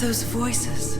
those voices?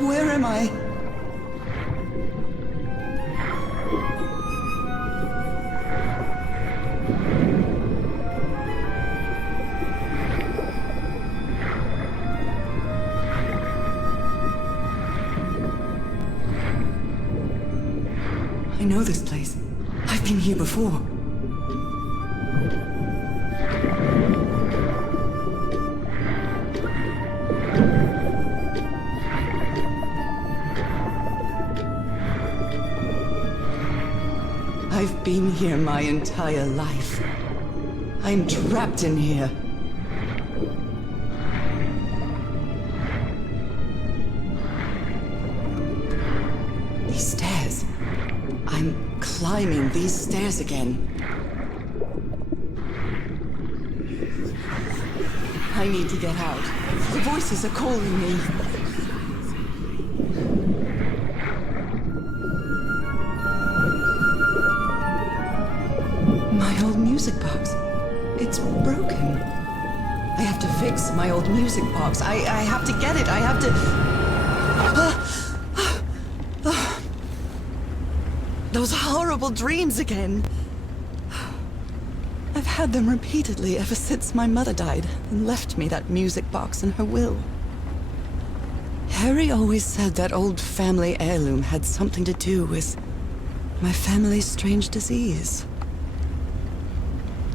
Where am I? I know this place. I've been here before. I've been here my entire life. I'm trapped in here. These stairs. I'm climbing these stairs again. I need to get out. The voices are calling me. My old music box. It's broken. I have to fix my old music box. I have to get it. I have to... Those horrible dreams again. I've had them repeatedly ever since my mother died and left me that music box in her will. Harry always said that old family heirloom had something to do with my family's strange disease.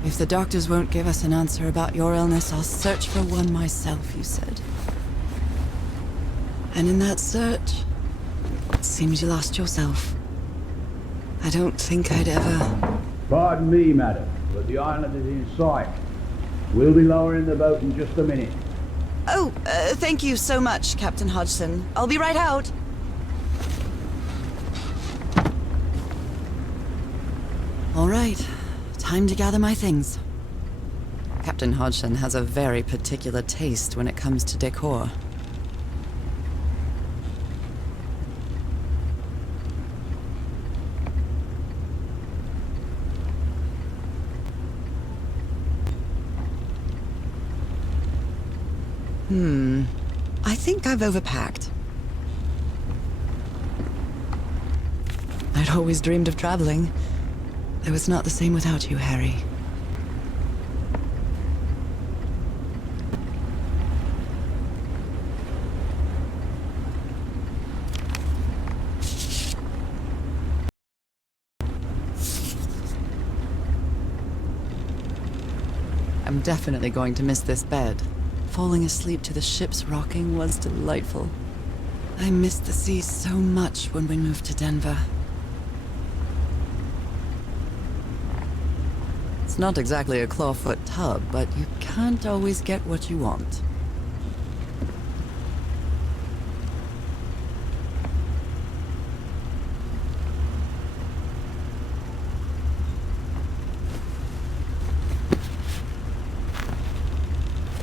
If the doctors won't give us an answer about your illness, I'll search for one myself, you said. And in that search, it seems you lost yourself. I don't think I'd ever... Pardon me, madam, but the island is in sight. We'll be lowering the boat in just a minute. Oh, thank you so much, Captain Hodgson. I'll be right out. All right. Time to gather my things. Captain Hodgson has a very particular taste when it comes to decor. I think I've overpacked. I'd always dreamed of traveling. It was not the same without you, Harry. I'm definitely going to miss this bed. Falling asleep to the ship's rocking was delightful. I missed the sea so much when we moved to Denver. It's not exactly a clawfoot tub, but you can't always get what you want.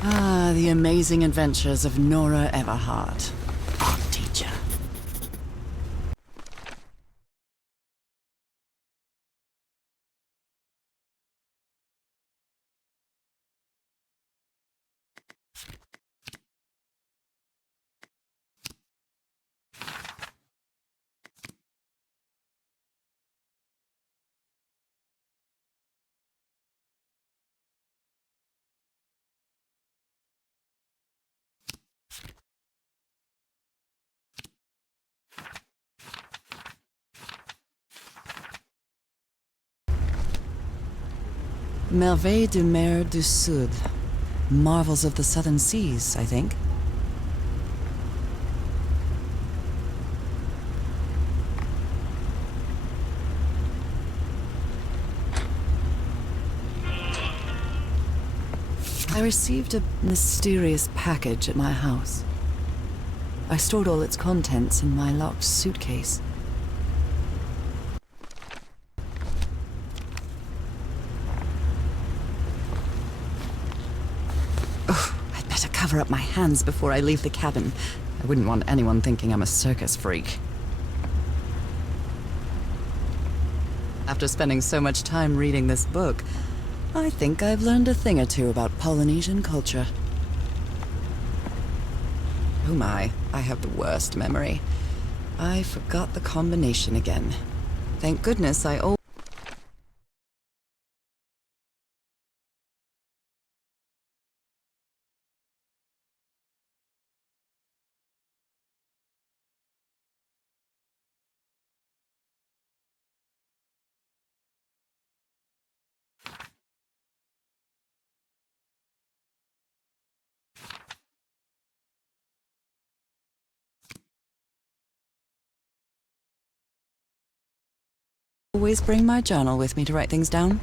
Ah, the amazing adventures of Nora Everhart, art teacher. Merveilles de mer du Sud. Marvels of the Southern Seas, I think. received a mysterious package at my house. I stored all its contents in my locked suitcase. Oh, I'd better cover up my hands before I leave the cabin. I wouldn't want anyone thinking I'm a circus freak. After spending so much time reading this book, I think I've learned a thing or two about Polynesian culture. Oh my, I have the worst memory. I forgot the combination again. Thank goodness I always bring my journal with me to write things down.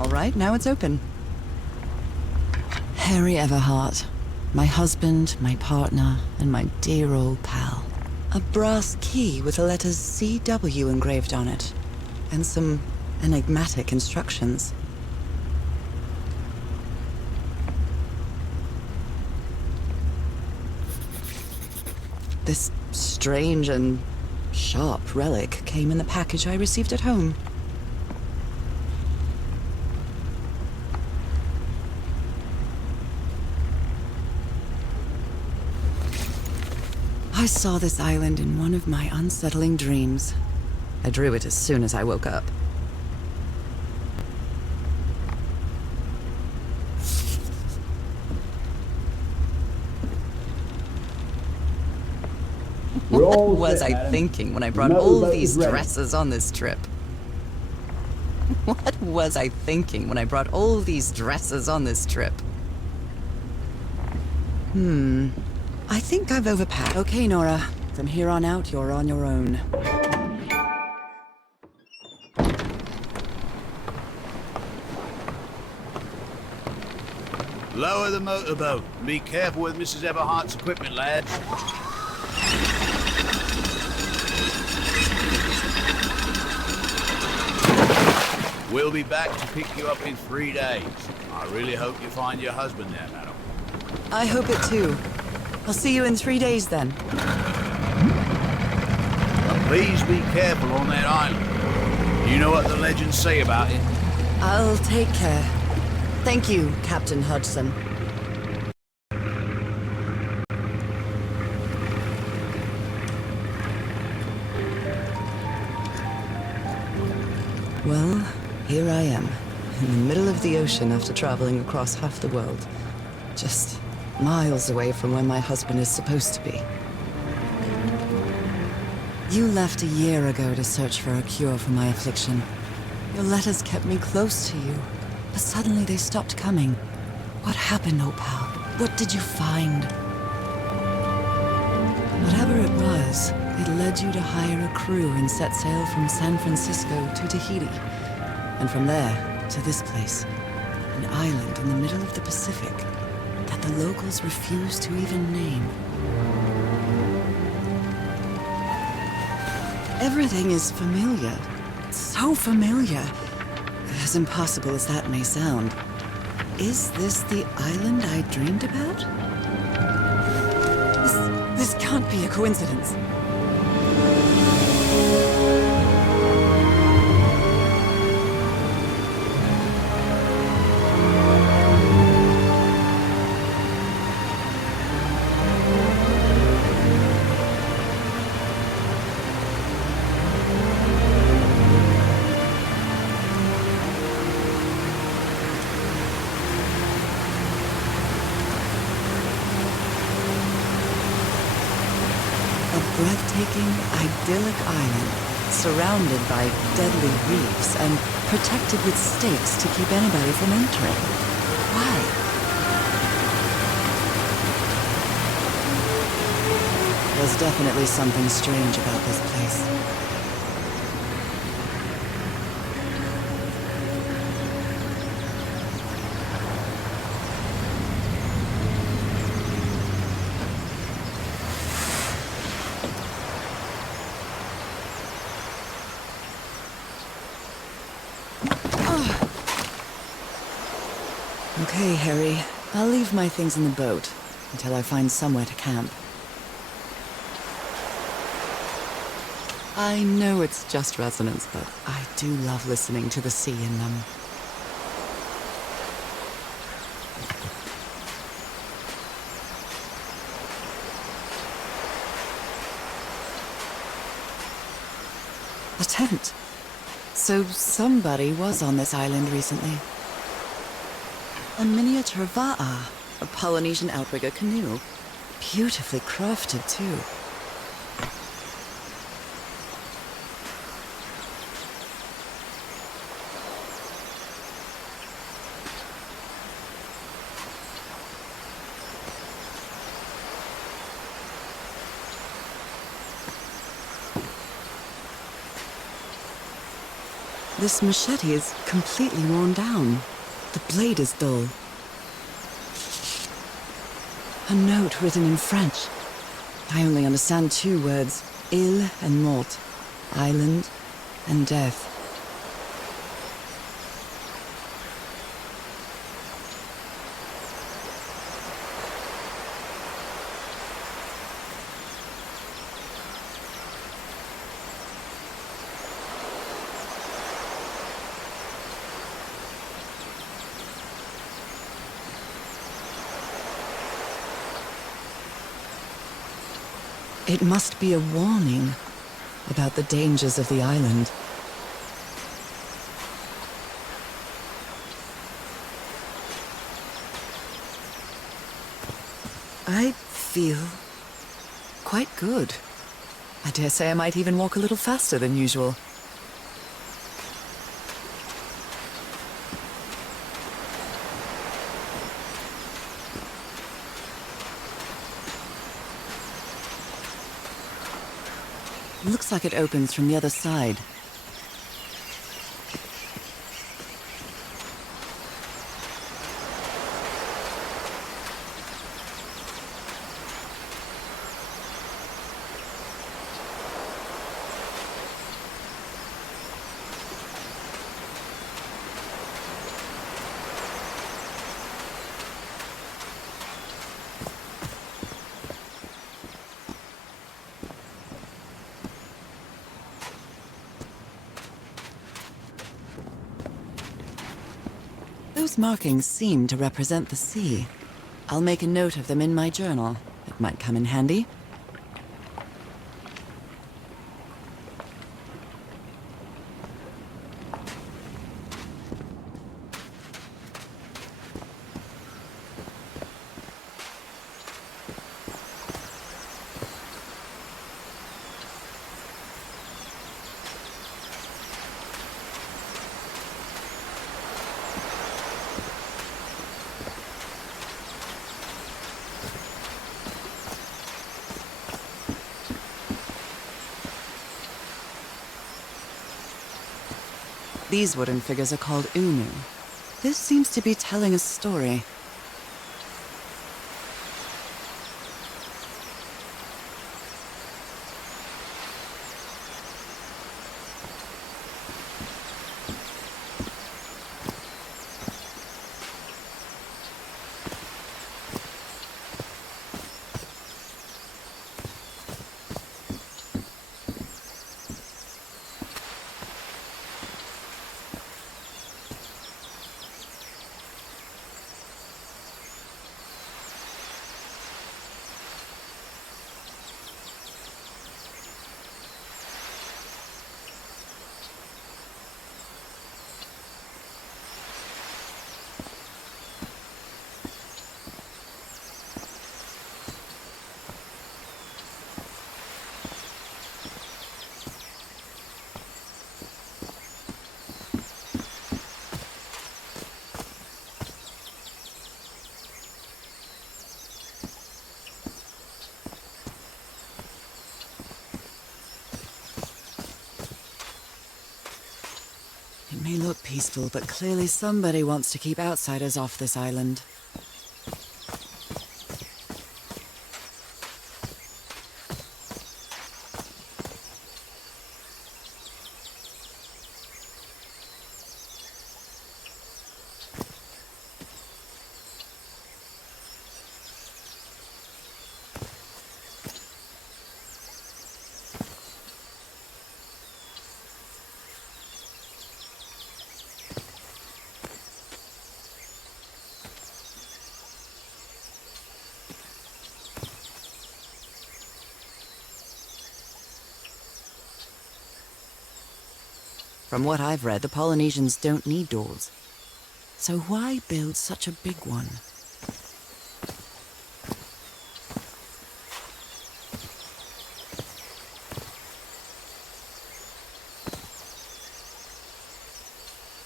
All right, now it's open. Harry Everhart, my husband, my partner, and my dear old pal. A brass key with the letters CW engraved on it, and some enigmatic instructions. This strange and sharp relic came in the package I received at home. I saw this island in one of my unsettling dreams. I drew it as soon as I woke up. What was I thinking when I brought all these dresses on this trip? What was I thinking when I brought all these dresses on this trip? I think I've overpacked. Okay, Nora. From here on out, you're on your own. Lower the motorboat and be careful with Mrs. Everhart's equipment, lads. We'll be back to pick you up in 3 days. I really hope you find your husband there, madam. I hope it too. I'll see you in 3 days then. But please be careful on that island. You know what the legends say about it. I'll take care. Thank you, Captain Hudson. Well, here I am, in the middle of the ocean after traveling across half the world. Just miles away from where my husband is supposed to be. You left a year ago to search for a cure for my affliction. Your letters kept me close to you, but suddenly they stopped coming. What happened, old pal? What did you find? Whatever it was, it led you to hire a crew and set sail from San Francisco to Tahiti, and from there to this place, an island in the middle of the Pacific that the locals refuse to even name. Everything is familiar. So familiar. As impossible as that may sound. Is this the island I dreamed about? This can't be a coincidence. Breathtaking, idyllic island surrounded by deadly reefs and protected with stakes to keep anybody from entering. Why? There's definitely something strange about this place. Okay, Harry. I'll leave my things in the boat until I find somewhere to camp. I know it's just resonance, but I do love listening to the sea in them. A tent. So somebody was on this island recently. A miniature va'a, a Polynesian outrigger canoe. Beautifully crafted, too. This machete is completely worn down. The blade is dull. A note written in French. I only understand 2 words, île and mort, island and death. It must be a warning about the dangers of the island. I feel quite good. I dare say I might even walk a little faster than usual. Looks like it opens from the other side. Those markings seem to represent the sea. I'll make a note of them in my journal. It might come in handy. These wooden figures are called unu. This seems to be telling a story. It may look peaceful, but clearly somebody wants to keep outsiders off this island. From what I've read, the Polynesians don't need doors. So why build such a big one?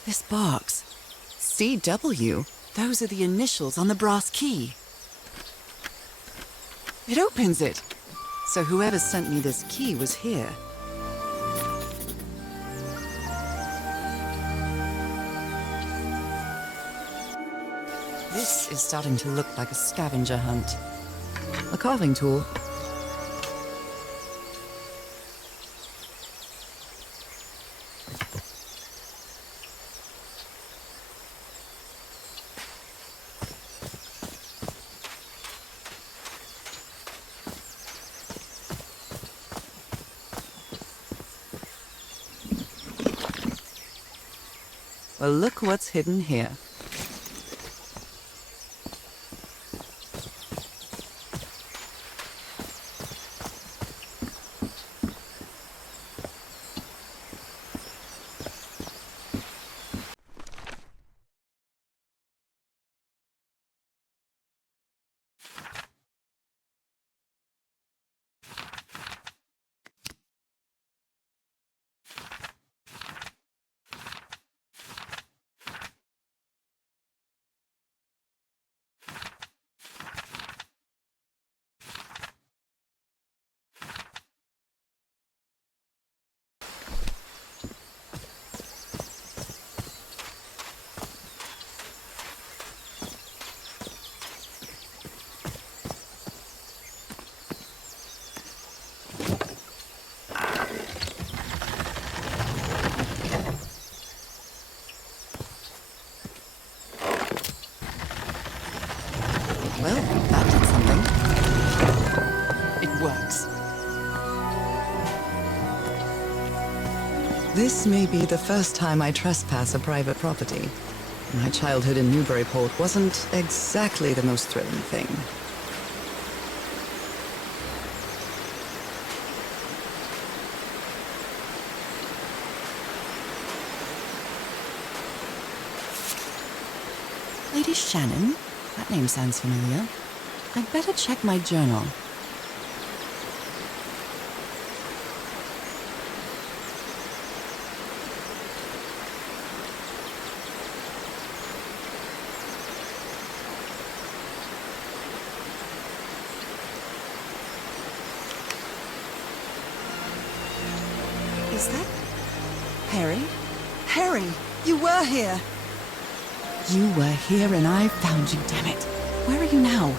This box. CW? Those are the initials on the brass key. It opens it! So whoever sent me this key was here. This is starting to look like a scavenger hunt. A carving tool. Well, look what's hidden here. Well, that did something. It works. This may be the first time I trespass a private property. My childhood in Newburyport wasn't exactly the most thrilling thing. Lady Shannon? That name sounds familiar. I'd better check my journal. Is that Harry? Harry, you were here! You were here and I found you, damn it. Where are you now?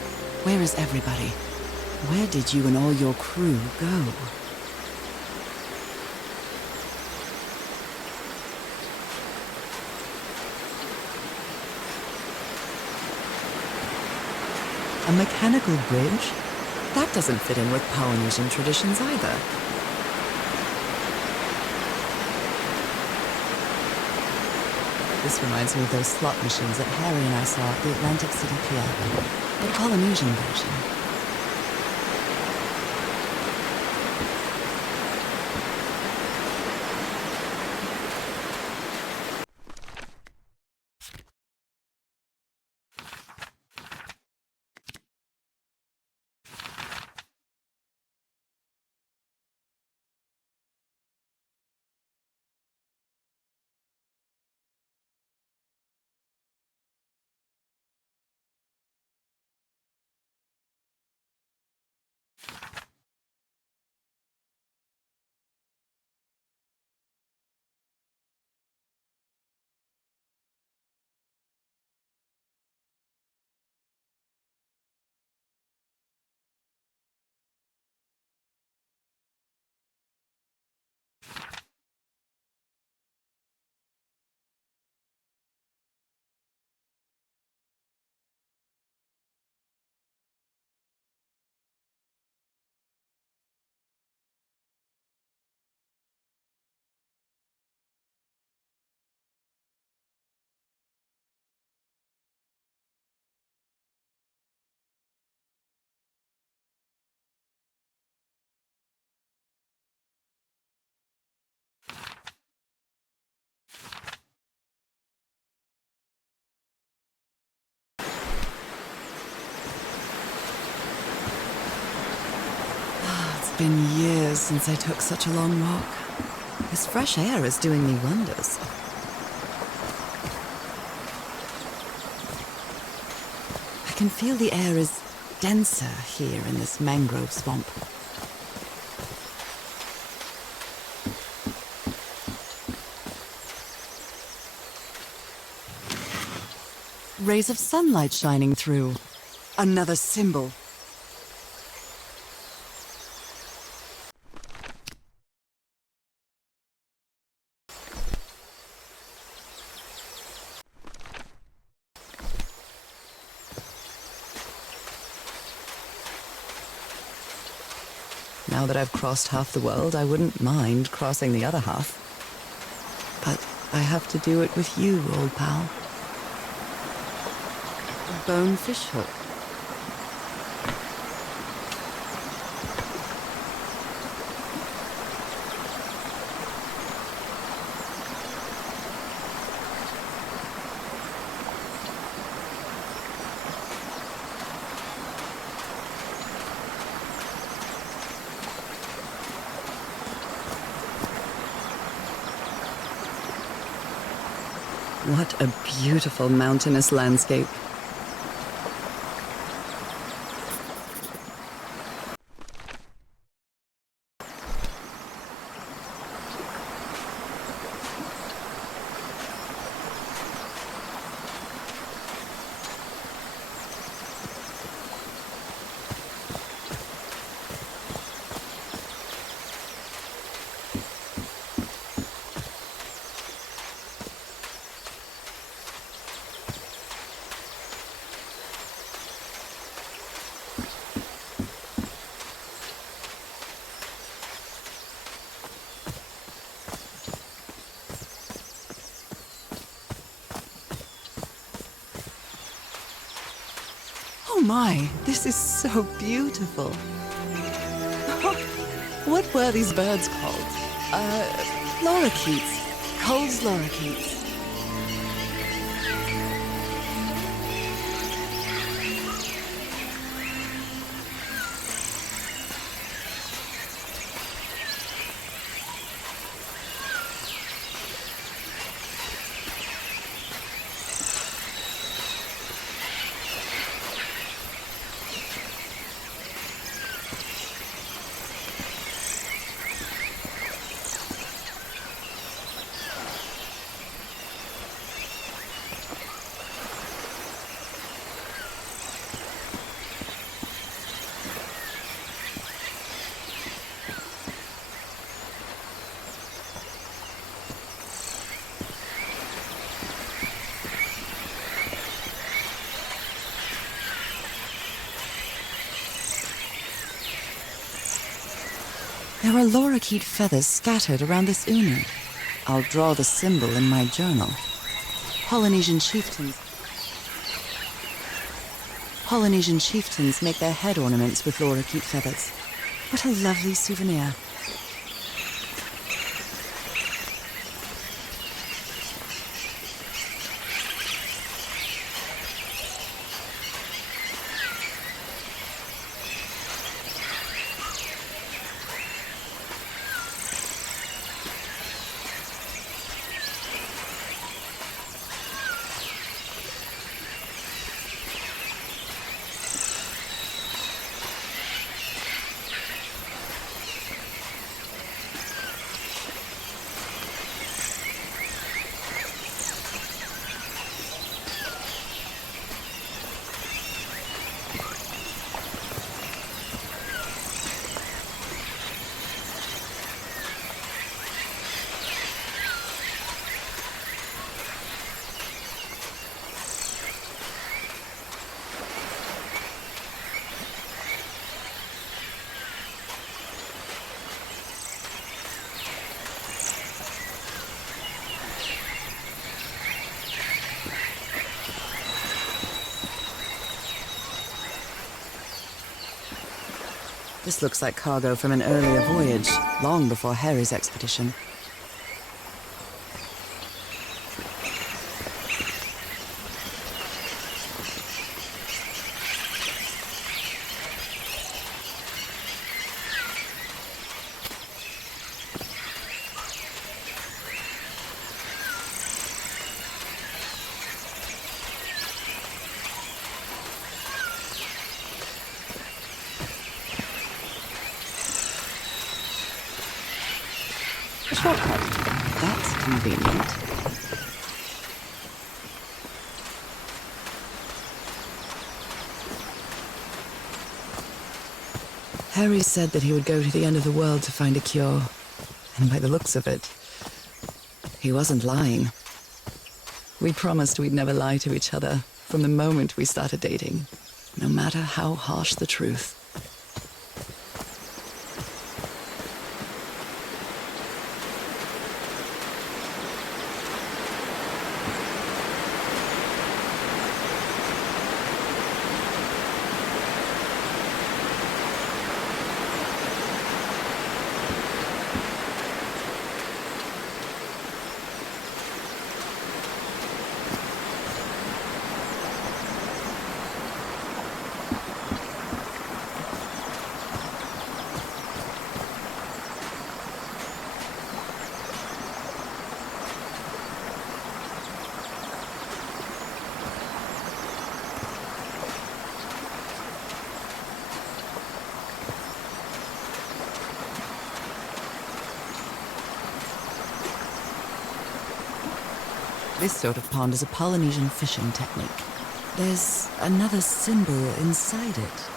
Where is everybody? Where did you and all your crew go? A mechanical bridge? That doesn't fit in with Polynesian traditions either. This reminds me of those slot machines that Harry and I saw at the Atlantic City Pier. The Polynesian version. been years since I took such a long walk. This fresh air is doing me wonders. I can feel the air is denser here in this mangrove swamp. Rays of sunlight shining through. Another symbol. Now that I've crossed half the world, I wouldn't mind crossing the other half. But I have to do it with you, old pal. A bone fish hook. What a beautiful mountainous landscape. Oh my, this is so beautiful. What were these birds called? Lorikeets. Cole's lorikeets. There are lorikeet feathers scattered around this unu. I'll draw the symbol in my journal. Polynesian chieftains make their head ornaments with lorikeet feathers. What a lovely souvenir. This looks like cargo from an earlier voyage, long before Harry's expedition. A shortcut. That's convenient. Harry said that he would go to the end of the world to find a cure. And by the looks of it, he wasn't lying. We promised we'd never lie to each other from the moment we started dating, no matter how harsh the truth. This sort of pond is a Polynesian fishing technique. There's another symbol inside it.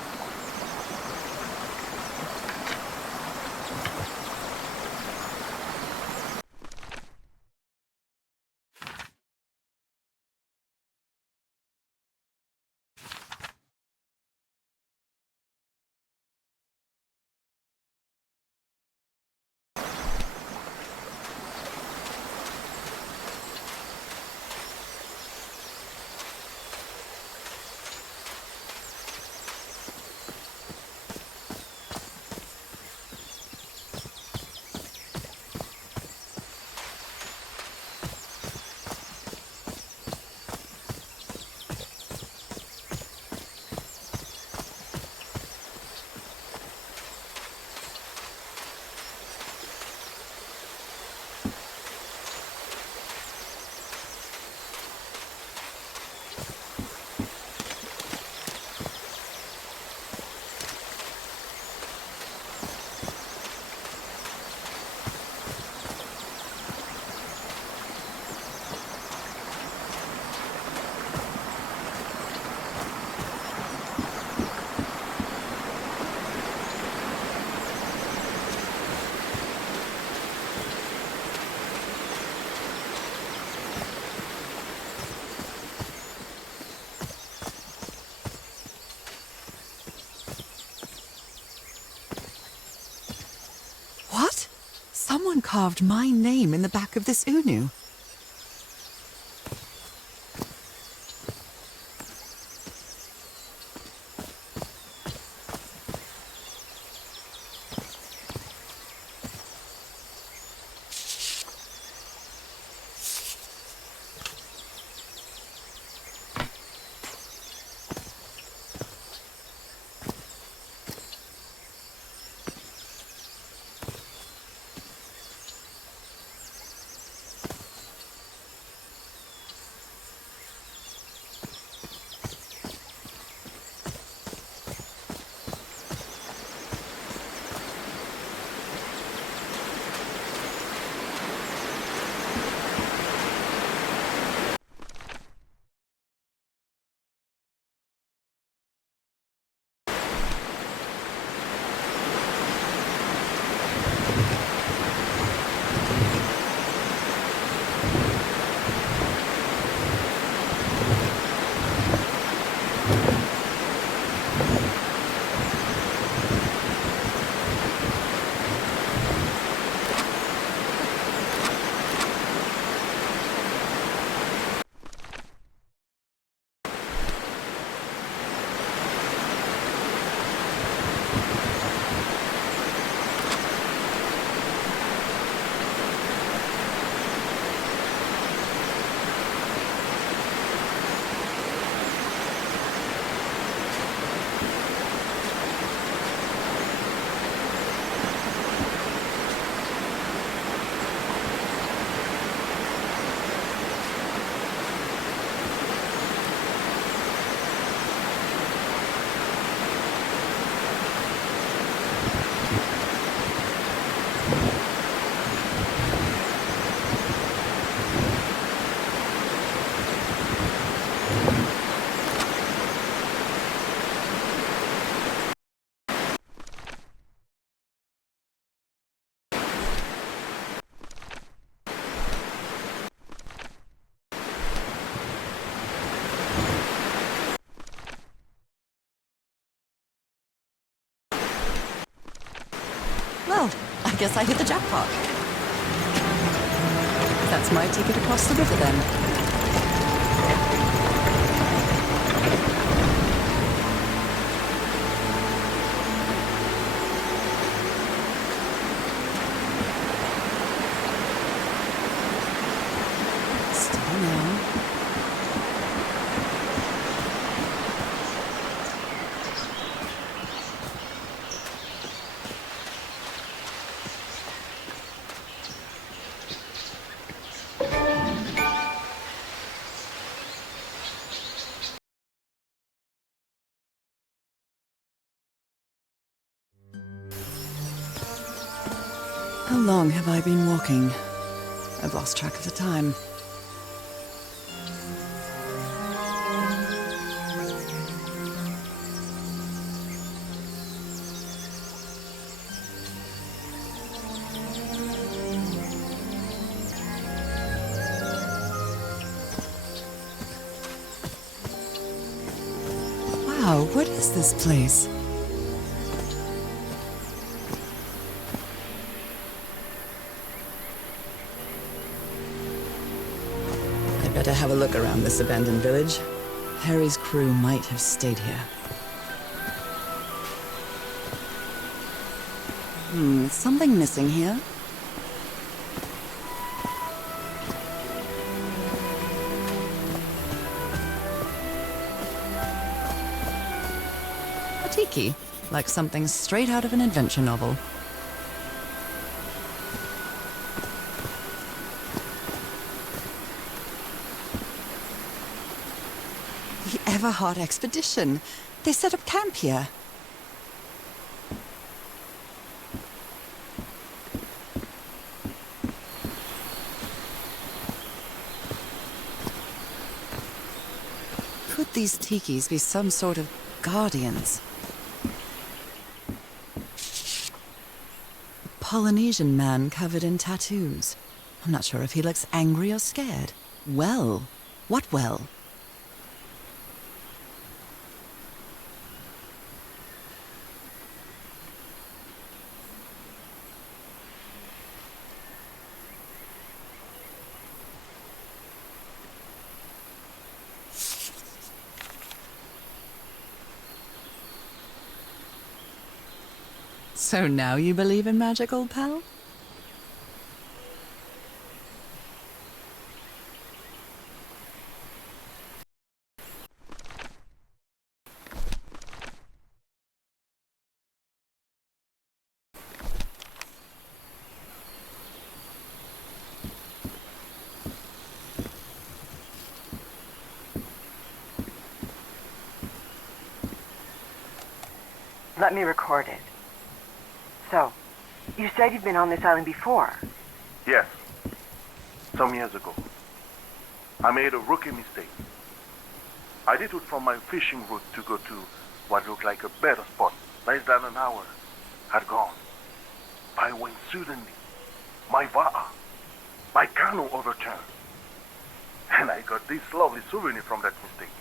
Someone carved my name in the back of this unu. Well, I guess I hit the jackpot. That's my ticket across the river then. Steady now. How long have I been walking? I've lost track of the time. Wow, what is this place? Better have a look around this abandoned village. Harry's crew might have stayed here. Something missing here. A tiki, like something straight out of an adventure novel. The Everhart expedition. They set up camp here. Could these tikis be some sort of guardians? A Polynesian man covered in tattoos. I'm not sure if he looks angry or scared. Well, what well? So now you believe in magic, old pal? Let me record it. So, you said you've been on this island before. Yes. Some years ago. I made a rookie mistake. I detored from my fishing route to go to what looked like a better spot. Less than an hour had gone by when suddenly my va'a, my canoe overturned. And I got this lovely souvenir from that mistake.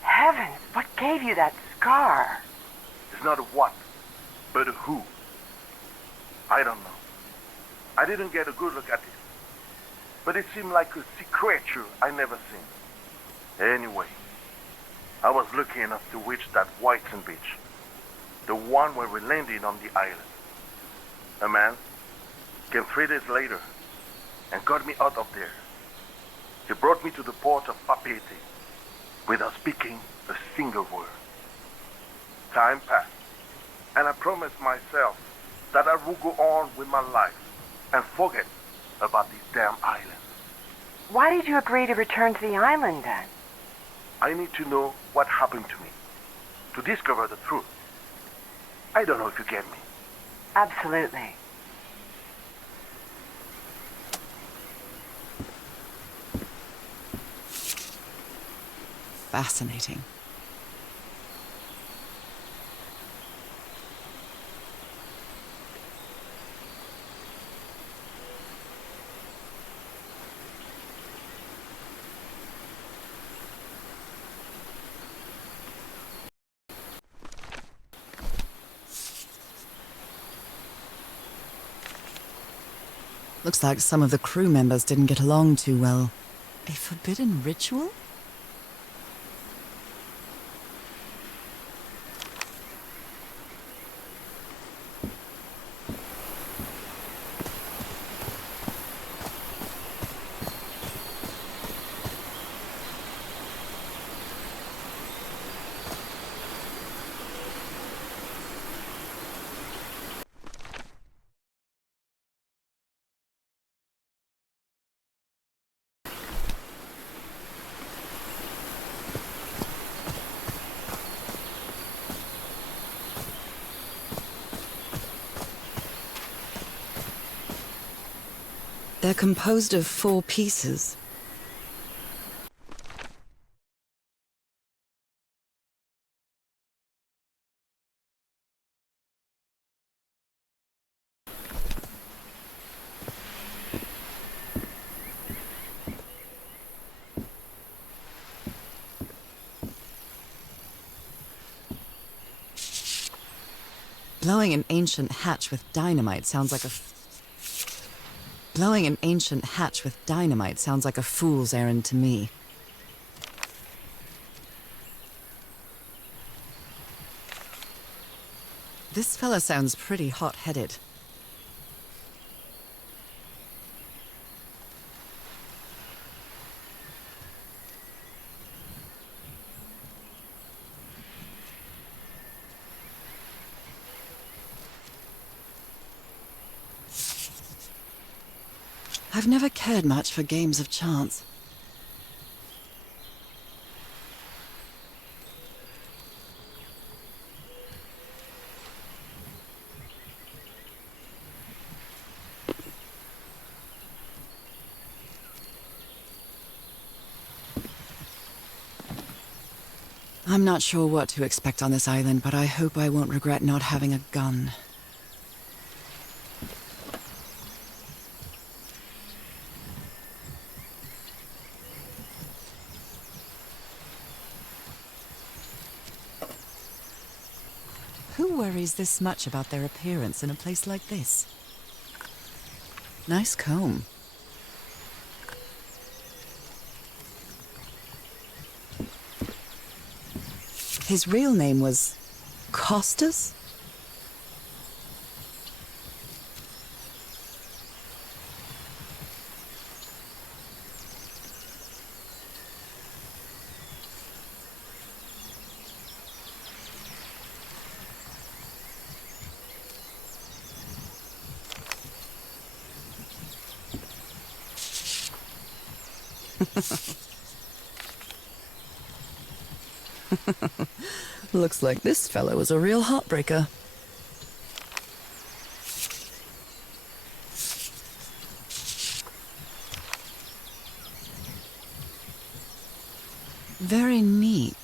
Heavens, what gave you that scar? It's not a what, but a who. I don't know. I didn't get a good look at it. But it seemed like a sea creature I never seen. Anyway, I was lucky enough to reach that white sand beach. The one where we landed on the island. A man came 3 days later and got me out of there. He brought me to the port of Otaheite without speaking a single word. Time passed, and I promised myself that I would go on with my life and forget about this damn island. Why did you agree to return to the island then? I need to know what happened to me, to discover the truth. I don't know if you get me. Absolutely. Fascinating. Looks like some of the crew members didn't get along too well. A forbidden ritual? They're composed of 4 pieces. Blowing an ancient hatch with dynamite sounds like a fool's errand to me. This fella sounds pretty hot-headed. I've never cared much for games of chance. I'm not sure what to expect on this island, but I hope I won't regret not having a gun. Who worries this much about their appearance in a place like this? Nice comb. His real name was Costas? Looks like this fellow was a real heartbreaker. Very neat.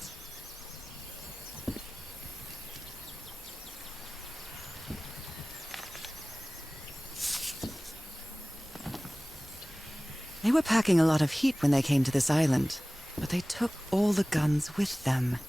They were packing a lot of heat when they came to this island, but they took all the guns with them.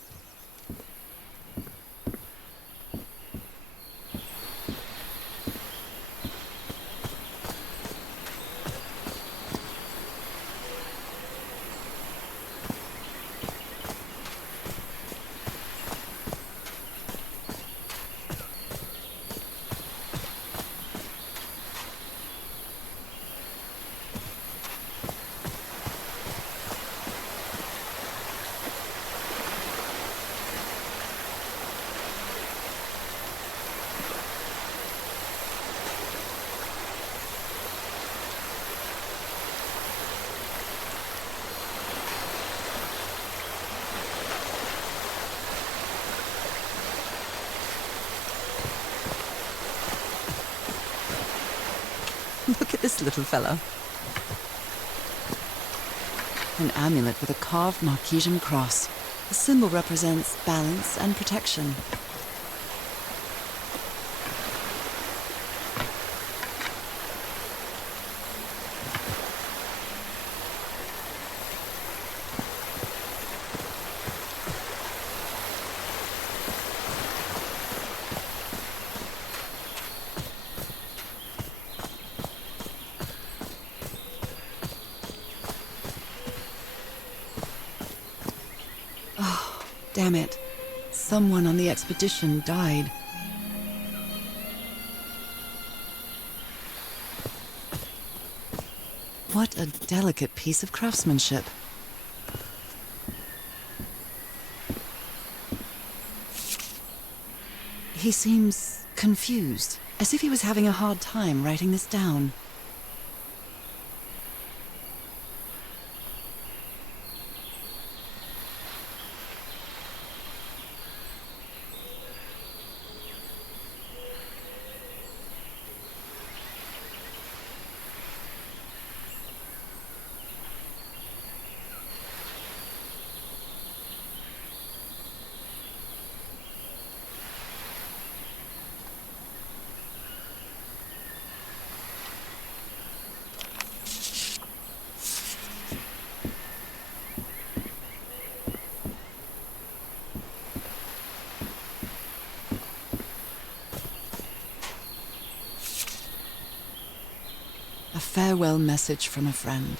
Look at this little fella. An amulet with a carved Marquesian cross. The symbol represents balance and protection. Damn it. Someone on the expedition died. What a delicate piece of craftsmanship. He seems confused, as if he was having a hard time writing this down. A farewell message from a friend.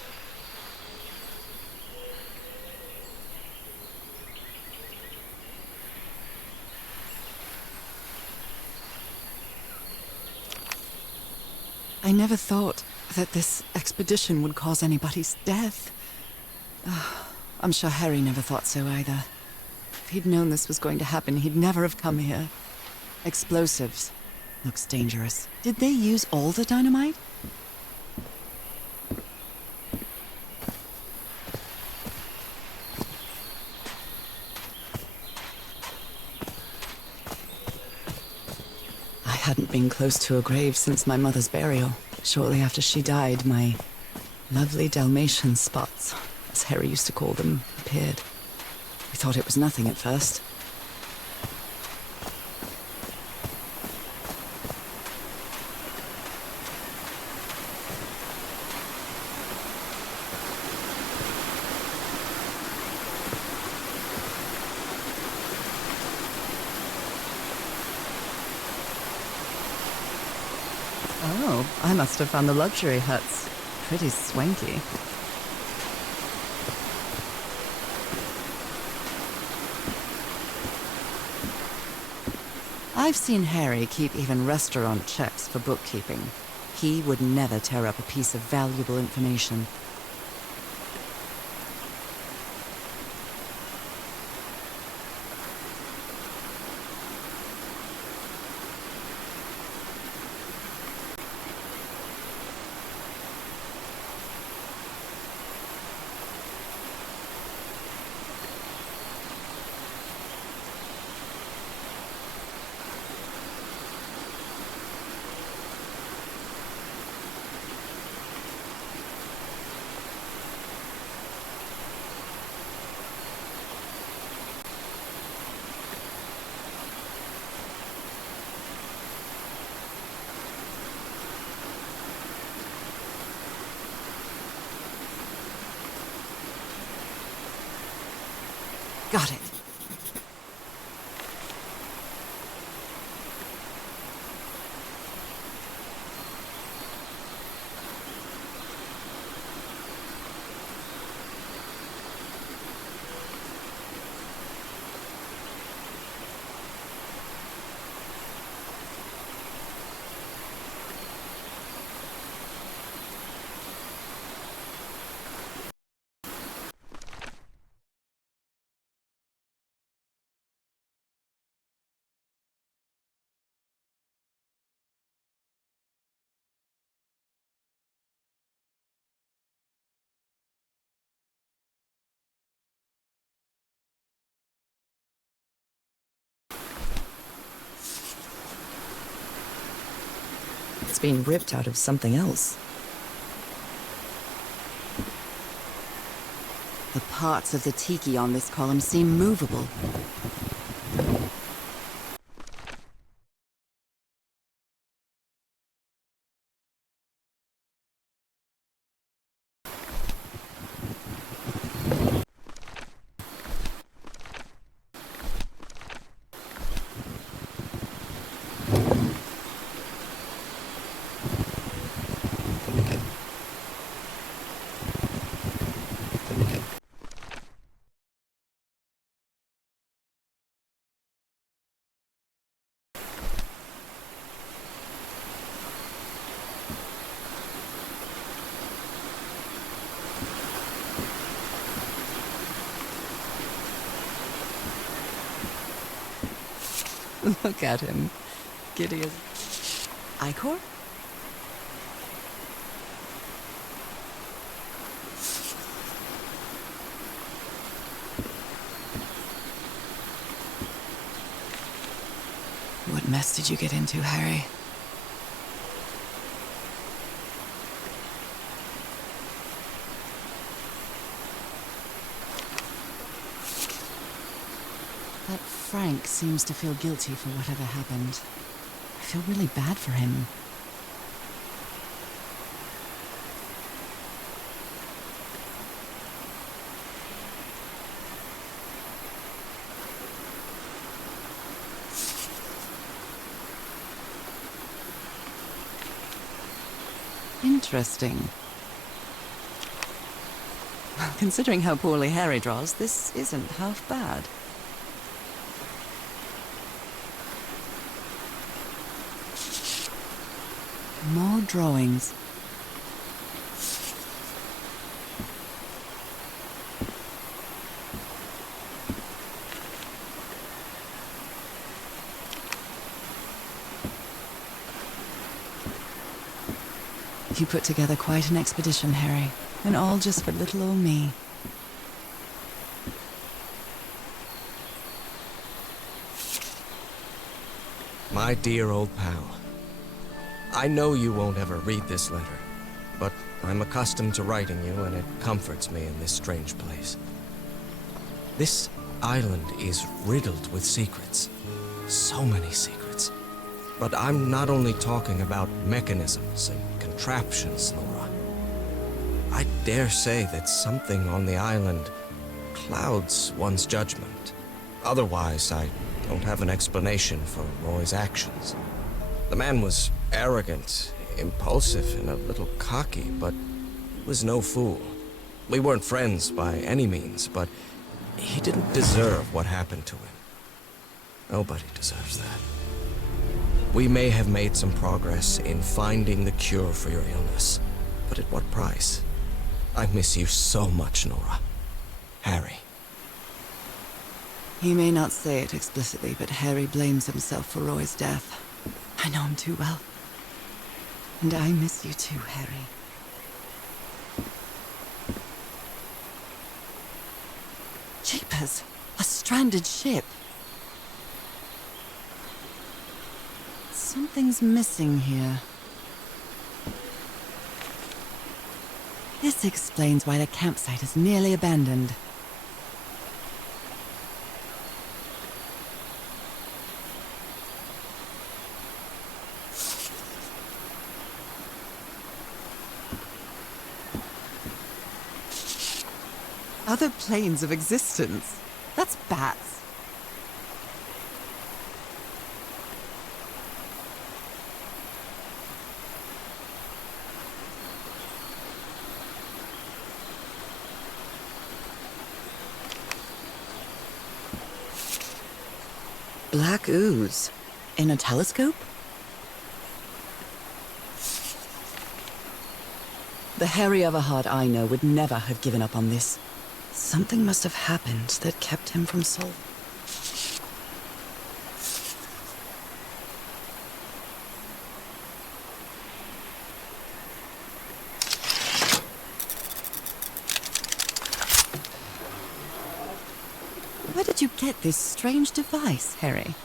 I never thought that this expedition would cause anybody's death. I'm sure Harry never thought so either. If he'd known this was going to happen, he'd never have come here. Explosives. Looks dangerous. Did they use all the dynamite? I hadn't been close to a grave since my mother's burial. Shortly after she died, my lovely Dalmatian spots, as Harry used to call them, appeared. We thought it was nothing at first. Oh, I must have found the luxury huts. Pretty swanky. I've seen Harry keep even restaurant checks for bookkeeping. He would never tear up a piece of valuable information. Got it. It's been ripped out of something else. The parts of the tiki on this column seem movable. Look at him. Giddy as... Icor? What mess did you get into, Harry? That Frank seems to feel guilty for whatever happened. I feel really bad for him. Interesting. Well, considering how poorly Harry draws, this isn't half bad. More drawings. You put together quite an expedition, Harry, and all just for little old me. My dear old pal, I know you won't ever read this letter, but I'm accustomed to writing you, and it comforts me in this strange place. This island is riddled with secrets. So many secrets. But I'm not only talking about mechanisms and contraptions, Nora. I dare say that something on the island clouds one's judgment. Otherwise, I don't have an explanation for Roy's actions. The man was arrogant, impulsive, and a little cocky, but he was no fool. We weren't friends by any means, but he didn't deserve what happened to him. Nobody deserves that. We may have made some progress in finding the cure for your illness, but at what price? I miss you so much, Nora. Harry. He may not say it explicitly, but Harry blames himself for Roy's death. I know him too well. And I miss you too, Harry. Jeepers! A stranded ship! Something's missing here. This explains why the campsite is nearly abandoned. Other planes of existence? That's bats. Black ooze. In a telescope? The Harry Everhart I know would never have given up on this. Something must have happened that kept him from solving. Where did you get this strange device, Harry?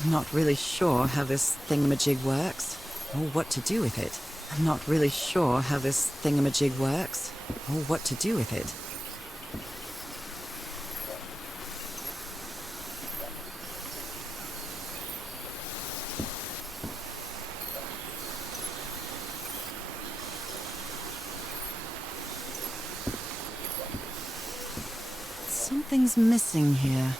I'm not really sure how this thingamajig works, or what to do with it. I'm not really sure how this thingamajig works, or what to do with it. Something's missing here.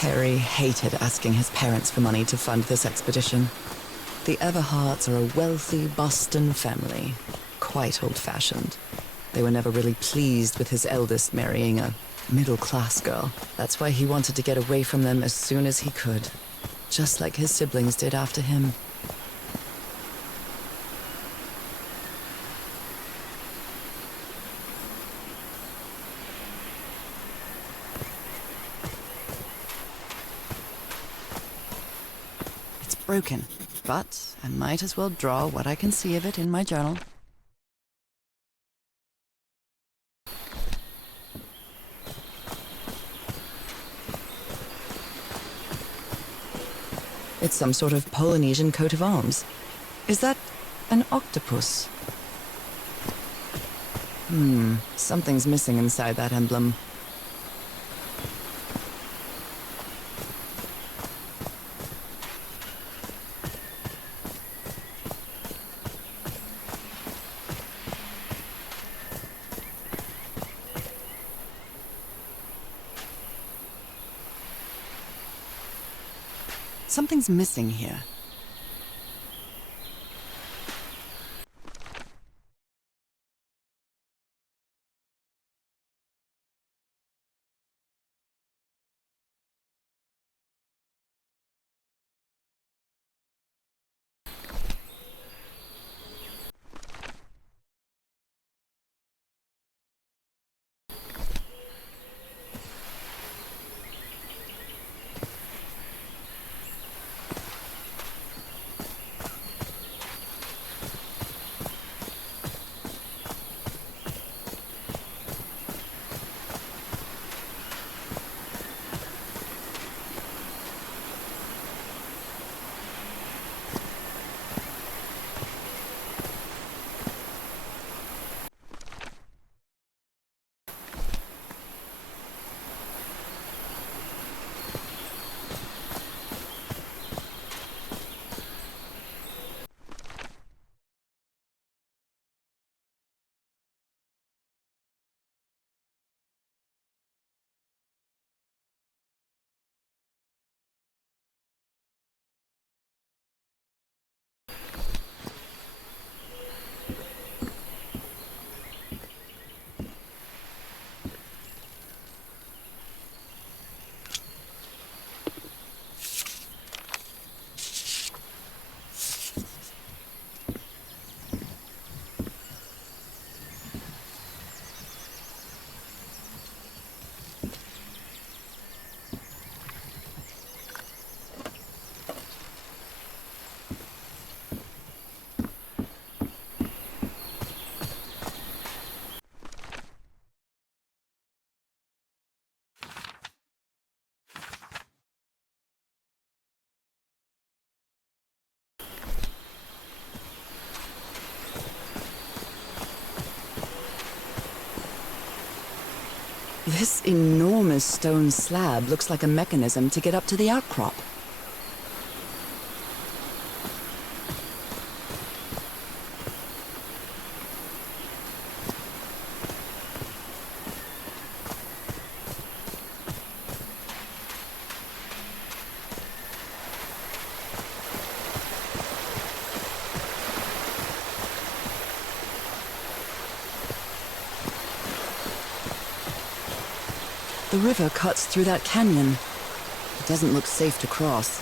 Harry hated asking his parents for money to fund this expedition. The Everharts are a wealthy Boston family, quite old-fashioned. They were never really pleased with his eldest marrying a middle-class girl. That's why he wanted to get away from them as soon as he could, just like his siblings did after him. Broken, but I might as well draw what I can see of it in my journal. It's some sort of Polynesian coat of arms. Is that an octopus? Something's missing inside that emblem. Something's missing here. This enormous stone slab looks like a mechanism to get up to the outcrop. The river cuts through that canyon. It doesn't look safe to cross.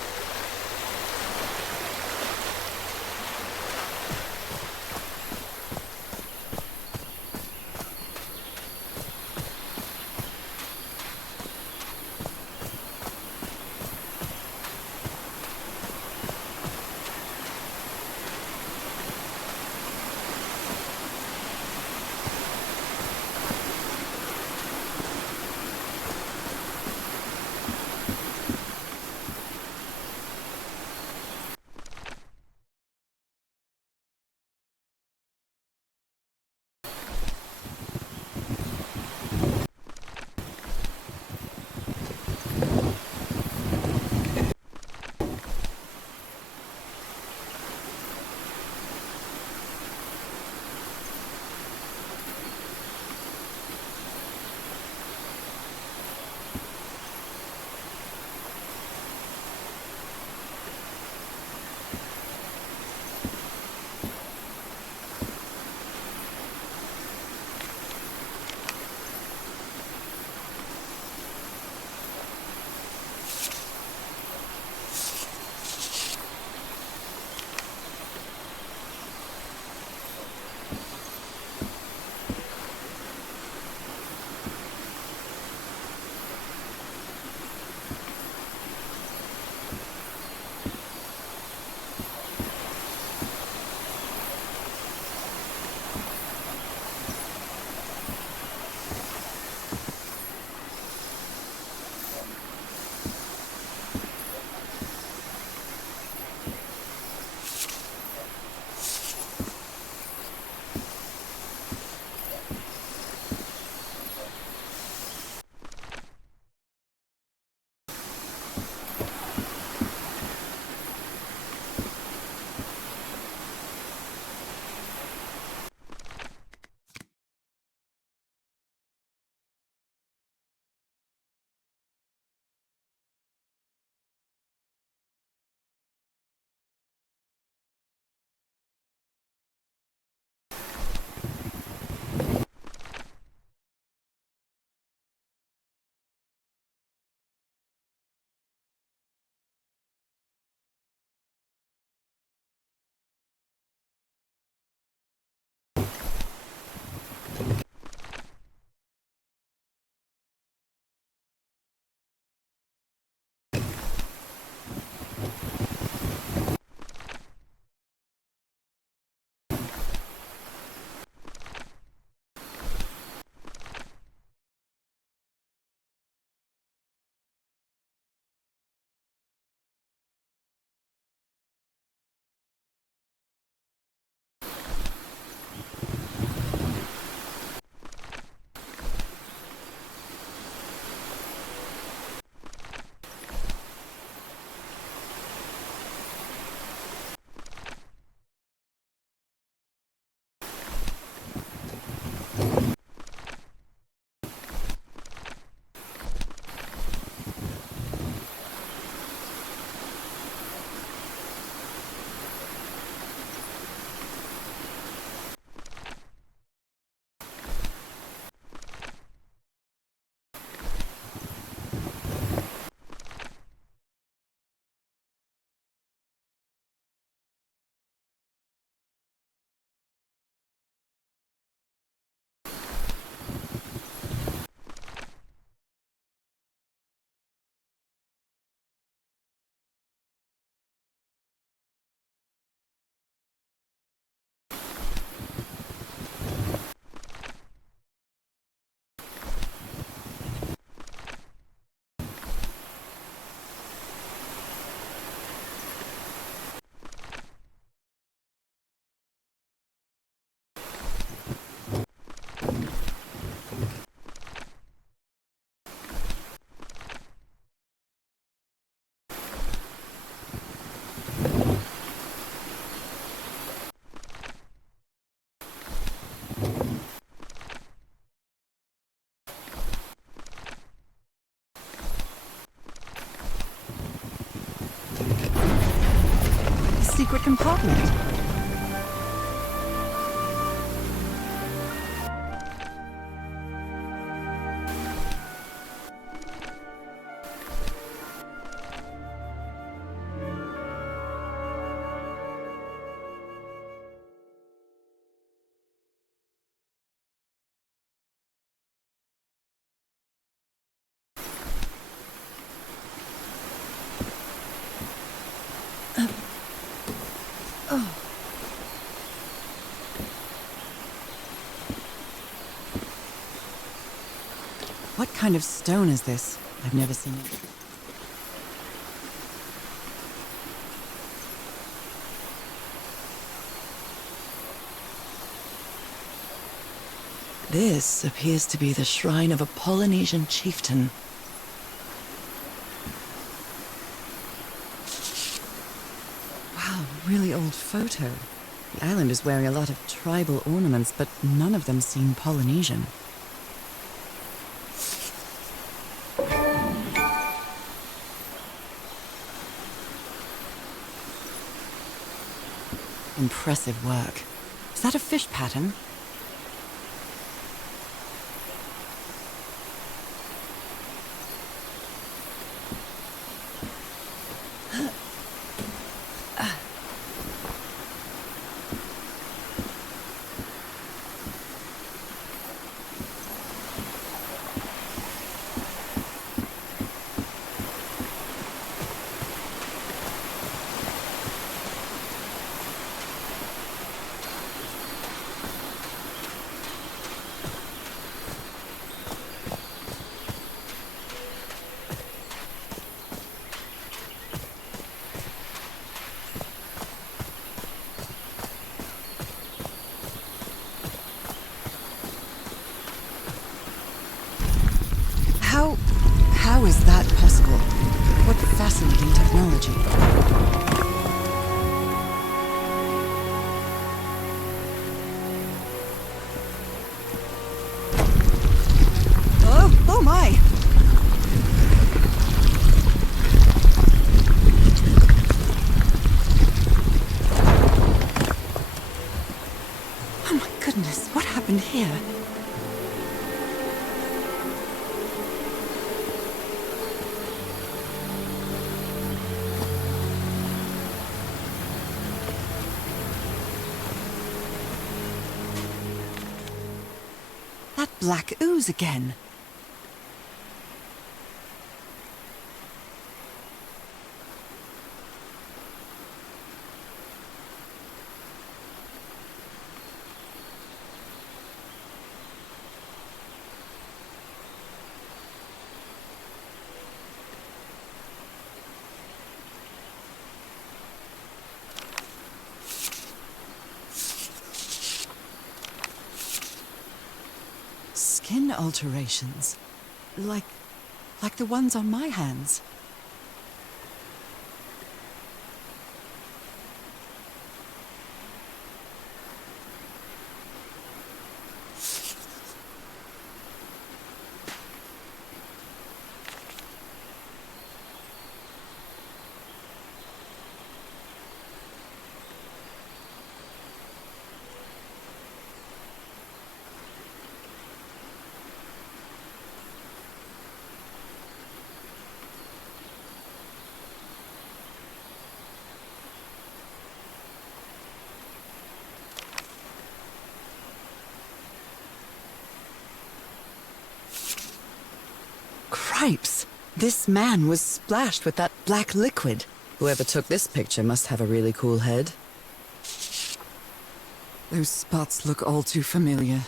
compartment. What kind of stone is this? I've never seen it. This appears to be the shrine of a Polynesian chieftain. Wow, really old photo. The island is wearing a lot of tribal ornaments, but none of them seem Polynesian. Impressive work. Is that a fish pattern? How is that possible? What fascinating technology. Oh my! Oh my goodness, what happened here? Black ooze again. Skin alterations. Like the ones on my hands. Cripes! This man was splashed with that black liquid. Whoever took this picture must have a really cool head. Those spots look all too familiar.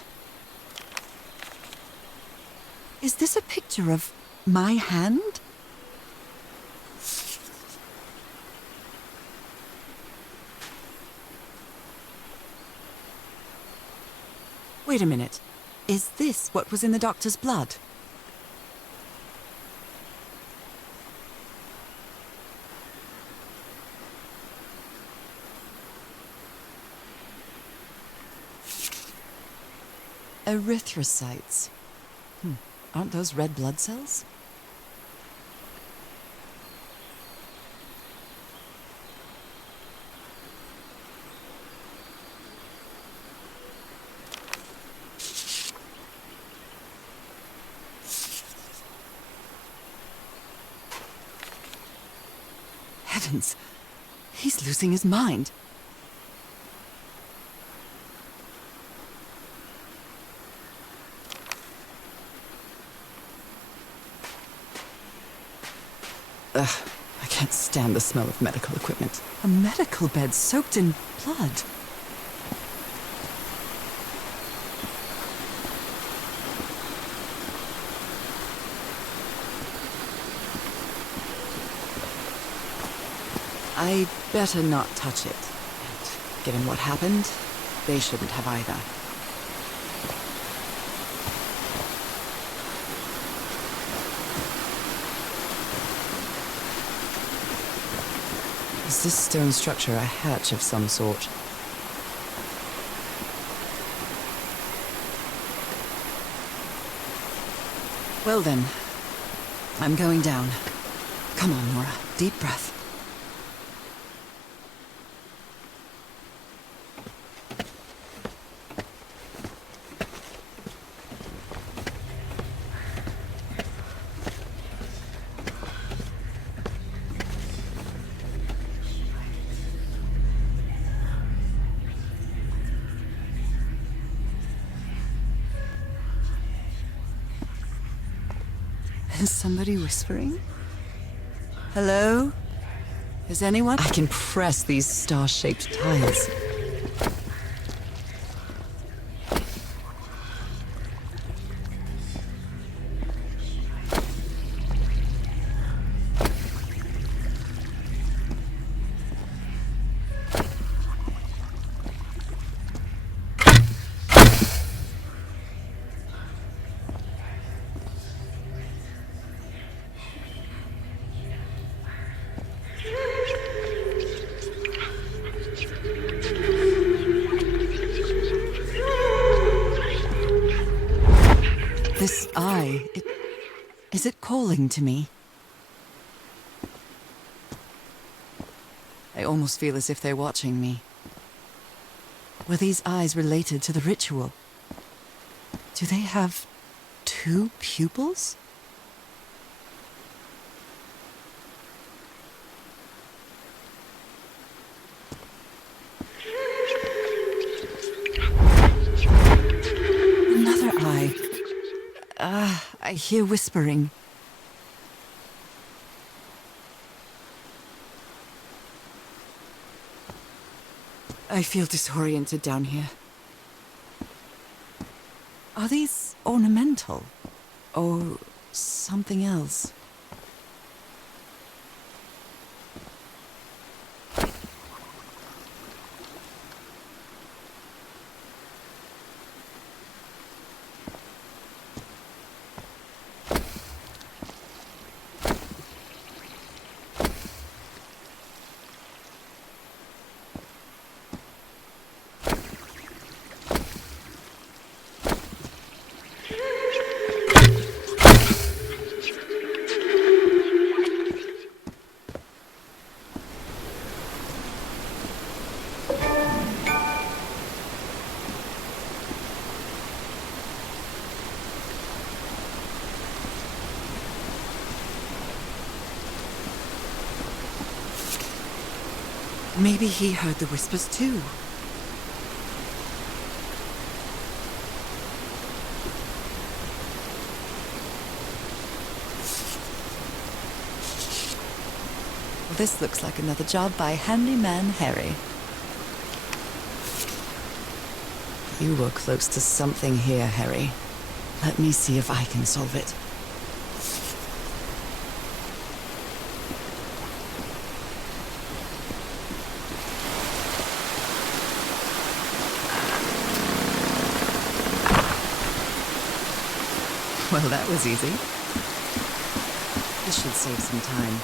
Is this a picture of my hand? Wait a minute. Is this what was in the doctor's blood? Erythrocytes. Aren't those red blood cells? Heavens, he's losing his mind. Ugh, I can't stand the smell of medical equipment. A medical bed soaked in blood. I better not touch it. And given what happened, they shouldn't have either. Is this stone structure a hatch of some sort? Well then, I'm going down. Come on, Nora. Deep breath. Is somebody whispering? Hello? Is anyone? I can press these star-shaped tiles. This eye, is it calling to me? I almost feel as if they're watching me. Were these eyes related to the ritual? Do they have 2 pupils? Another eye. I hear whispering. I feel disoriented down here. Are these ornamental? Or something else? Maybe he heard the whispers too. Well, this looks like another job by Handyman Harry. You were close to something here, Harry. Let me see if I can solve it. Well, that was easy. This should save some time.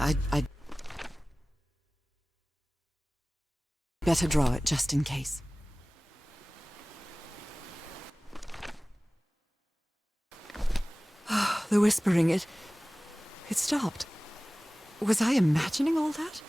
I'd better draw it just in case. Oh, the whispering, it stopped. Was I imagining all that?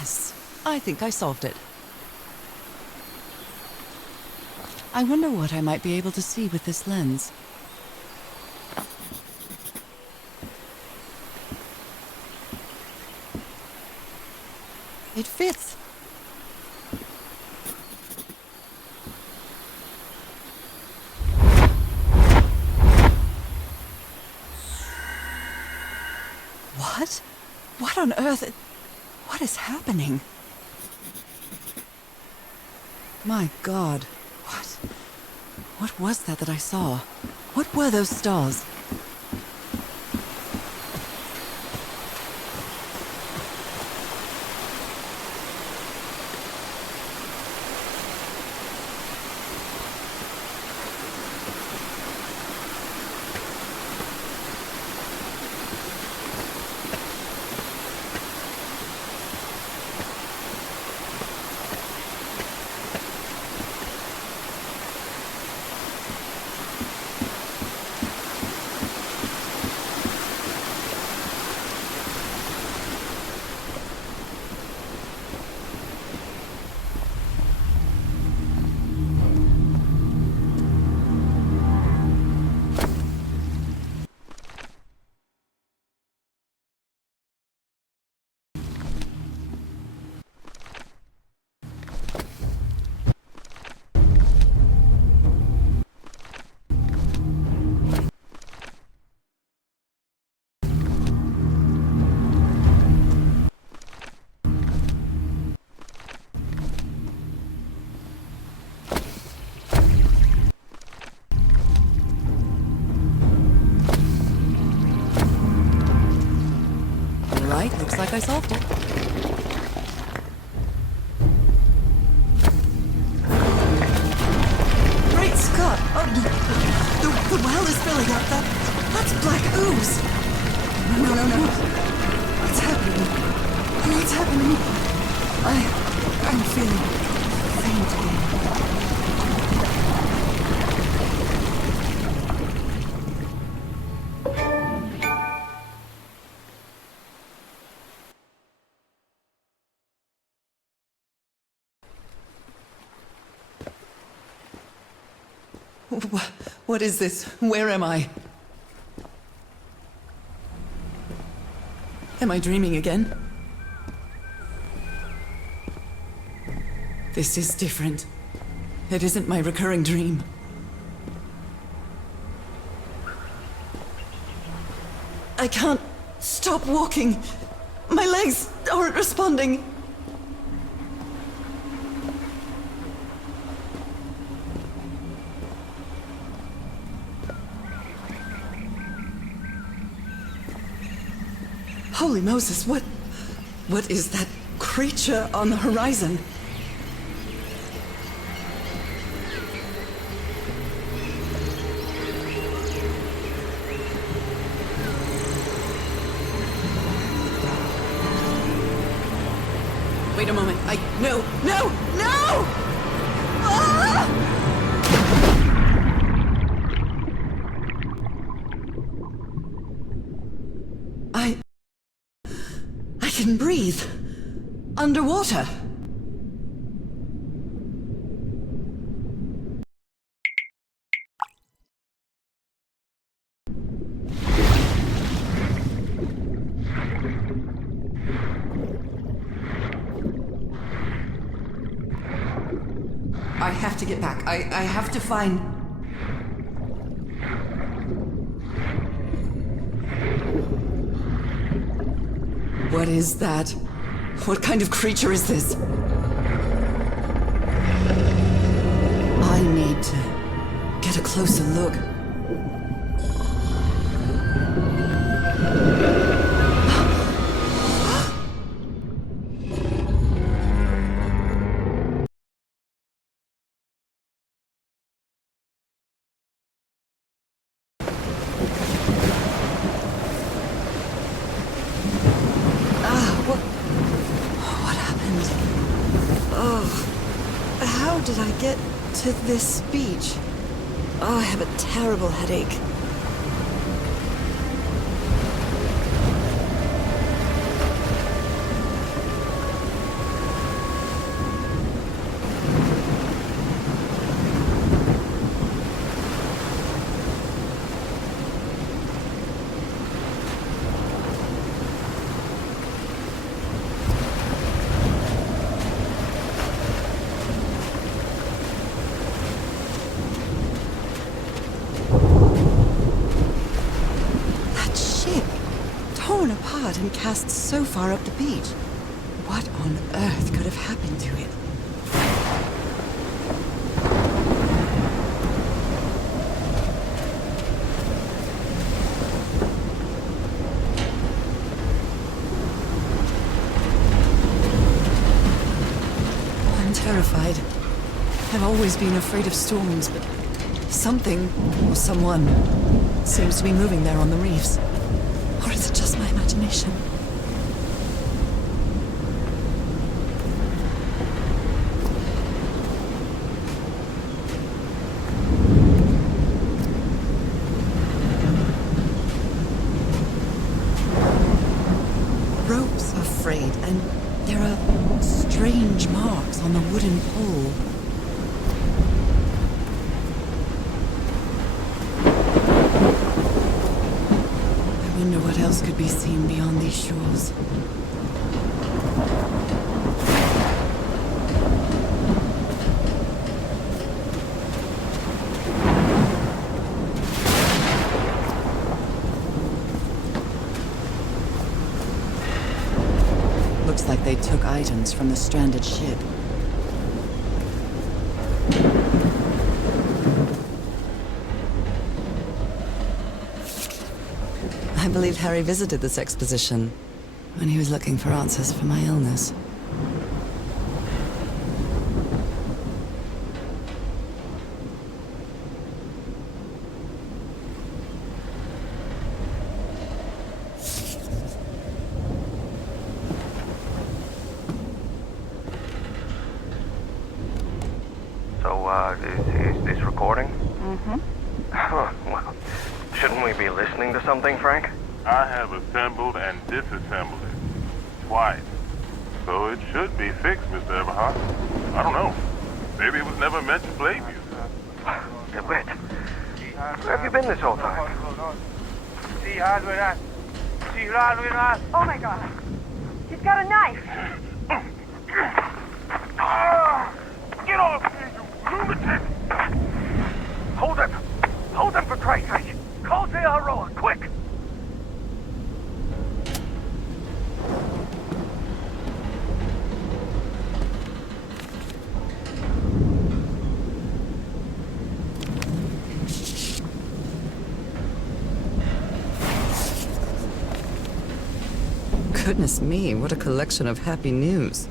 Yes, I think I solved it. I wonder what I might be able to see with this lens. It fits. What? What on earth? What is happening? My God. What was that I saw? What were those stars? Right, looks like I solved it. Great Scott! Oh, the well is filling up. That's black ooze. No. What's happening? What's happening? I'm feeling faint again. What is this? Where am I? Am I dreaming again? This is different. It isn't my recurring dream. I can't stop walking. My legs aren't responding. Holy Moses, what is that creature on the horizon? Wait a moment, no! Ah! I can breathe. Underwater. I have to get back. I have to find... What is that? What kind of creature is this? I need to get a closer look. How did I get to this beach? Oh, I have a terrible headache. torn apart and cast so far up the beach. What on earth could have happened to it? I'm terrified. I've always been afraid of storms, but something, or someone, seems to be moving there on the reefs. Or is it just my imagination? Ropes are frayed, and there are strange marks on the wooden pole. I wonder what else could be seen beyond these shores. Looks like they took items from the stranded ship. I believe Harry visited this exposition when he was looking for answers for my illness. So, is this recording? Mm-hmm. Well, shouldn't we be listening to something, Frank? I have assembled and disassembled it. Twice. So it should be fixed, Mr. Everhart. I don't know. Maybe it was never meant to blame you. Wait. Where have you been this whole time? Oh my god. He's got a knife. Get off me, you lunatic! Hold him! Hold him for Christ's sake! Call the Aroa, quick! Goodness me, what a collection of happy news.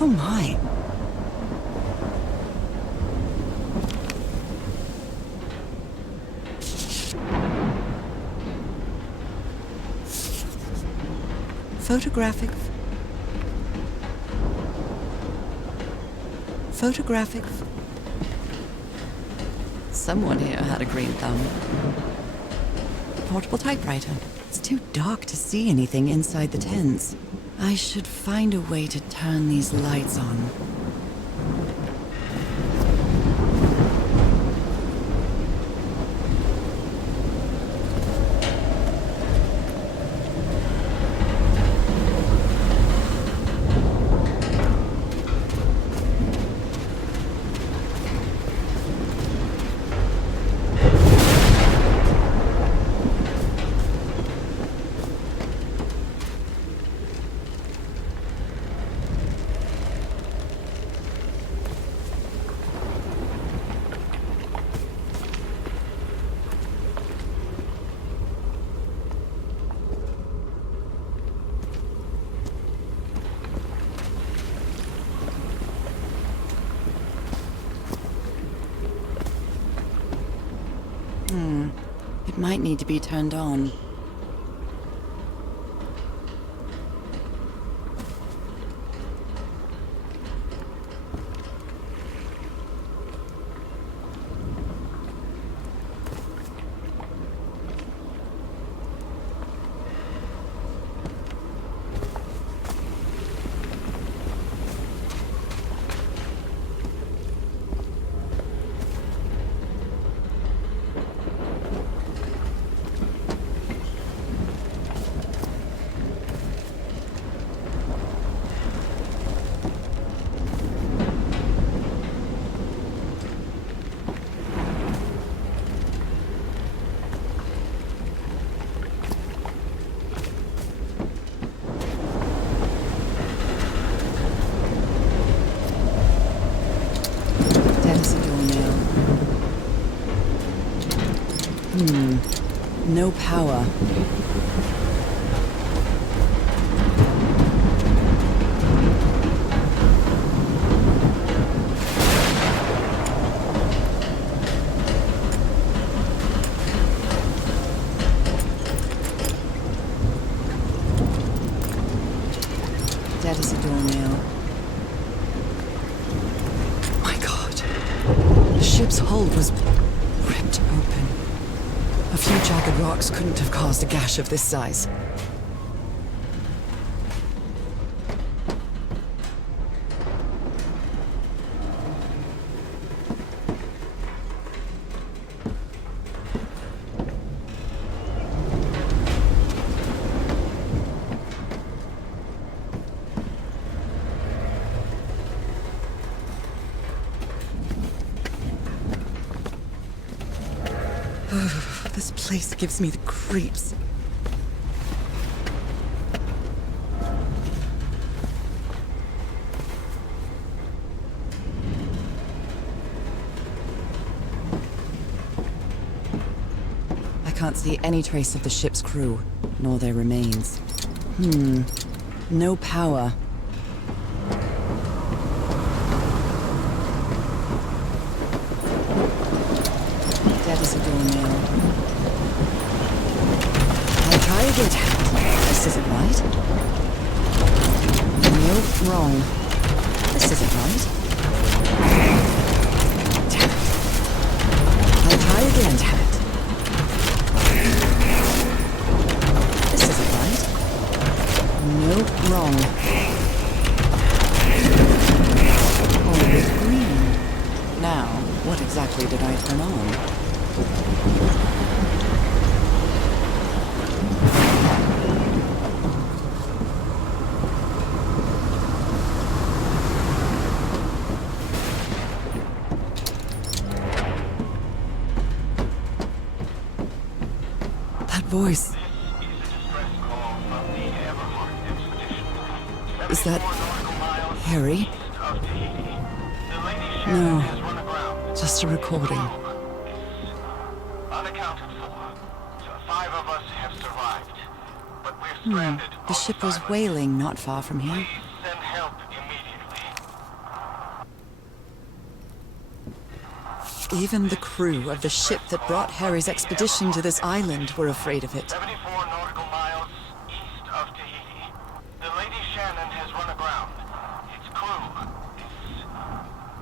Oh my. Photographic. Someone here had a green thumb. Portable typewriter. It's too dark to see anything inside the tents. I should find a way to turn these lights on. It might need to be turned on. No power. Dead as a doornail. My God. The ship's hull was ripped open. A few jagged rocks couldn't have caused a gash of this size. This place gives me the creeps. I can't see any trace of the ship's crew, nor their remains. No power. Dead as a doornail. I'll try again. This isn't right. Nope, wrong. This isn't right. Damn it. I'll try again, damn it. This isn't right. Nope, wrong. Oh, it's green. Now, what exactly did I turn on? That voice. Is that Harry? No, just a recording. The ship was whaling not far from here. Even the crew of the ship that brought Harry's expedition to this island were afraid of it. 74 nautical miles east of Tahiti. The Lady Shannon has run aground. Its crew is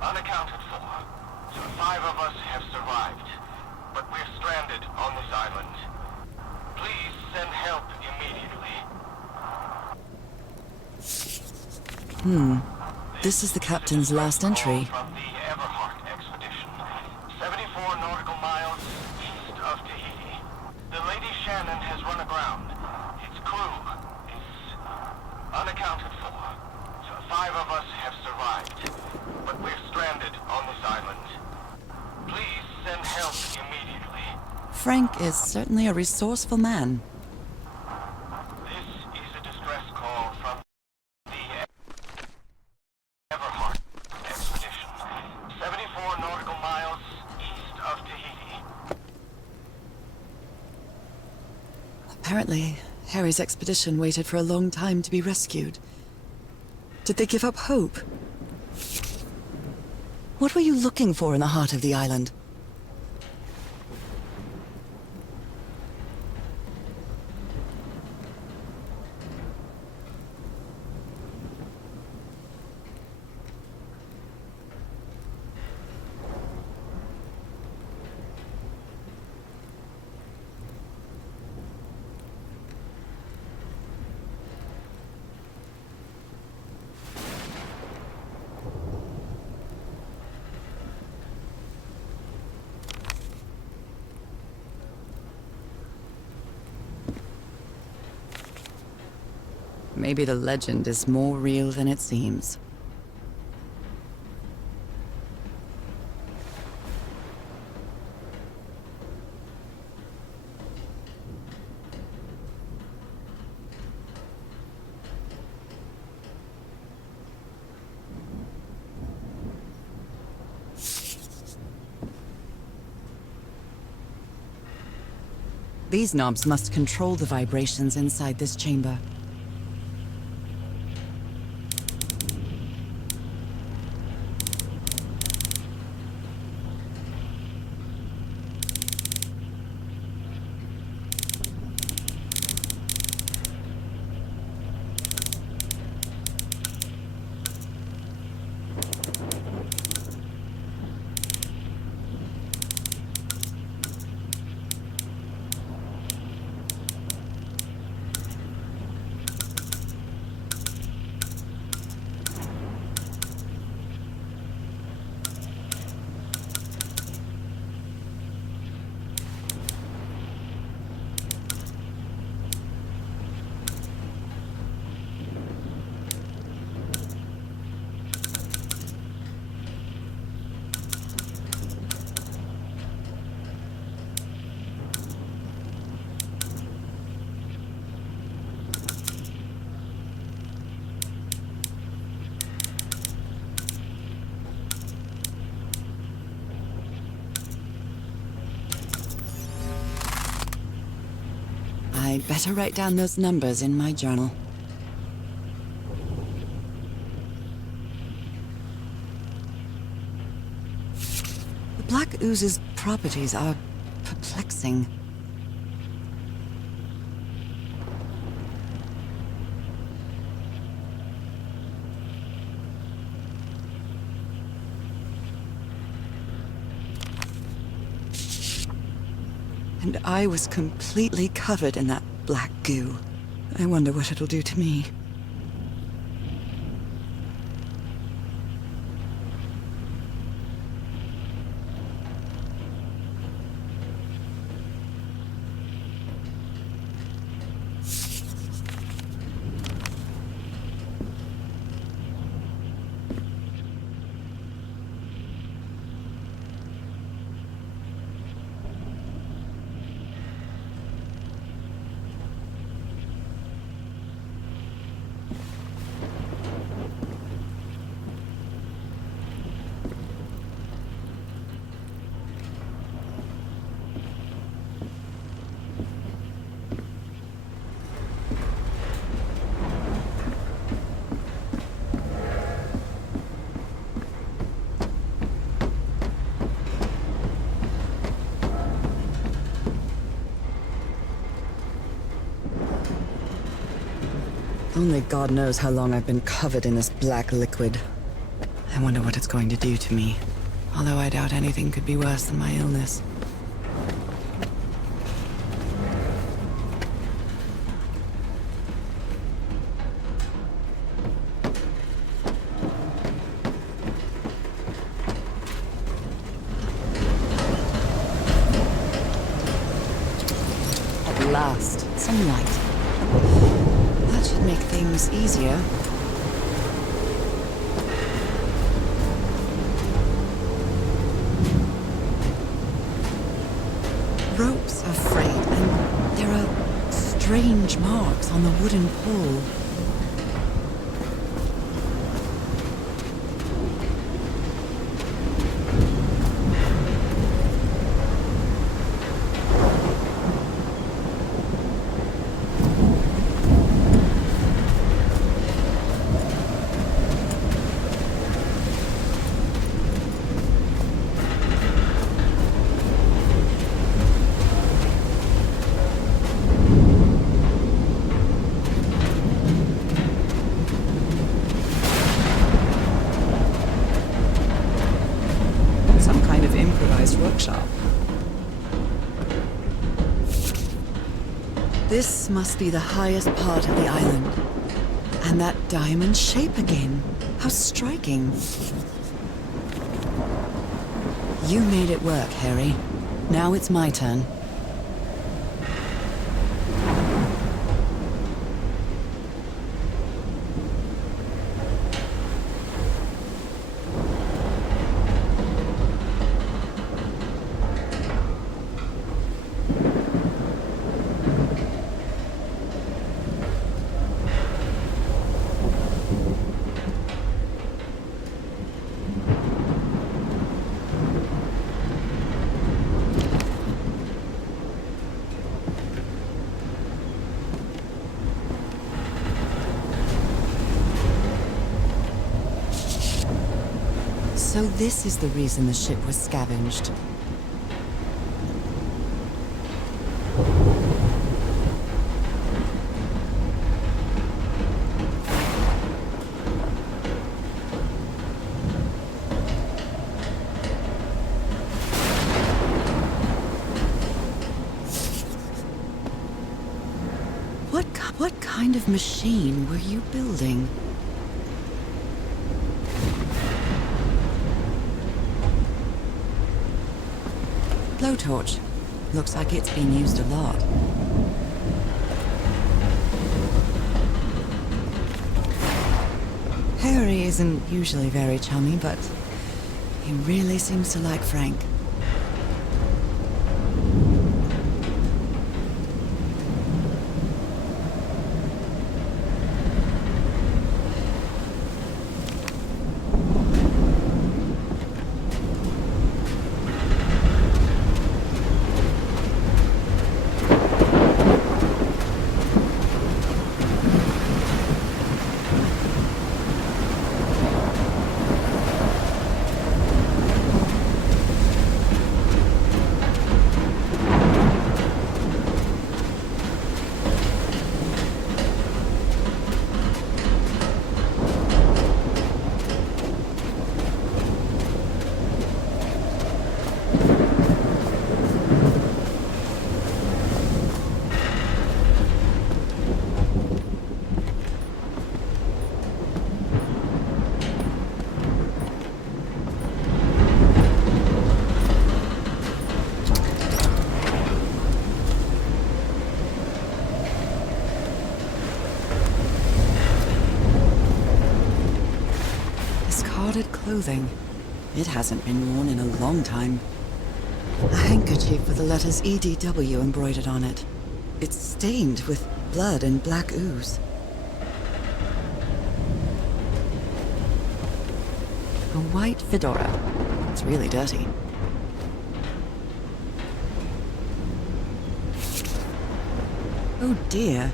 unaccounted for. So 5 of us have survived, but we're stranded on this island. Please send help immediately. This is the captain's last entry. From the Everhart expedition. 74 nautical miles east of Tahiti. The Lady Shannon has run aground. Its crew is unaccounted for. So 5 of us have survived, but we're stranded on this island. Please send help immediately. Frank is certainly a resourceful man. This is a distress call from the Everhart expedition. 74 nautical miles east of Tahiti. Apparently, Harry's expedition waited for a long time to be rescued. Did they give up hope? What were you looking for in the heart of the island? Maybe the legend is more real than it seems. These knobs must control the vibrations inside this chamber. I'd better write down those numbers in my journal. The black ooze's properties are perplexing. And I was completely covered in that black goo. I wonder what it'll do to me. Only God knows how long I've been covered in this black liquid. I wonder what it's going to do to me. Although I doubt anything could be worse than my illness. At last, some light. That should make things easier. Ropes are frayed, and there are strange marks on the wooden pole. Workshop. This must be the highest part of the island. And that diamond shape again. How striking. You made it work, Harry. Now it's my turn. So this is the reason the ship was scavenged. What kind of machine were you building? Blowtorch. Looks like it's been used a lot. Harry isn't usually very chummy, but he really seems to like Frank. Clothing. It hasn't been worn in a long time. A handkerchief with the letters EDW embroidered on it. It's stained with blood and black ooze. A white fedora. It's really dirty. Oh dear.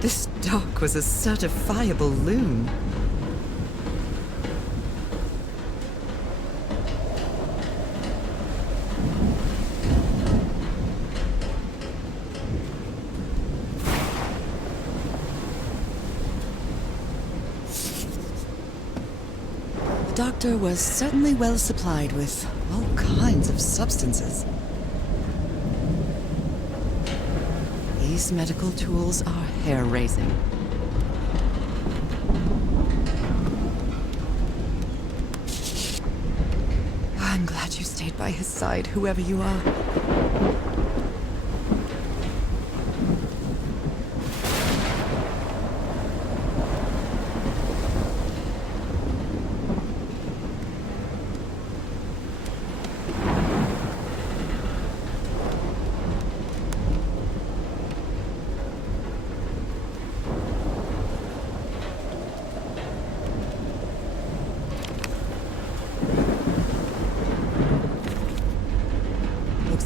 This dock was a certifiable loon. The doctor was certainly well supplied with all kinds of substances. These medical tools are hair-raising. I'm glad you stayed by his side, whoever you are.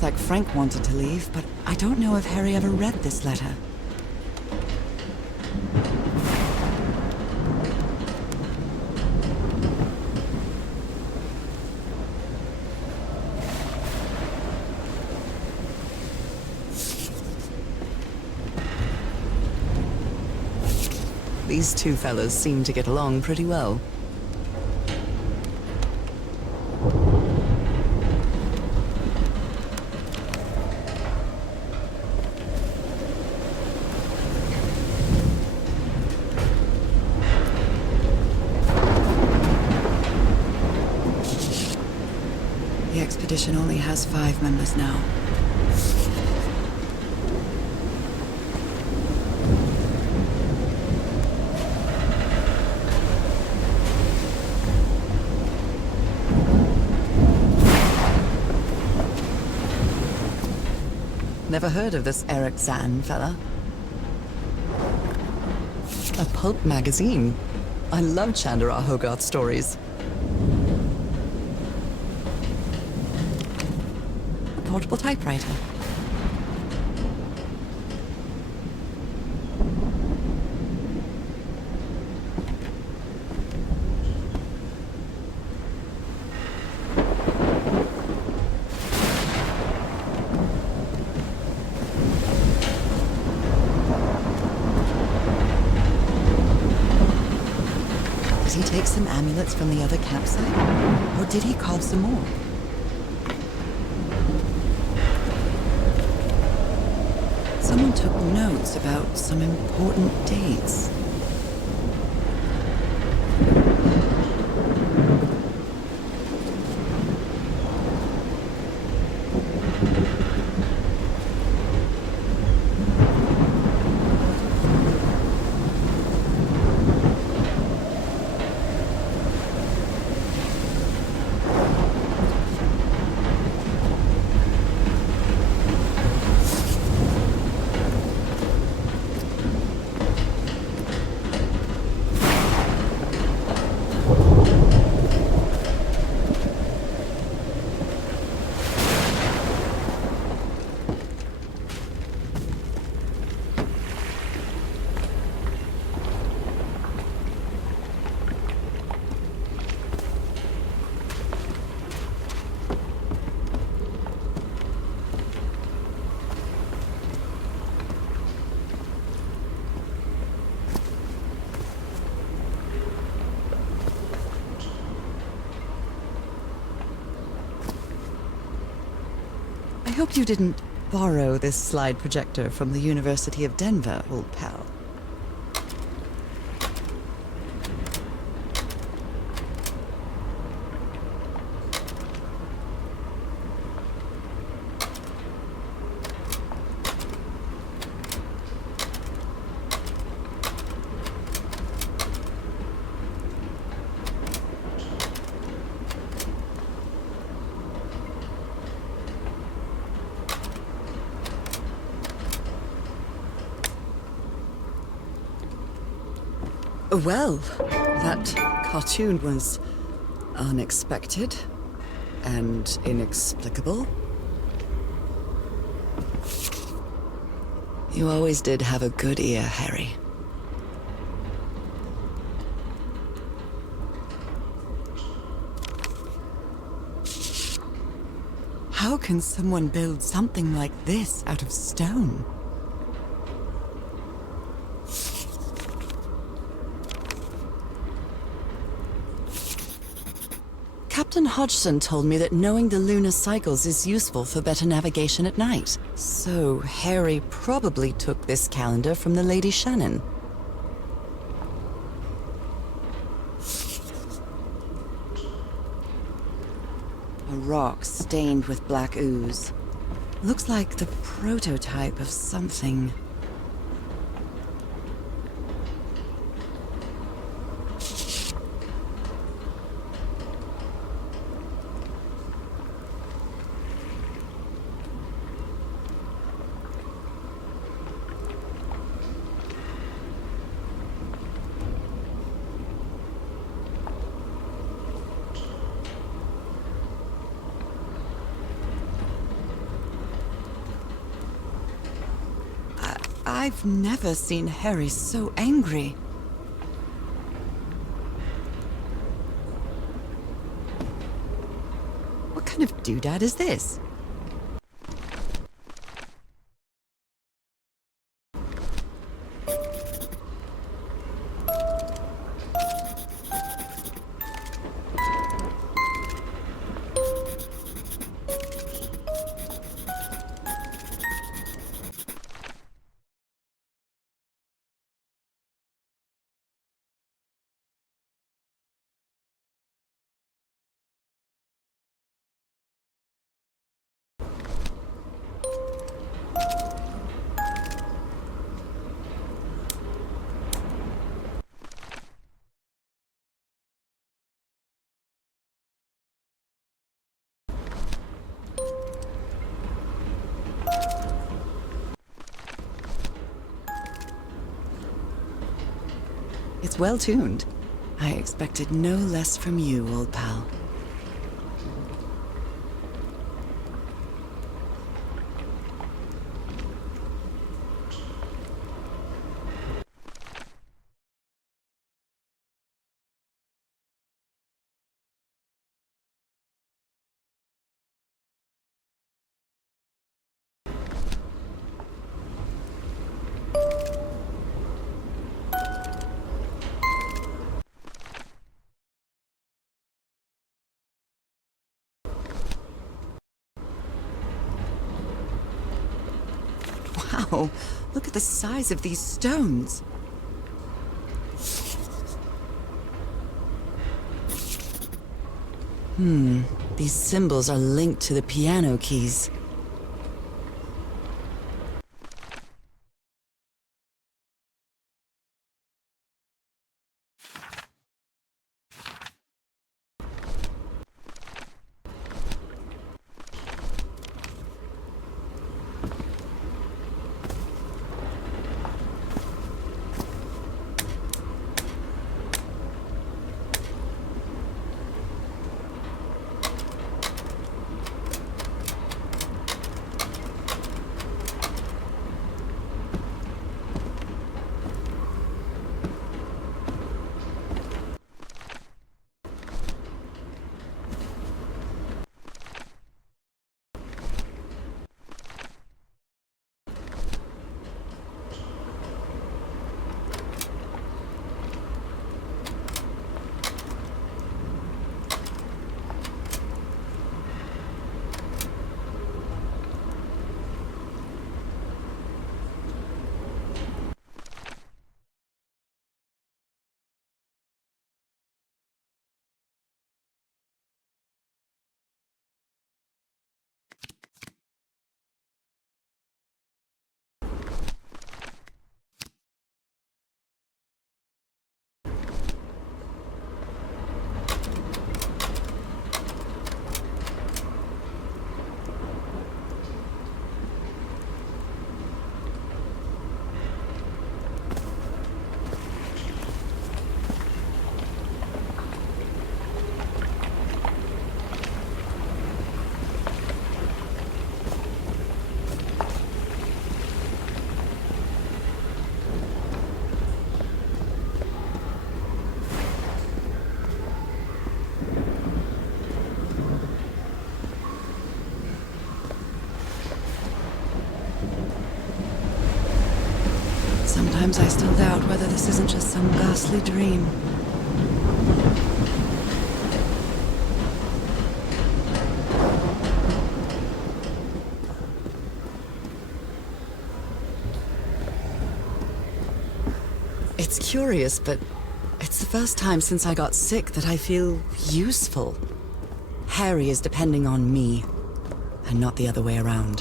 Like Frank wanted to leave, but I don't know if Harry ever read this letter. These two fellas seem to get along pretty well. The expedition only has 5 members now. Never heard of this Eric Zahn fella. A pulp magazine. I love Chandra Hogarth stories. Portable typewriter. he take some amulets from the other campsite? Or did he carve some more? Someone took notes about some important dates. I hope you didn't borrow this slide projector from the University of Denver, old pal. Well, that cartoon was unexpected and inexplicable. You always did have a good ear, Harry. How can someone build something like this out of stone? Captain Hodgson told me that knowing the lunar cycles is useful for better navigation at night. So Harry probably took this calendar from the Lady Shannon. A rock stained with black ooze. Looks like the prototype of something. I've never seen Harry so angry. What kind of doodad is this? It's well tuned. I expected no less from you, old pal. Wow, look at the size of these stones. These symbols are linked to the piano keys. Sometimes I still doubt whether this isn't just some ghastly dream. It's curious, but it's the first time since I got sick that I feel useful. Harry is depending on me, and not the other way around.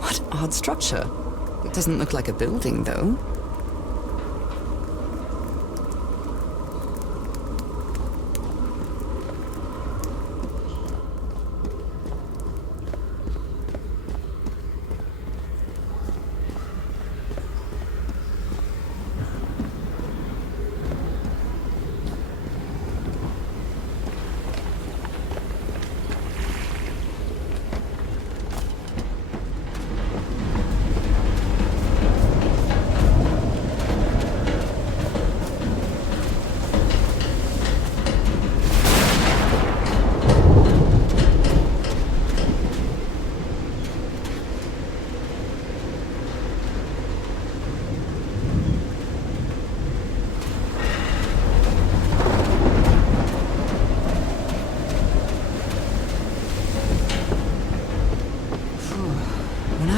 What odd structure. It doesn't look like a building, though.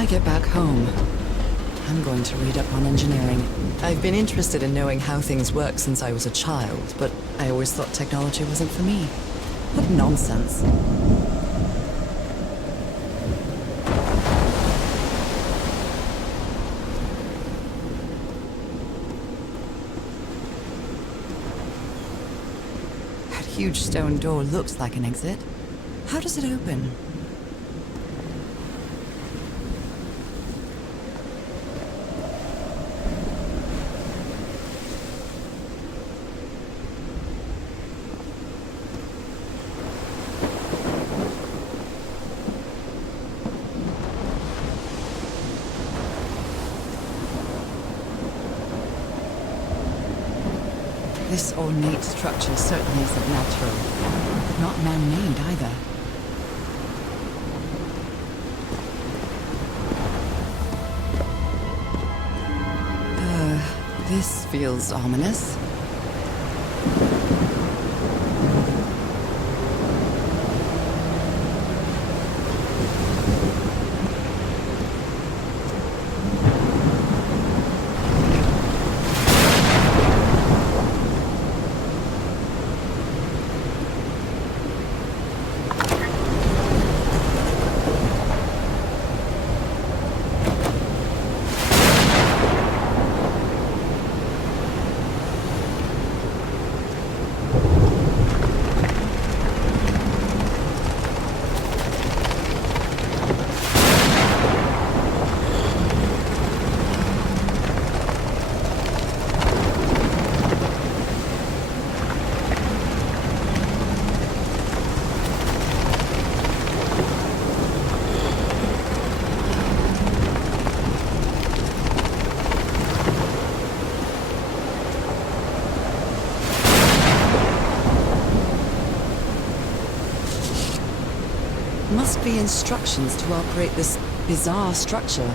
Get back home, I'm going to read up on engineering. I've been interested in knowing how things work since I was a child, but I always thought technology wasn't for me. What nonsense. That huge stone door looks like an exit. How does it open? This ornate structure certainly isn't natural. Not man-made either. This feels ominous. must be instructions to operate this bizarre structure.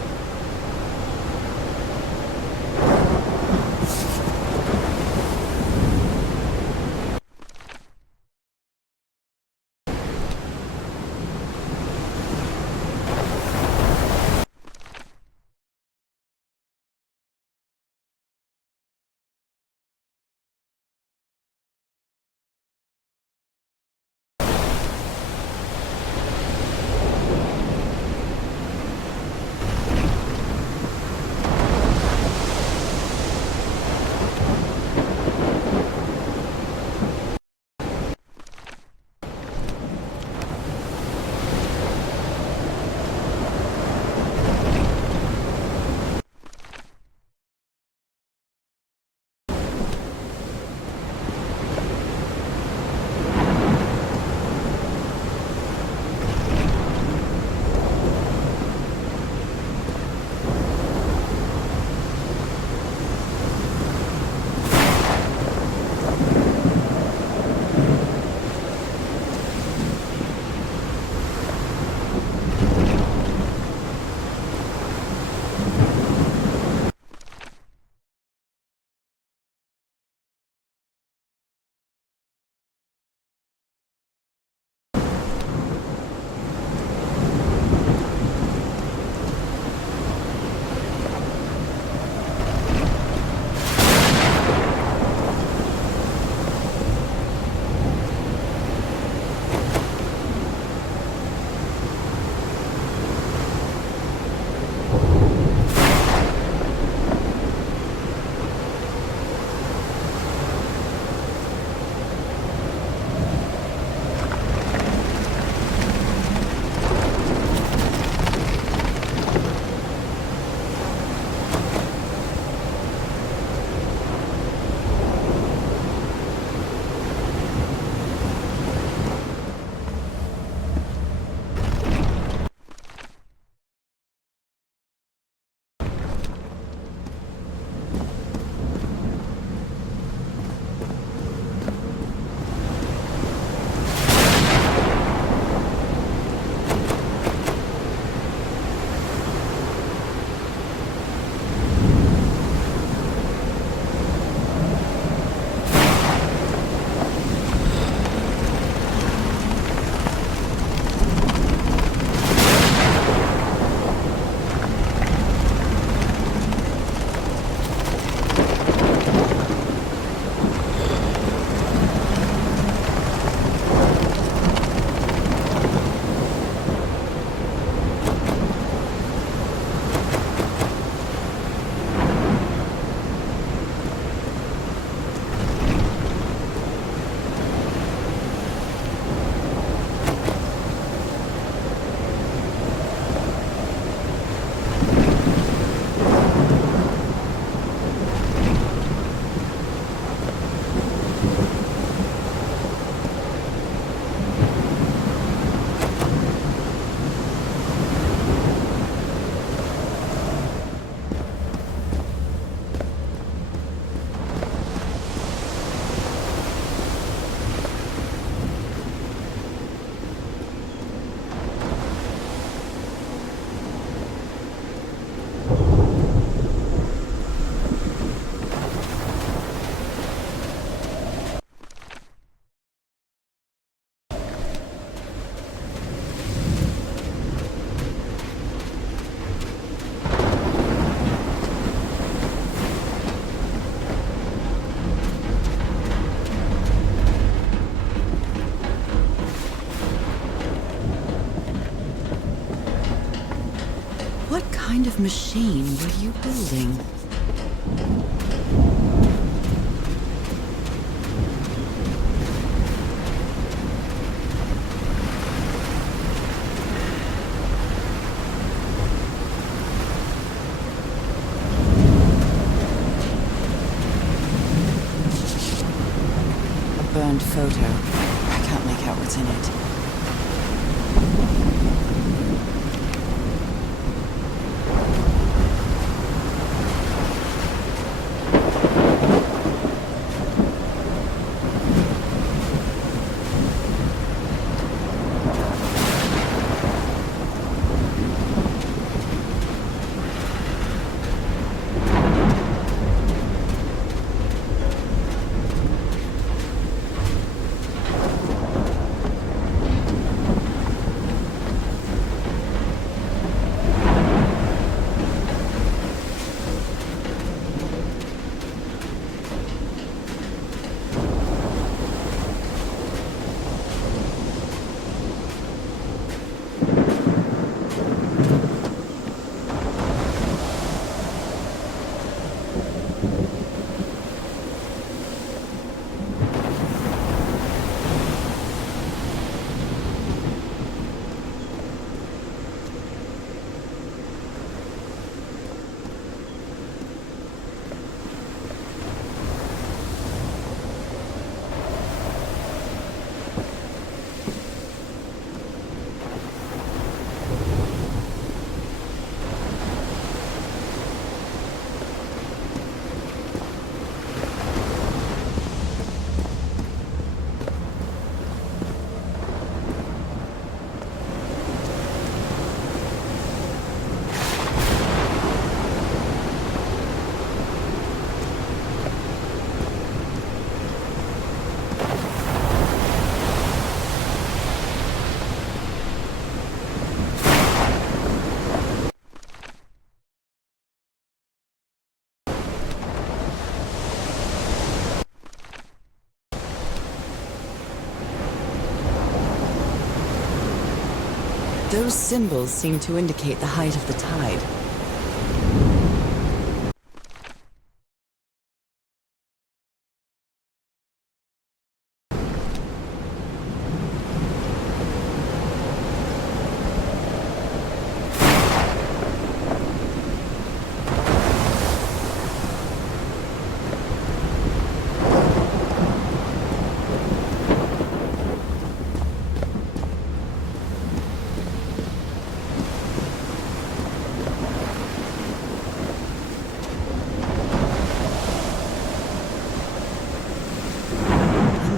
kind of machine were you building? A burned photo. I can't make out what's in it. Those symbols seem to indicate the height of the tide.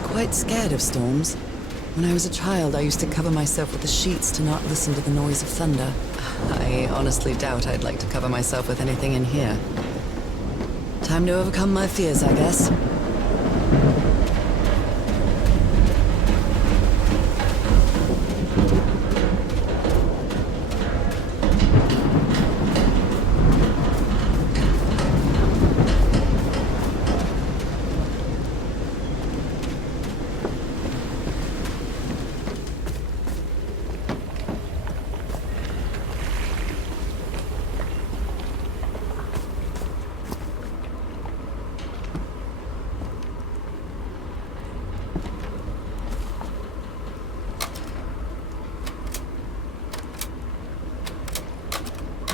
Quite scared of storms. When I was a child, I used to cover myself with the sheets to not listen to the noise of thunder. I honestly doubt I'd like to cover myself with anything in here. Time to overcome my fears, I guess.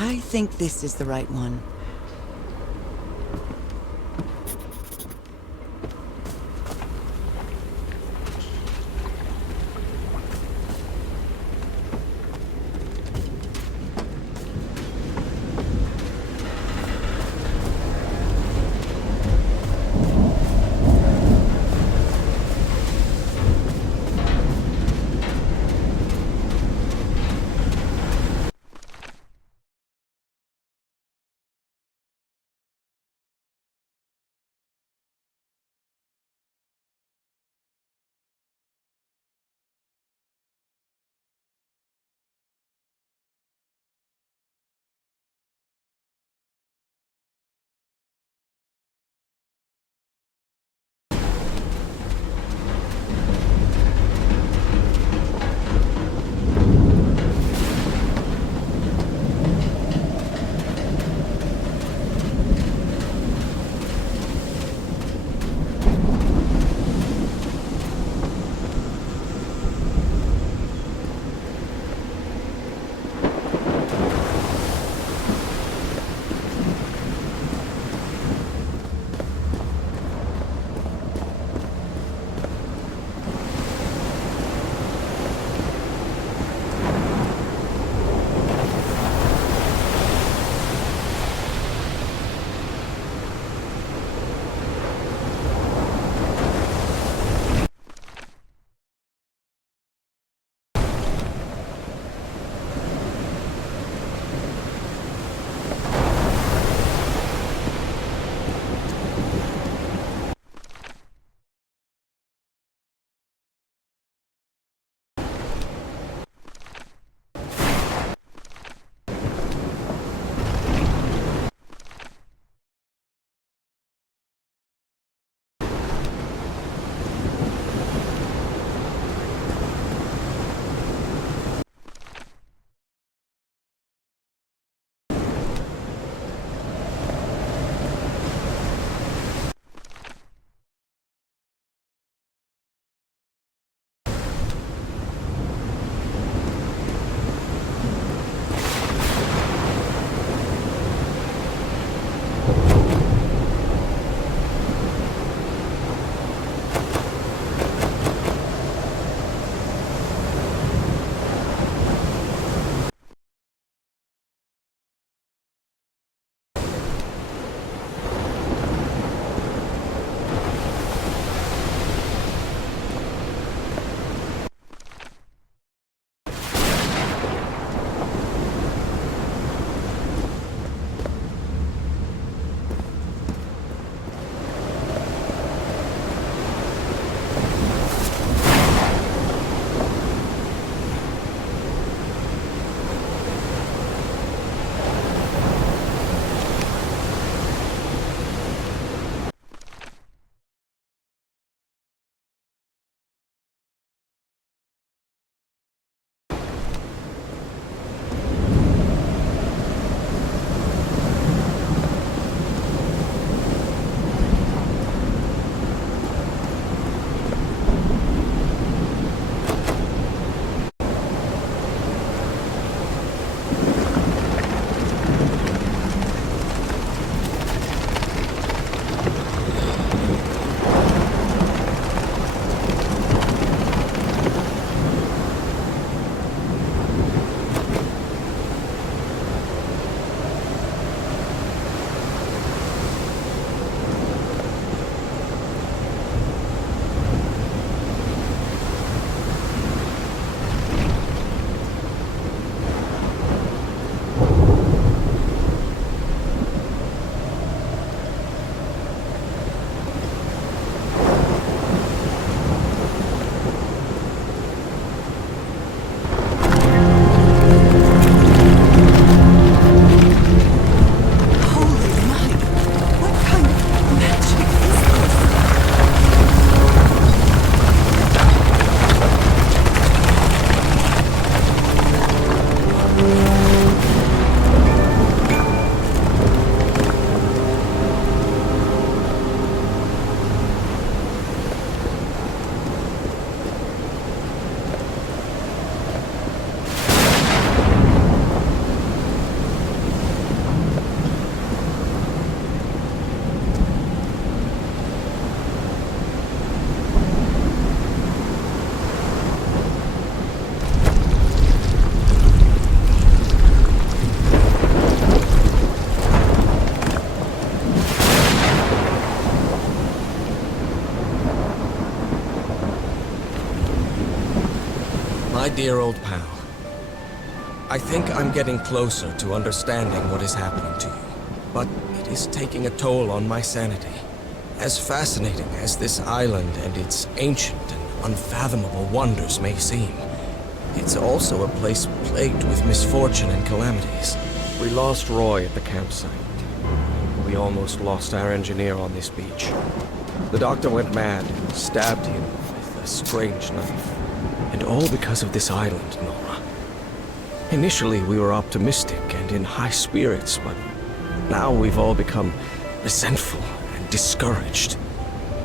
I think this is the right one. My dear old pal, I think I'm getting closer to understanding what is happening to you, but it is taking a toll on my sanity. As fascinating as this island and its ancient and unfathomable wonders may seem, it's also a place plagued with misfortune and calamities. We lost Roy at the campsite. We almost lost our engineer on this beach. The doctor went mad and stabbed him with a strange knife. And all because of this island, Nora. Initially, we were optimistic and in high spirits, but now we've all become resentful and discouraged.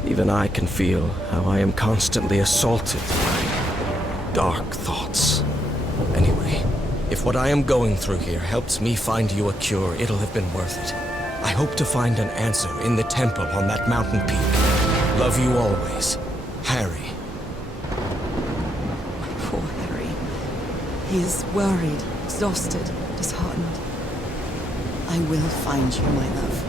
Even I can feel how I am constantly assaulted by dark thoughts. Anyway, if what I am going through here helps me find you a cure, it'll have been worth it. I hope to find an answer in the temple on that mountain peak. Love you always, Harry. Poor Harry. He is worried, exhausted, disheartened. I will find you, my love.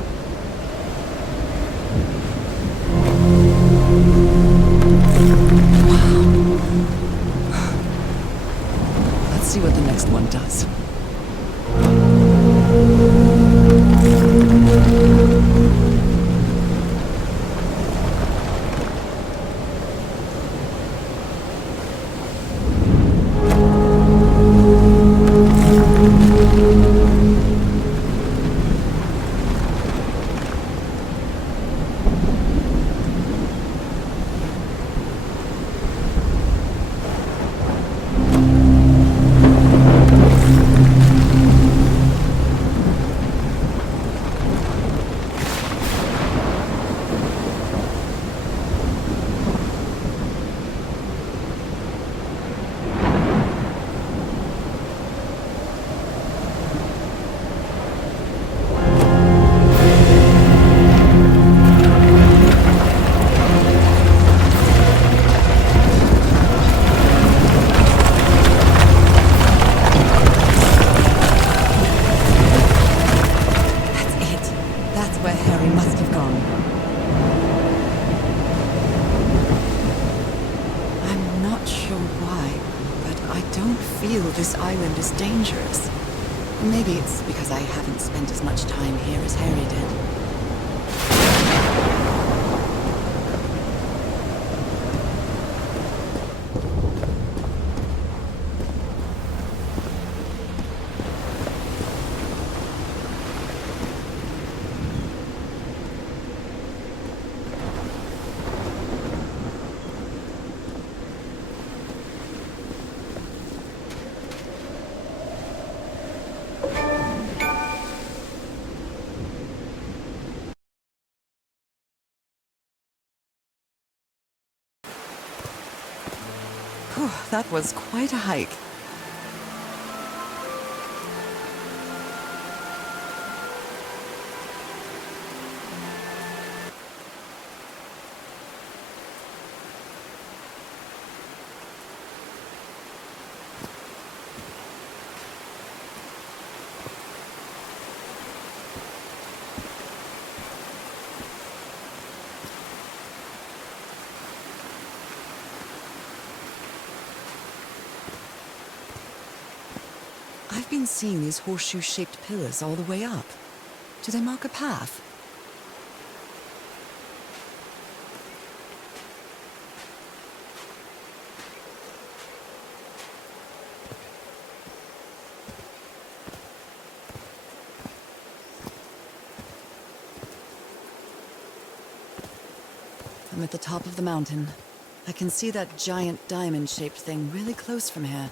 Wow. Let's see what the next one does. This island is dangerous. Maybe it's because I haven't spent as much time here as Harry did. Whew, that was quite a hike. I've been seeing these horseshoe-shaped pillars all the way up. Do they mark a path? I'm at the top of the mountain. I can see that giant diamond-shaped thing really close from here.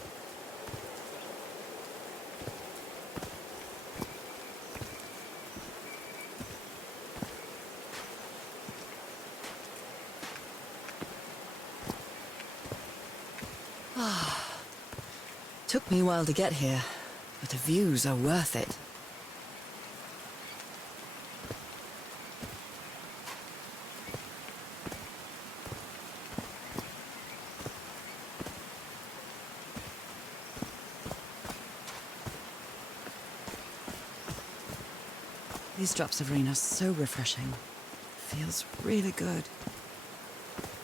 Took me a while to get here, but the views are worth it. These drops of rain are so refreshing. Feels really good.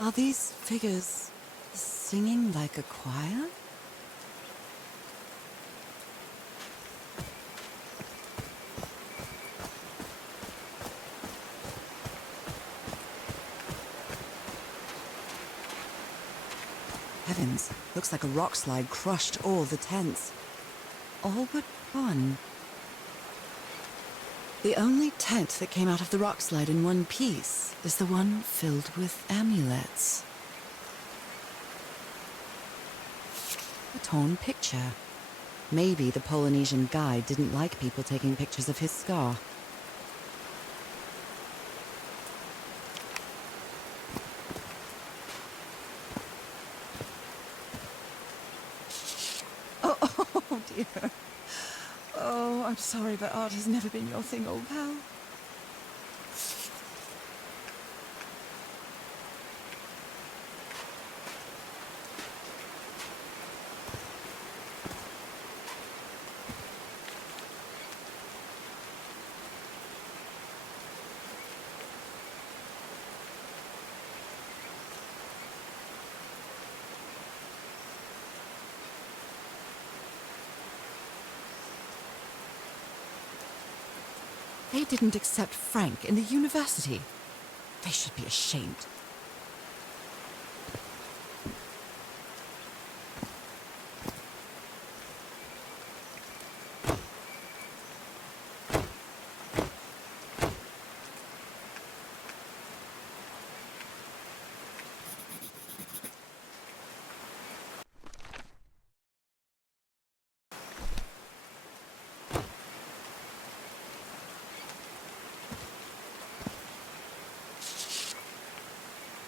Are these figures singing like a choir? Heavens, looks like a rock slide crushed all the tents. All but one. The only tent that came out of the rock slide in one piece is the one filled with amulets. A torn picture. Maybe the Polynesian guide didn't like people taking pictures of his scar. Oh dear. Oh, I'm sorry, but art has never been your thing, old pal. They didn't accept Frank in the university. They should be ashamed.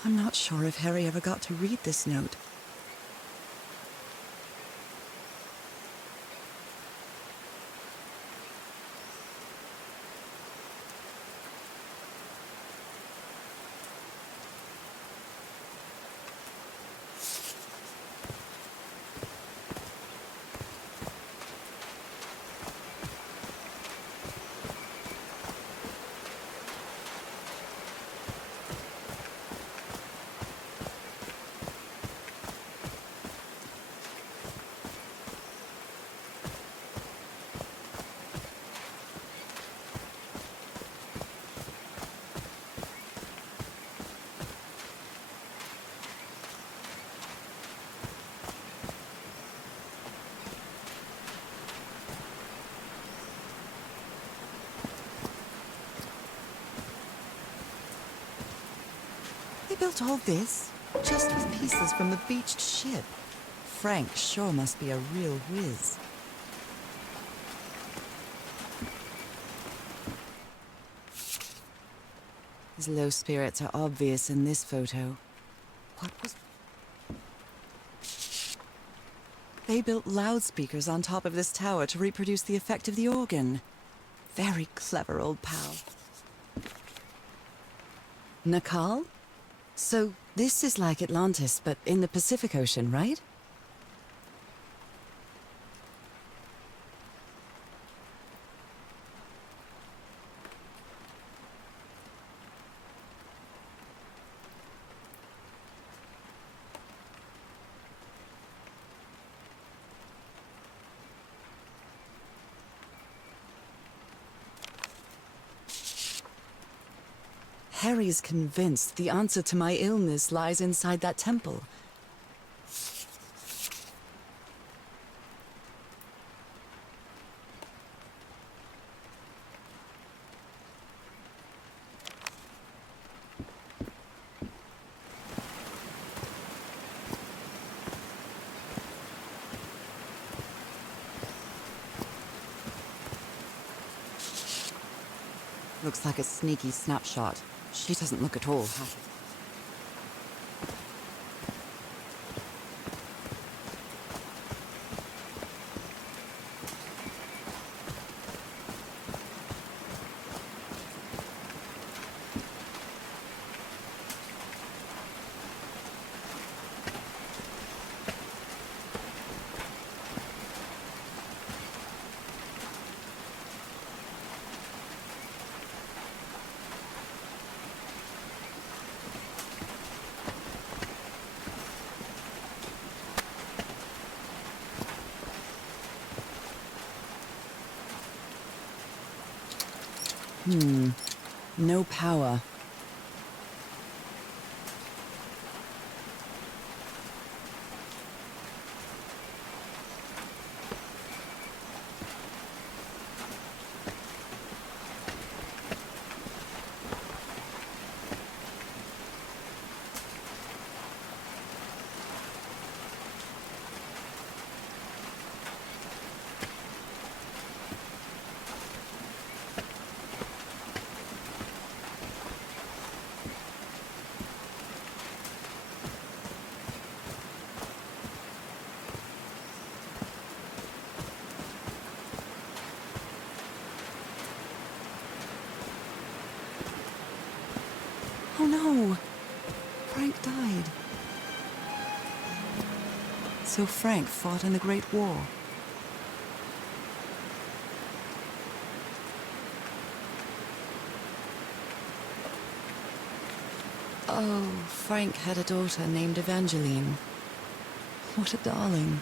I'm not sure if Harry ever got to read this note. They built all this just with pieces from the beached ship. Frank sure must be a real whiz. His low spirits are obvious in this photo. What was... They built loudspeakers on top of this tower to reproduce the effect of the organ. Very clever, old pal. Nakal? So this is like Atlantis, but in the Pacific Ocean, right? Harry's convinced the answer to my illness lies inside that temple. Looks like a sneaky snapshot. She doesn't look at all happy. No power. Oh no! Frank died. So Frank fought in the Great War. Oh, Frank had a daughter named Evangeline. What a darling.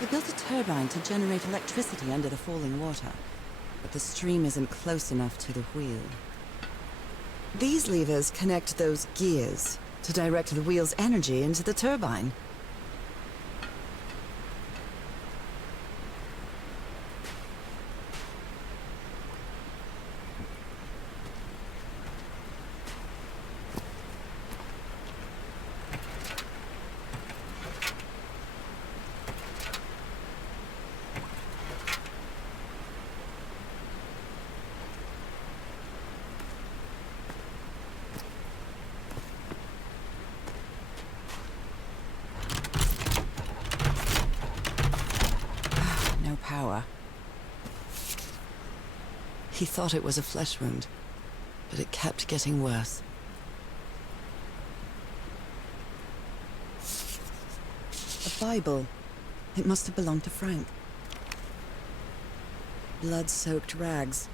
They built a turbine to generate electricity under the falling water, but the stream isn't close enough to the wheel. These levers connect those gears to direct the wheel's energy into the turbine. Power. He thought it was a flesh wound, but it kept getting worse. A Bible. It must have belonged to Frank. Blood-soaked rags.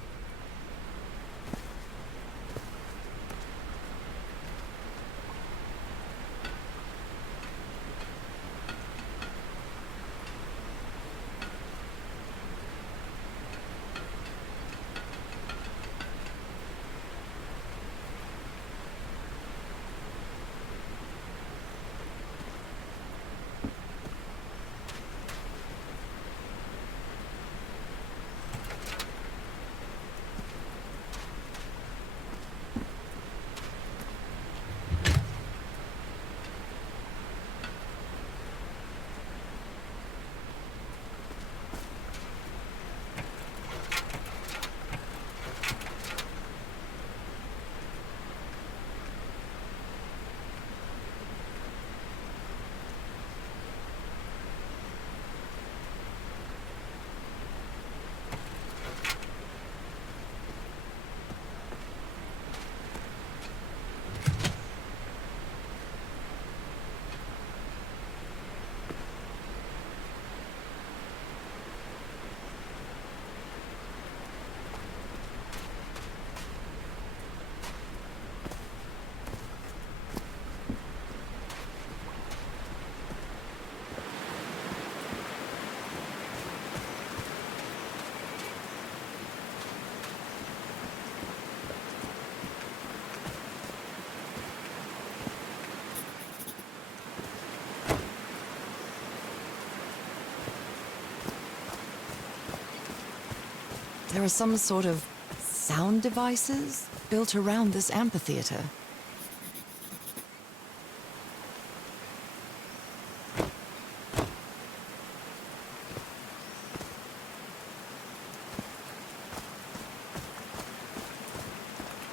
There are some sort of sound devices built around this amphitheater.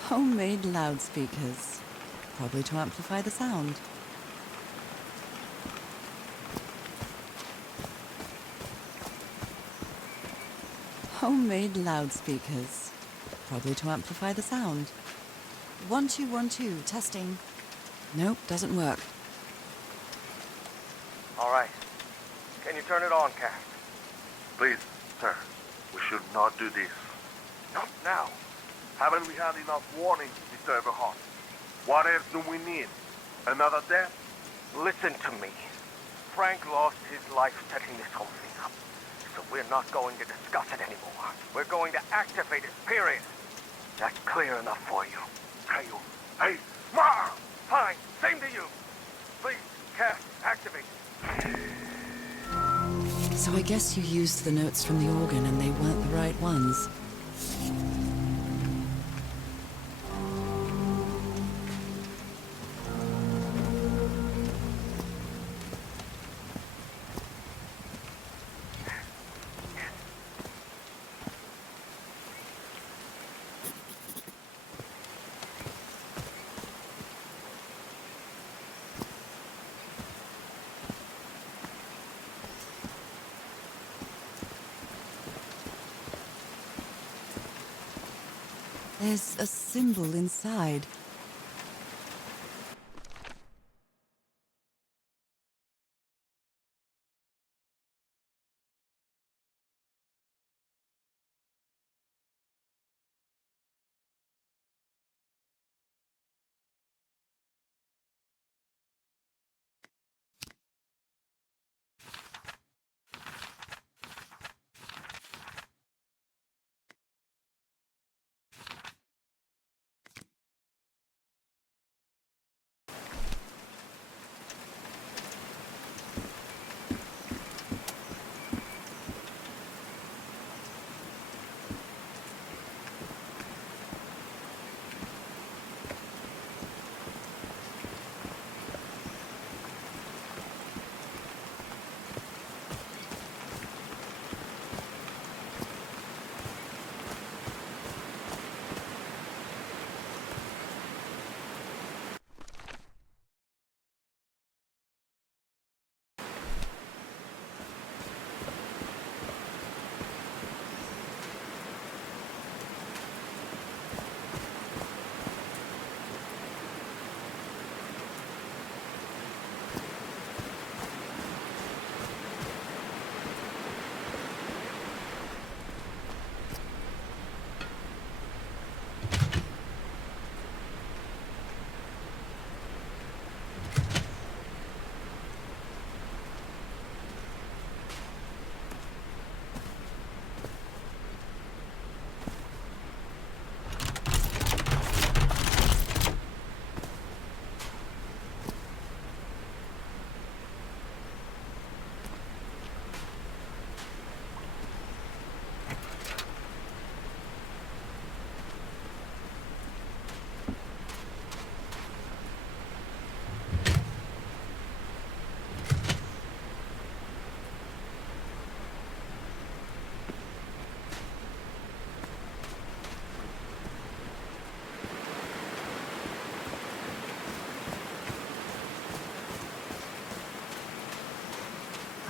Homemade loudspeakers, probably to amplify the sound. Homemade loudspeakers, probably to amplify the sound. 1, 2, 1, 2, testing. Nope, doesn't work. All right. Can you turn it on, Cass? Please, sir, we should not do this. Not now. Haven't we had enough warnings, Mr. Everhart? What else do we need? Another death? Listen to me. Frank lost his life setting this whole thing up. So we're not going to discuss it anymore. We're going to activate it, period. That's clear enough for you. Hey, Ma! Fine, same to you. Please, Cass, activate. So I guess you used the notes from the organ and they weren't the right ones. There's a symbol inside.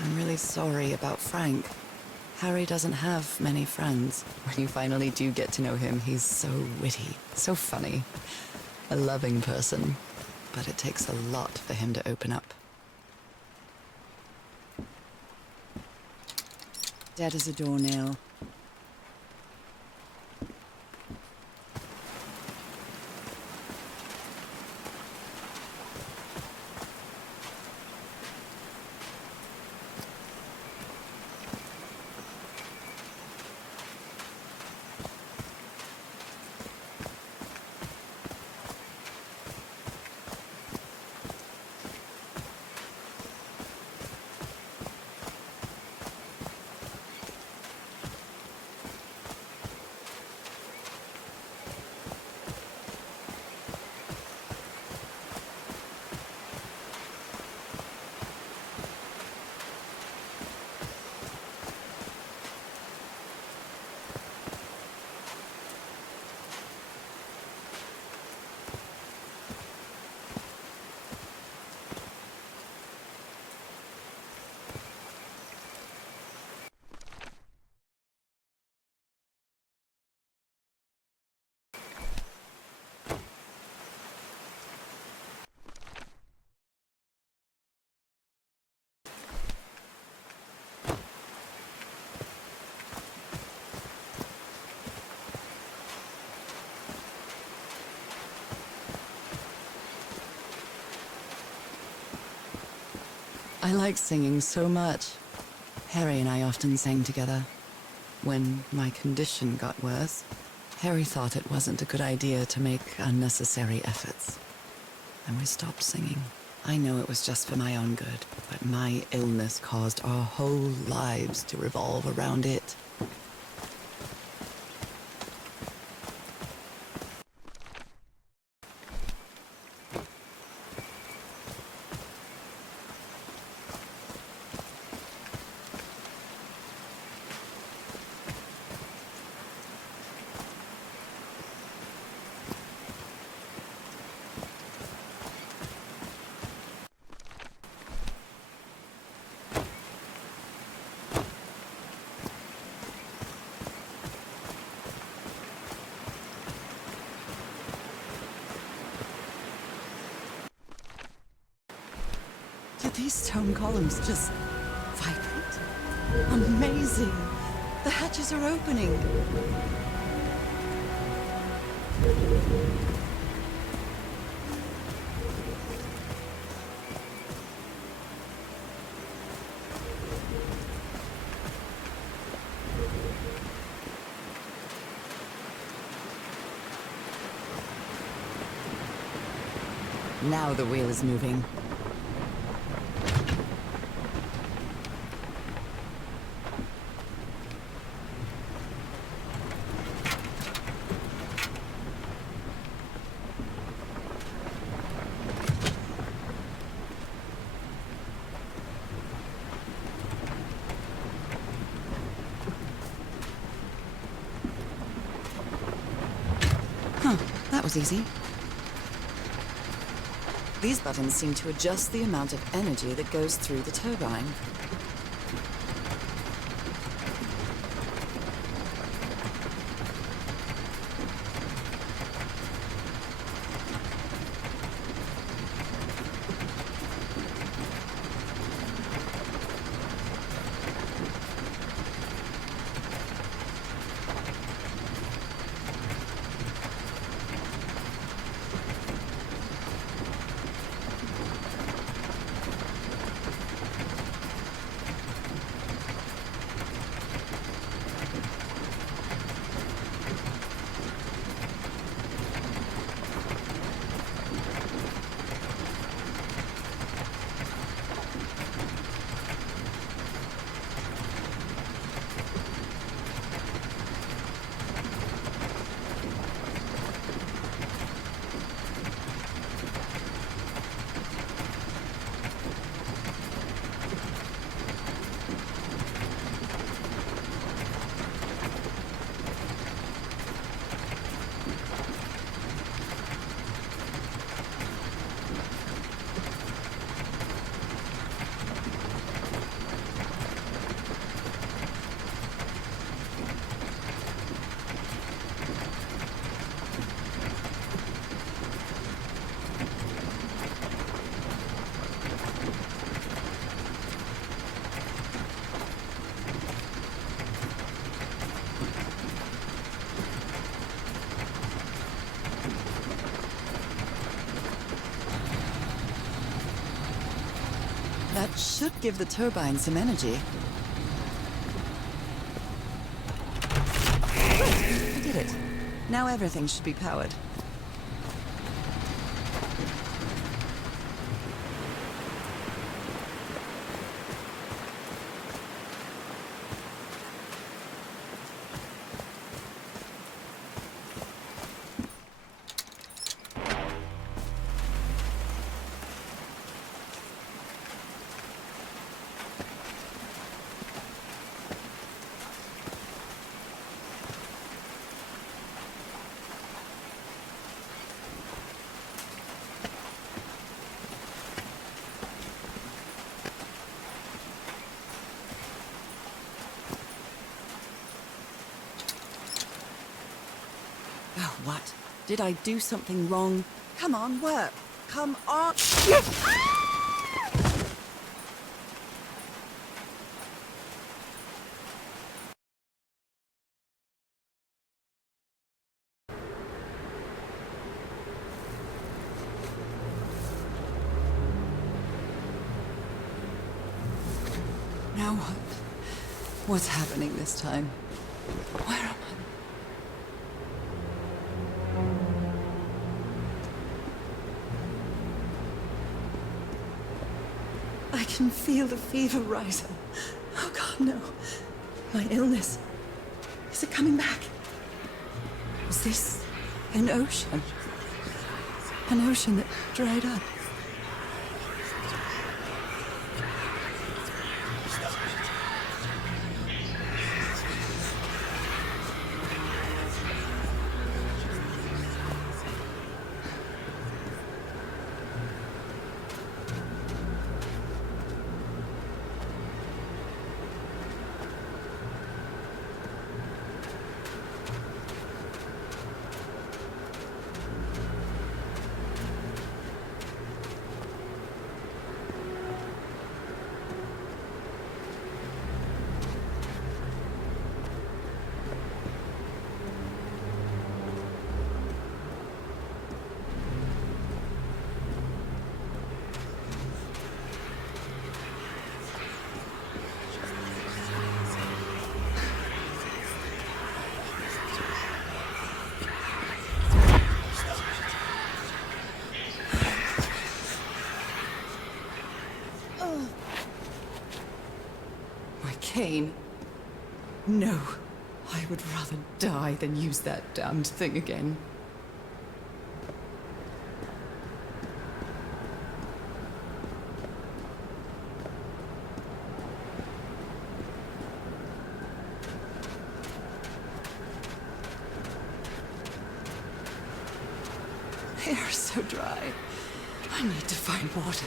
I'm really sorry about Frank. Harry doesn't have many friends. When you finally do get to know him, he's so witty, so funny. A loving person. But it takes a lot for him to open up. Dead as a doornail. I like singing so much. Harry and I often sang together. When my condition got worse, Harry thought it wasn't a good idea to make unnecessary efforts. And we stopped singing. I know it was just for my own good, but my illness caused our whole lives to revolve around it. Did these stone columns just vibrate? Amazing! The hatches are opening! Now the wheel is moving. Huh, that was easy. These buttons seem to adjust the amount of energy that goes through the turbine. That should give the turbine some energy. I did it. Now everything should be powered. Oh, what? Did I do something wrong? Come on, work! Come on! Now what? What's happening this time? Where am I can feel the fever rising. Oh God, no. My illness. Is it coming back? Was this an ocean? An ocean that dried up? My cane. No. I would rather die than use that damned thing again. Hair's so dry. I need to find water.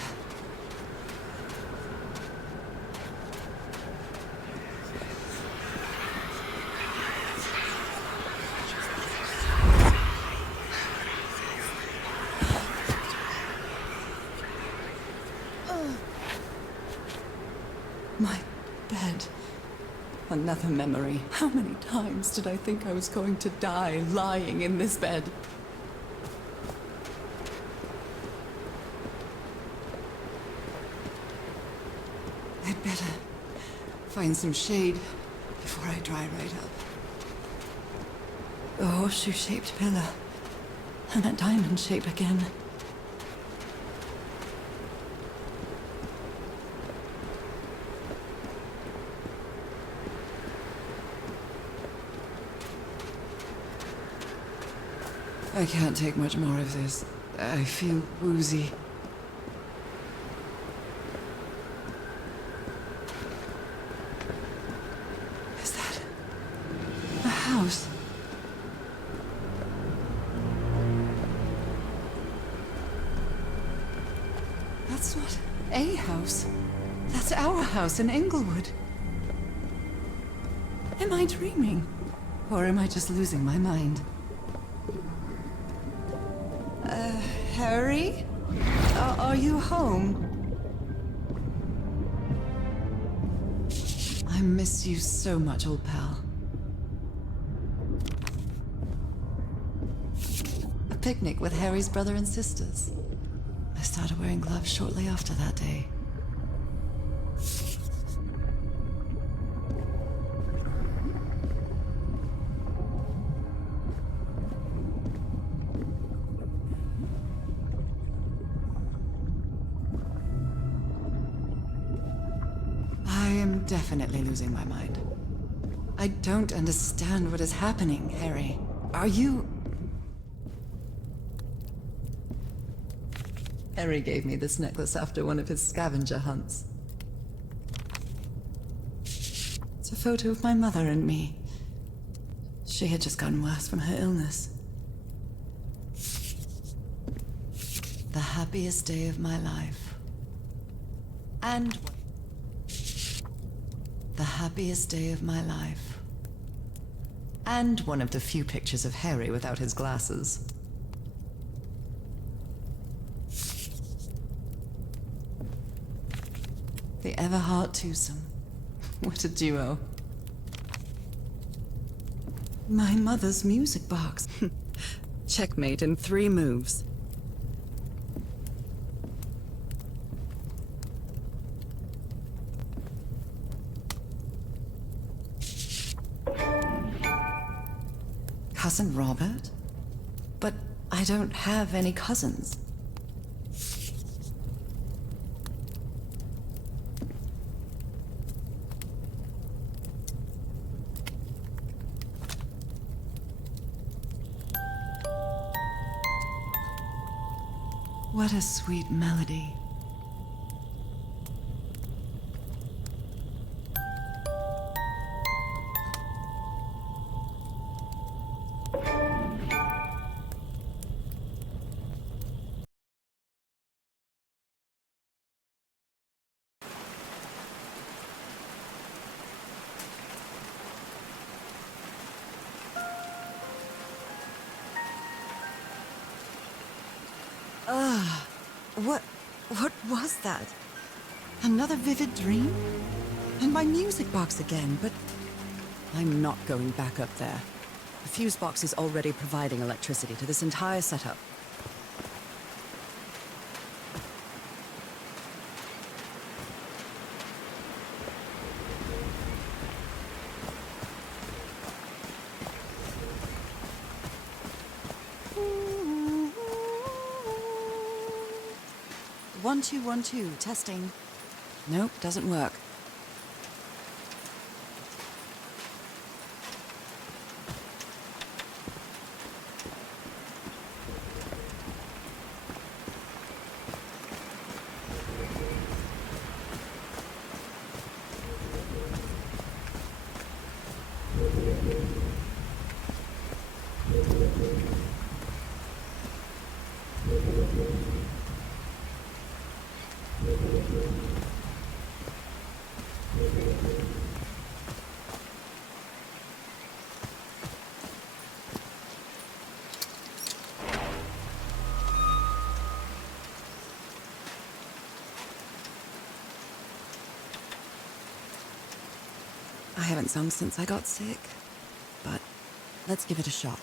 My bed. Another memory. How many times did I think I was going to die lying in this bed? I'd better find some shade before I dry right up. The horseshoe-shaped pillar. And that diamond shape again. I can't take much more of this. I feel woozy. Is that a house? That's not a house. That's our house in Englewood. Am I dreaming? Or am I just losing my mind? Harry? Are you home? I miss you so much, old pal. A picnic with Harry's brother and sisters. I started wearing gloves shortly after that day. Definitely losing my mind. I don't understand what is happening, Harry. Are you... Harry gave me this necklace after one of his scavenger hunts. It's a photo of my mother and me. She had just gotten worse from her illness. The happiest day of my life. And... the happiest day of my life. And one of the few pictures of Harry without his glasses. The Everhart twosome. What a duo. My mother's music box. Checkmate in 3 moves. Cousin Robert? But I don't have any cousins. What a sweet melody. What was that? Another vivid dream? And my music box again, but... I'm not going back up there. The fuse box is already providing electricity to this entire setup. One, two, testing. Nope, doesn't work. I haven't sung since I got sick, but let's give it a shot.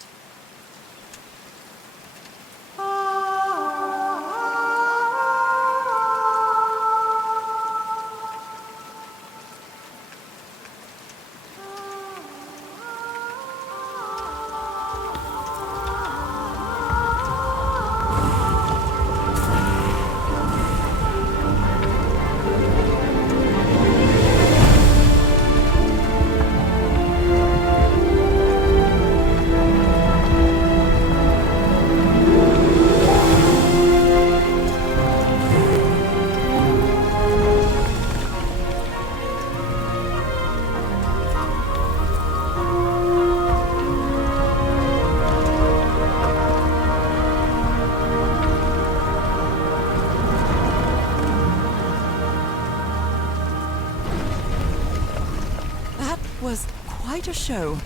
Was quite a show.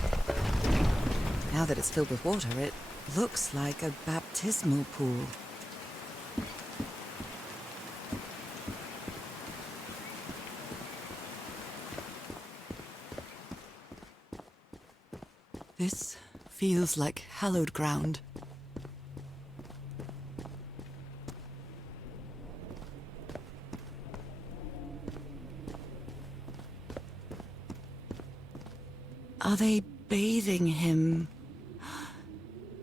Now that it's filled with water, it looks like a baptismal pool. This feels like hallowed ground. Are they bathing him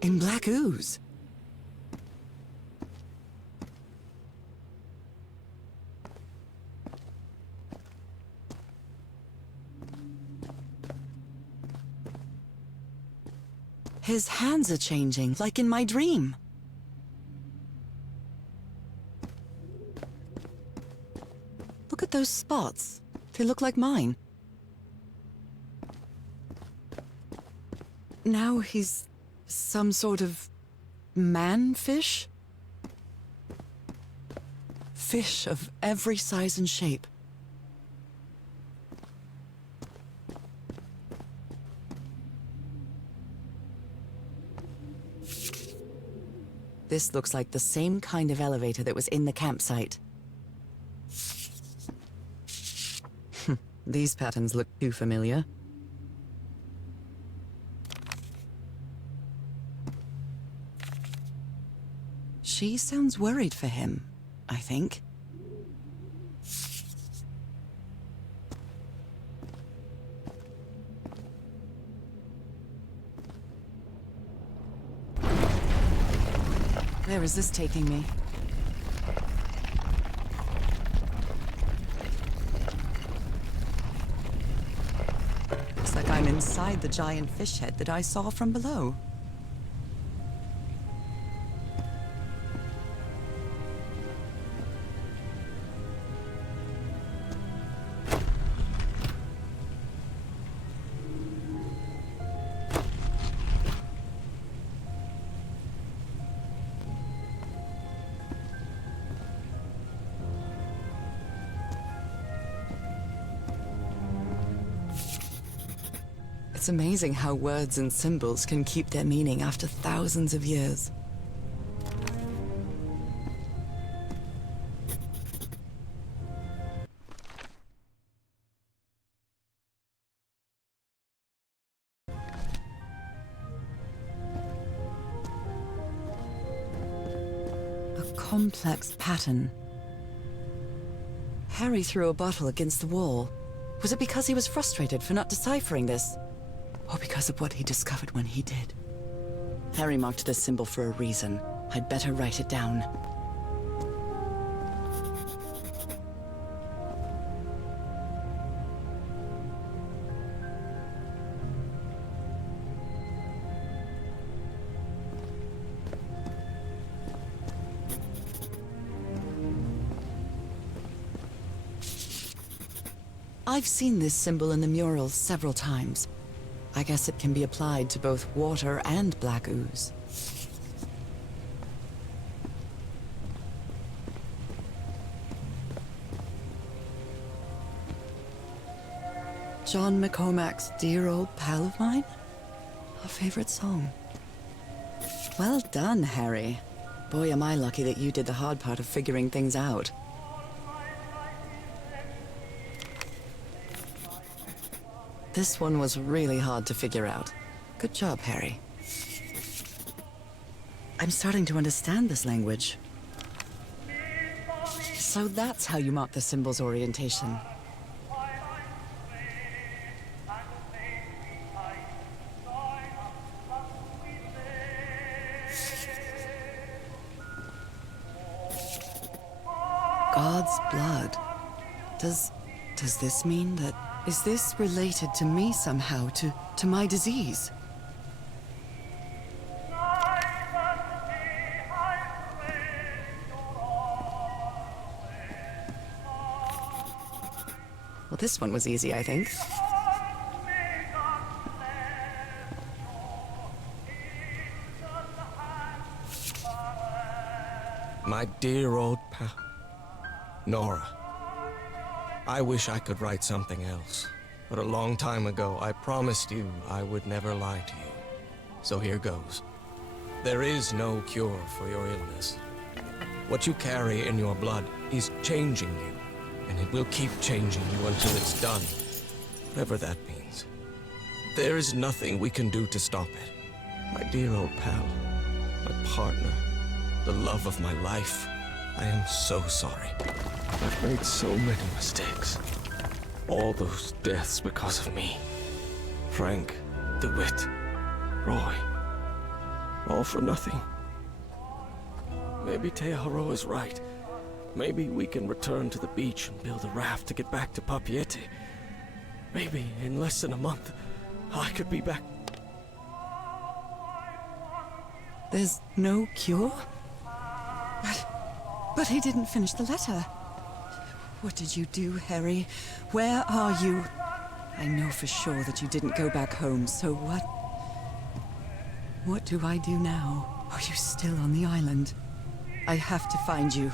in black ooze? His hands are changing, like in my dream. Look at those spots. They look like mine. Now he's some sort of man-fish? Fish of every size and shape. This looks like the same kind of elevator that was in the campsite. These patterns look too familiar. She sounds worried for him, I think. Where is this taking me? Looks like I'm inside the giant fish head that I saw from below. It's amazing how words and symbols can keep their meaning after thousands of years. A complex pattern. Harry threw a bottle against the wall. Was it because he was frustrated for not deciphering this? Or because of what he discovered when he did? Harry marked this symbol for a reason. I'd better write it down. I've seen this symbol in the mural several times. I guess it can be applied to both water and black ooze. John McCormack's Dear Old Pal of Mine? A favorite song. Well done, Harry. Boy, am I lucky that you did the hard part of figuring things out. This one was really hard to figure out. Good job, Harry. I'm starting to understand this language. So that's how you mark the symbol's orientation. God's blood. Does this mean that... Is this related to me somehow, to my disease? Well, this one was easy, I think. My dear old pal, Nora. I wish I could write something else, but a long time ago I promised you I would never lie to you. So here goes. There is no cure for your illness. What you carry in your blood is changing you, and it will keep changing you until it's done, whatever that means. There is nothing we can do to stop it. My dear old pal, my partner, the love of my life, I am so sorry. I've made so many mistakes. All those deaths because of me. Frank, DeWitt, Roy. All for nothing. Maybe Teodoro is right. Maybe we can return to the beach and build a raft to get back to Papiete. Maybe in less than a month, I could be back. There's no cure? But he didn't finish the letter. What did you do, Harry? Where are you? I know for sure that you didn't go back home, so what? What do I do now? Are you still on the island? I have to find you.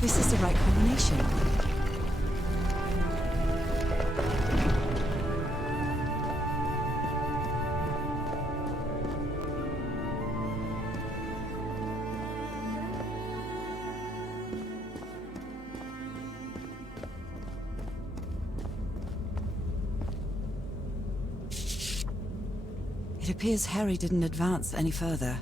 This is the right combination. It appears Harry didn't advance any further.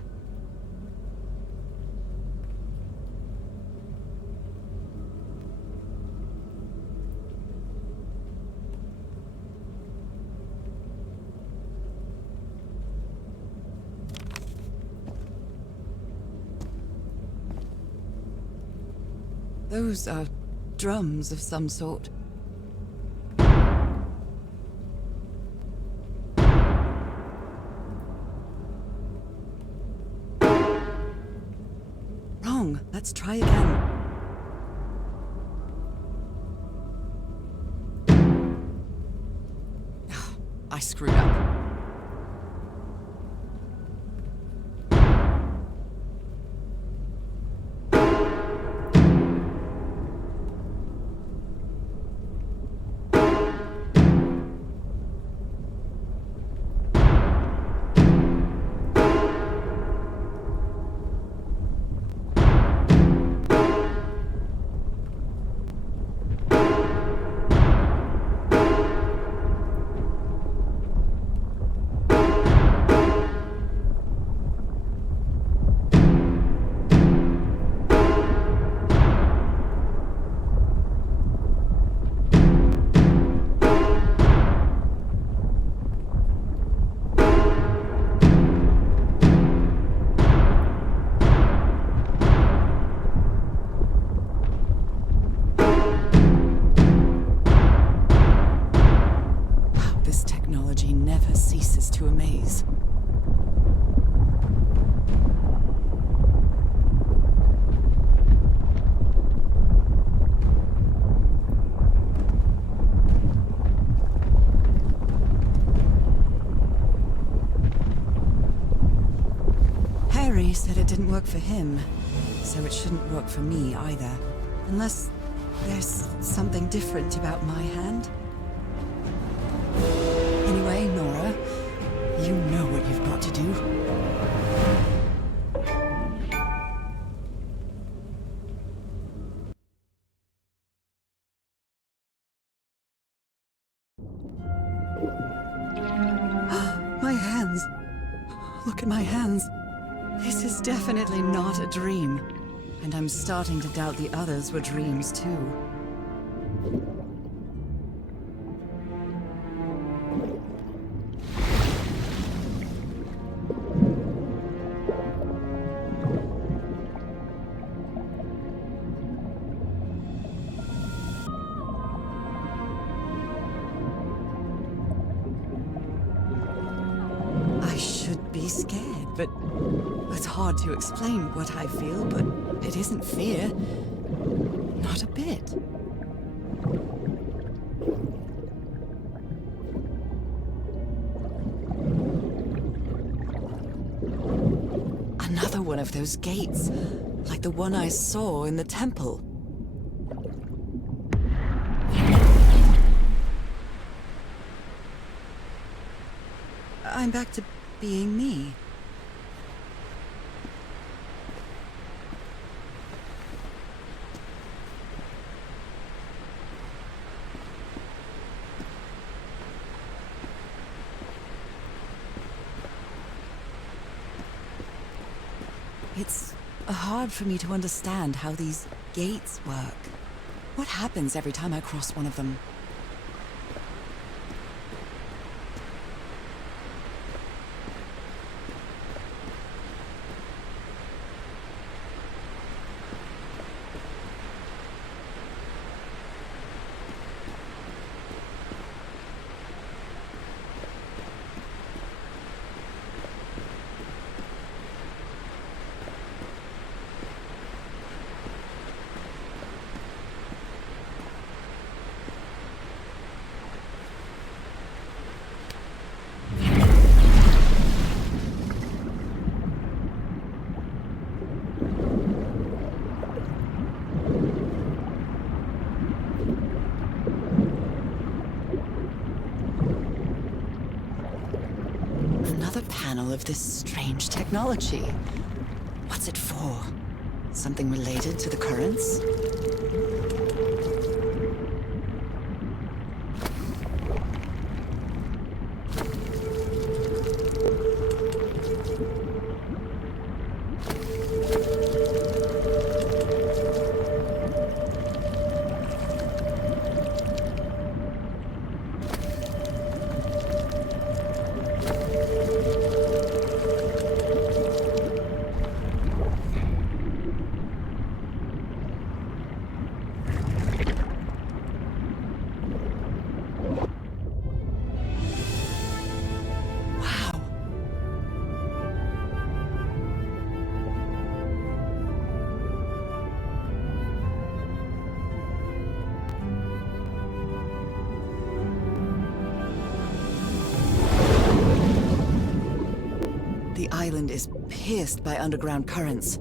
Those are drums of some sort. Wrong. Let's try again. I screwed up. Never ceases to amaze. Harry said it didn't work for him, so it shouldn't work for me either. Unless there's something different about my hand. Anyway, Nora, you know what you've got to do. My hands. Look at my hands. This is definitely not a dream. And I'm starting to doubt the others were dreams too. Scared, but it's hard to explain what I feel, but it isn't fear. Not a bit. Another one of those gates, like the one I saw in the temple. I'm back to being me. It's hard for me to understand how these gates work. What happens every time I cross one of them? panel of this strange technology. What's it for? Something related to the currents? The island is pierced by underground currents.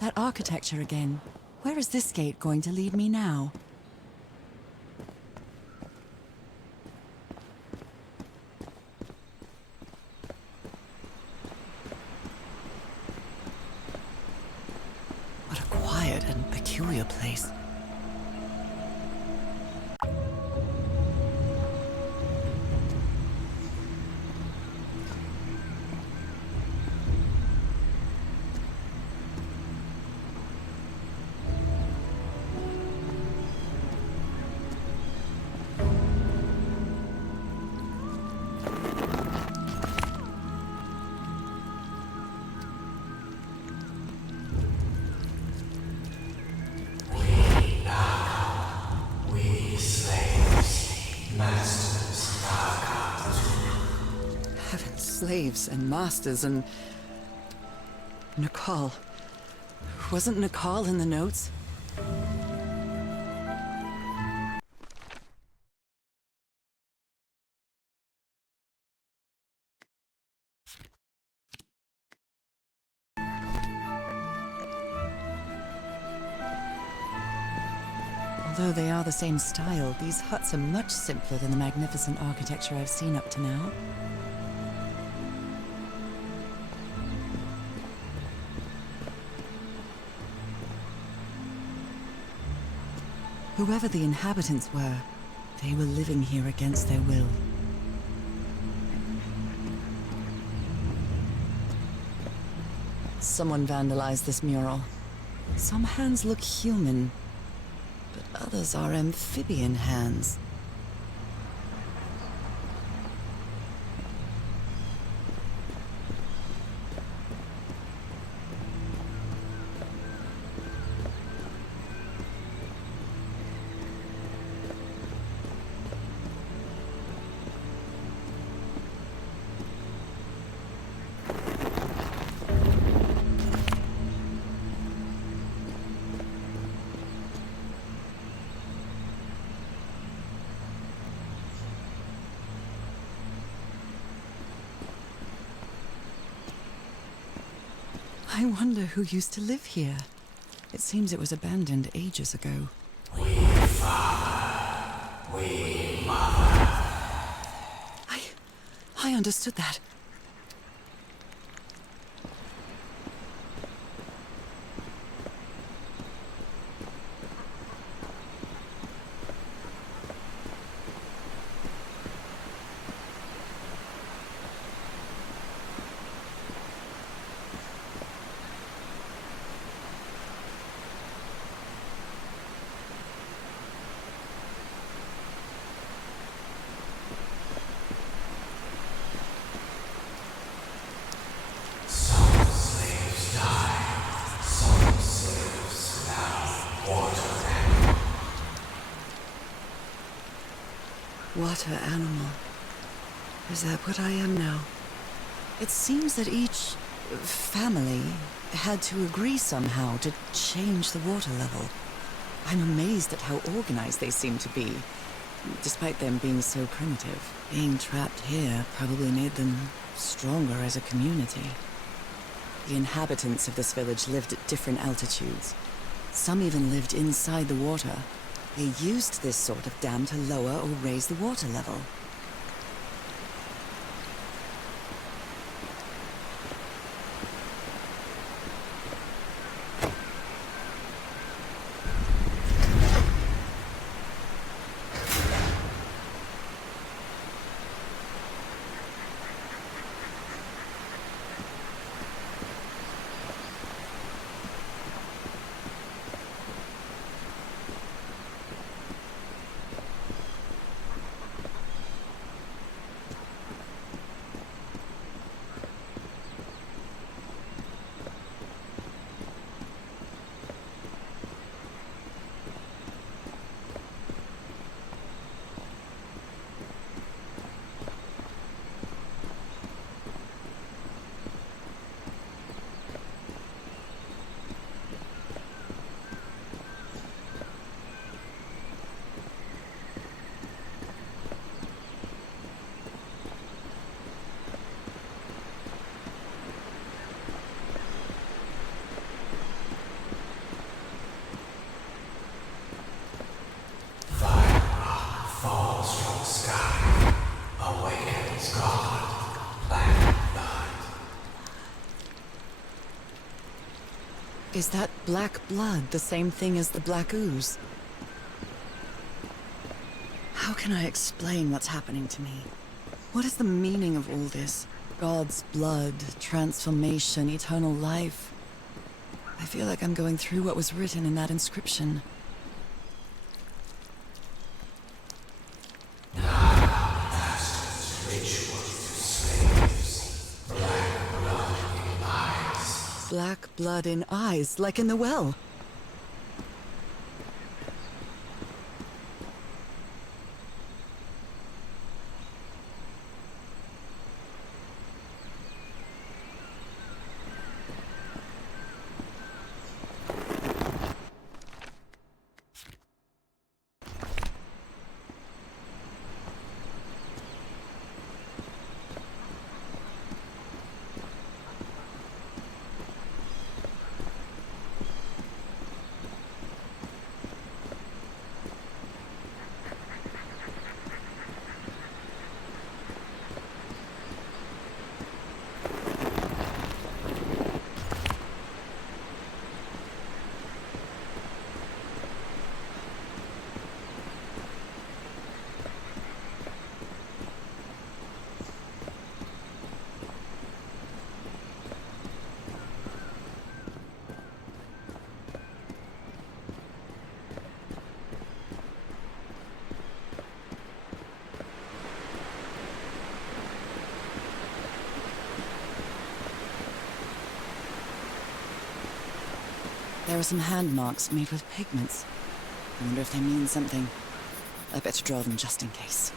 That architecture again. Where is this gate going to lead me now? What a quiet and peculiar place. Slaves and masters and... Nicole. Wasn't Nicole in the notes? Although they are the same style, these huts are much simpler than the magnificent architecture I've seen up to now. Whoever the inhabitants were, they were living here against their will. Someone vandalized this mural. Some hands look human, but others are amphibian hands. I wonder who used to live here. It seems it was abandoned ages ago. We father, we mother. I understood that. Water animal. Is that what I am now? It seems that each family had to agree somehow to change the water level. I'm amazed at how organized they seem to be, despite them being so primitive. Being trapped here probably made them stronger as a community. The inhabitants of this village lived at different altitudes. Some even lived inside the water. They used this sort of dam to lower or raise the water level. Falls from the sky, awakens God, black blood. Is that black blood the same thing as the black ooze? How can I explain what's happening to me? What is the meaning of all this? God's blood, transformation, eternal life. I feel like I'm going through what was written in that inscription. Black blood in eyes, like in the well. There are some hand marks made with pigments. I wonder if they mean something. I better draw them just in case.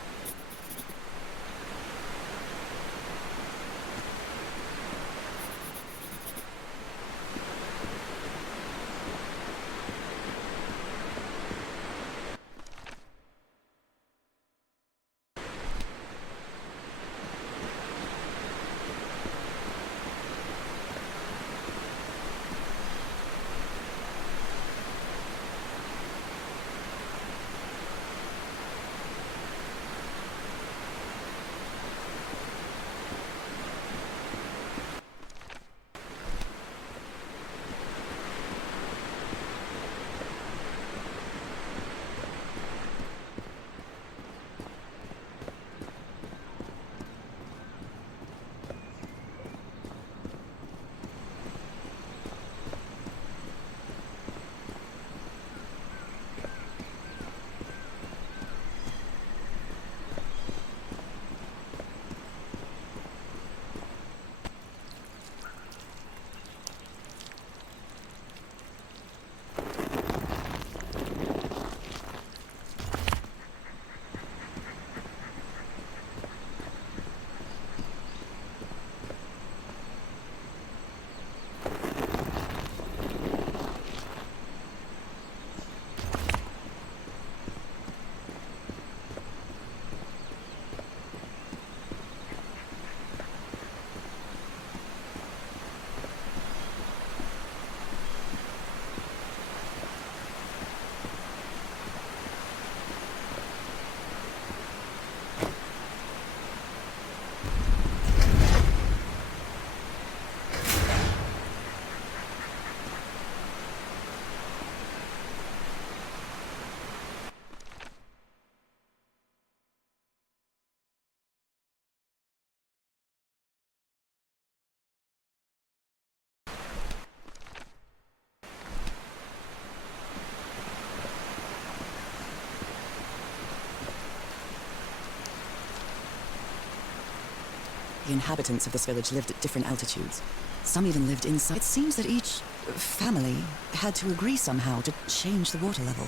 The inhabitants of this village lived at different altitudes. Some even lived inside. It seems that each family had to agree somehow to change the water level.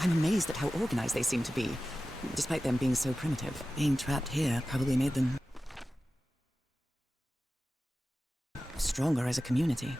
I'm amazed at how organized they seem to be, despite them being so primitive. Being trapped here probably made them stronger as a community.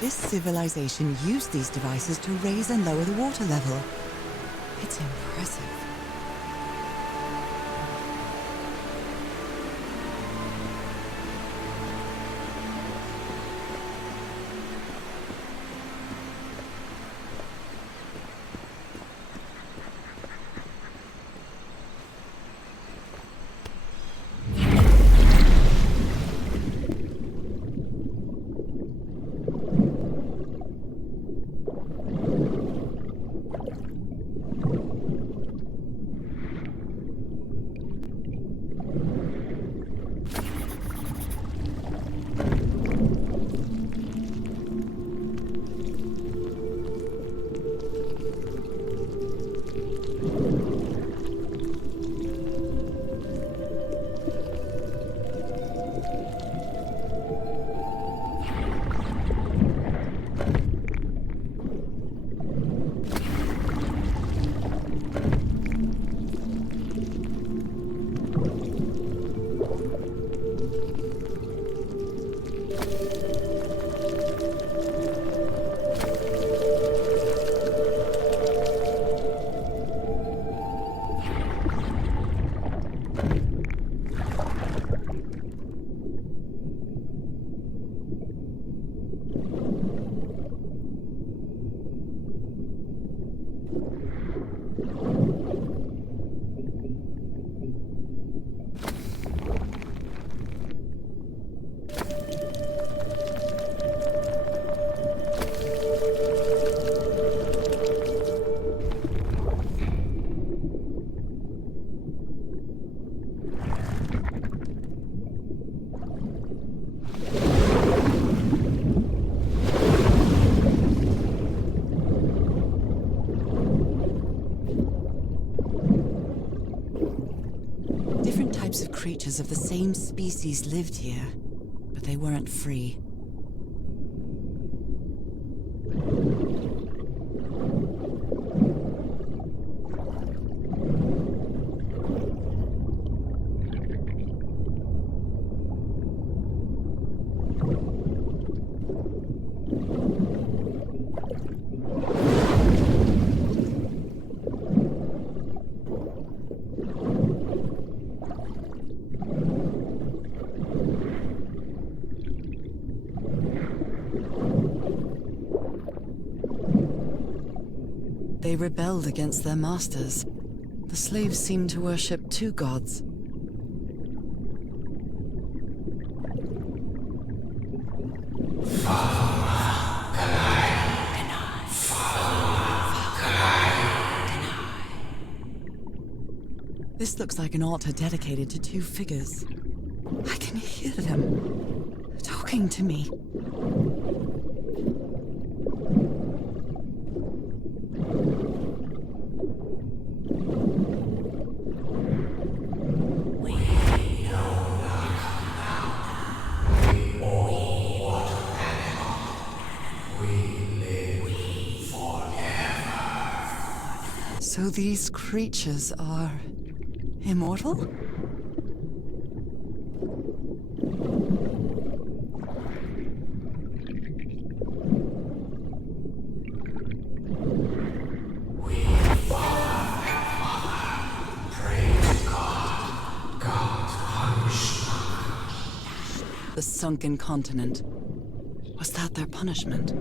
This civilization used these devices to raise and lower the water level. It's impressive. Types of creatures of the same species lived here, but they weren't free. They rebelled against their masters. The slaves seemed to worship two gods. This looks like an altar dedicated to two figures. I can hear them talking to me. So these creatures are immortal? We father and mother pray to God. God punish us. The Sunken continent. Was that their punishment?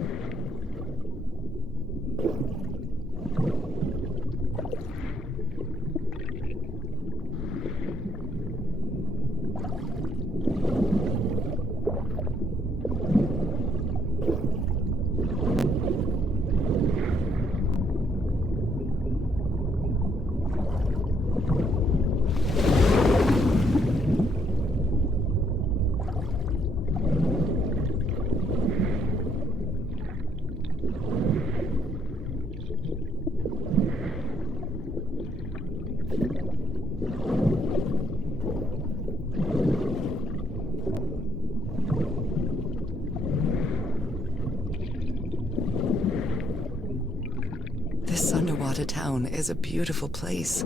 This underwater town is a beautiful place,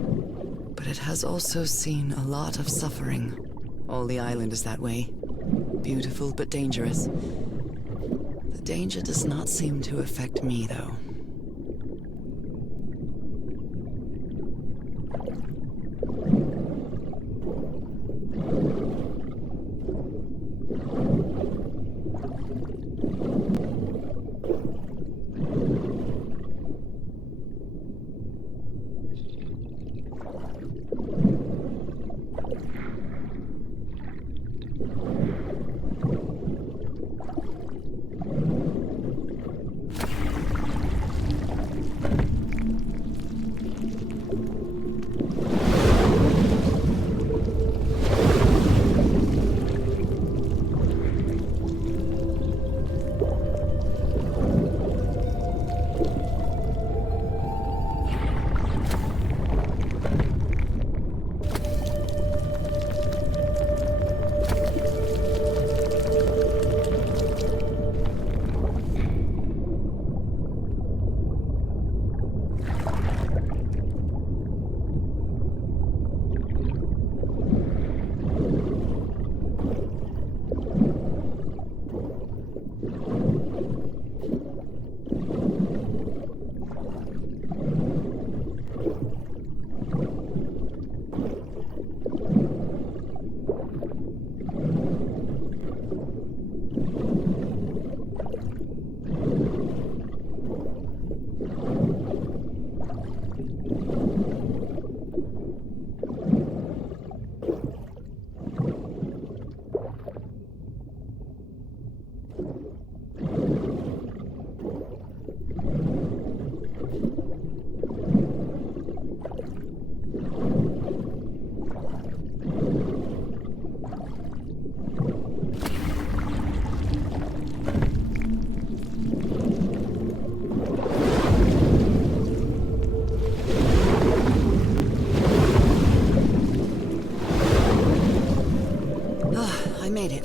but it has also seen a lot of suffering. All the island is that way. Beautiful but dangerous. The danger does not seem to affect me, though. Made it.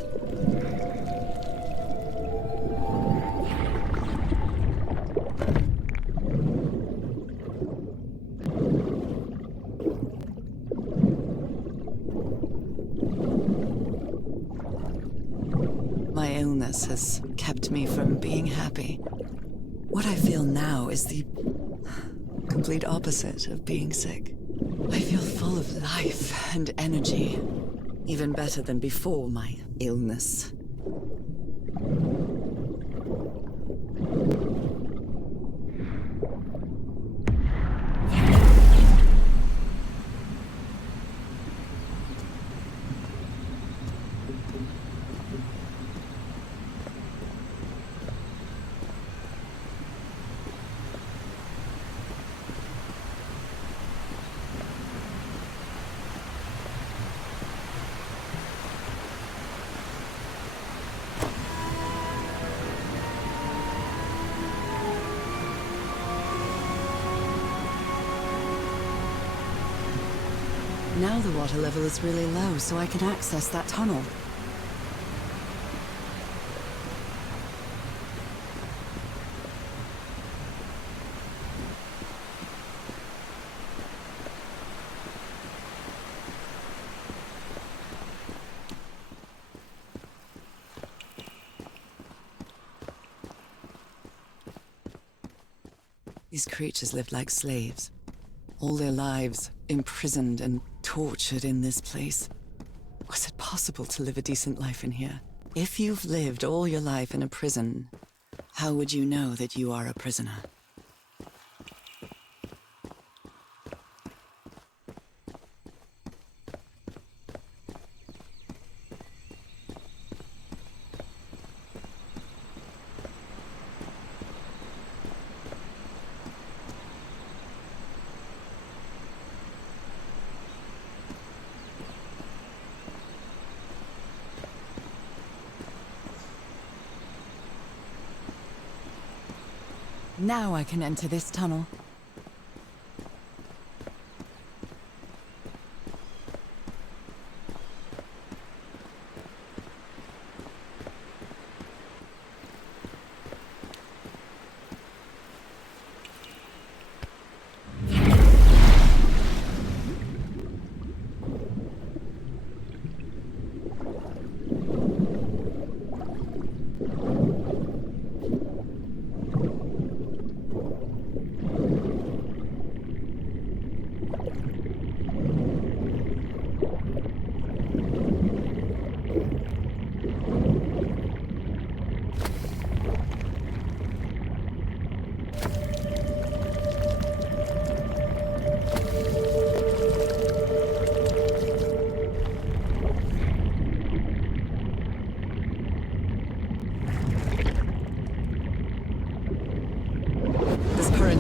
My illness has kept me from being happy. What I feel now is the complete opposite of being sick. I feel full of life and energy. Even better than before my illness. Now the water level is really low, so I can access that tunnel. These creatures lived like slaves. All their lives imprisoned and tortured in this place. Was it possible to live a decent life in here? If you've lived all your life in a prison, how would you know that you are a prisoner? Now I can enter this tunnel.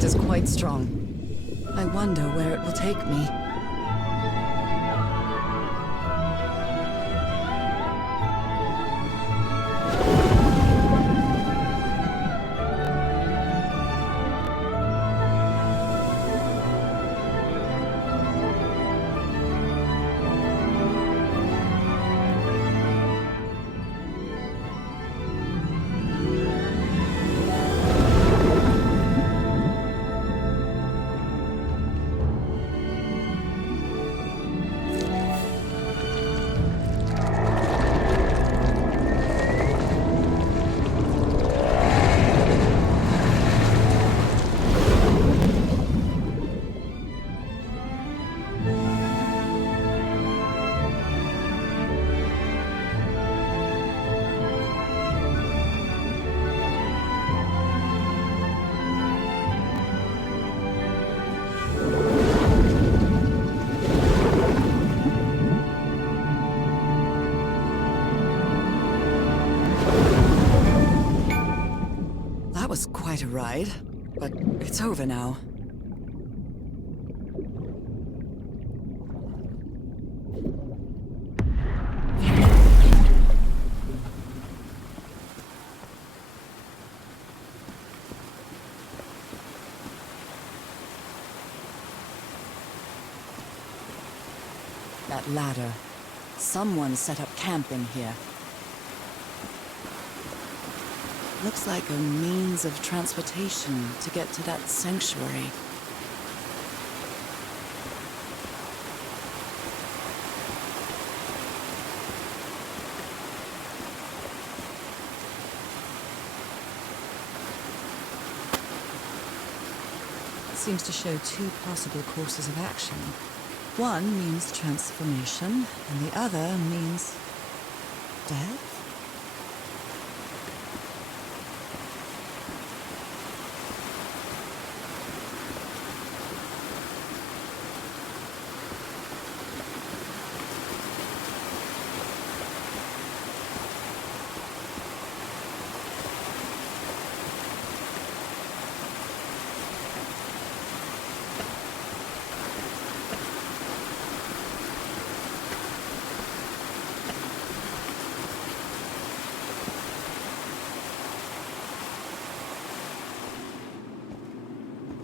is quite strong. I wonder where it will take me. That was quite a ride, but it's over now. That ladder. Someone set up camp in here. Looks like a means of transportation to get to that sanctuary. It seems to show two possible courses of action. One means transformation, and the other means death?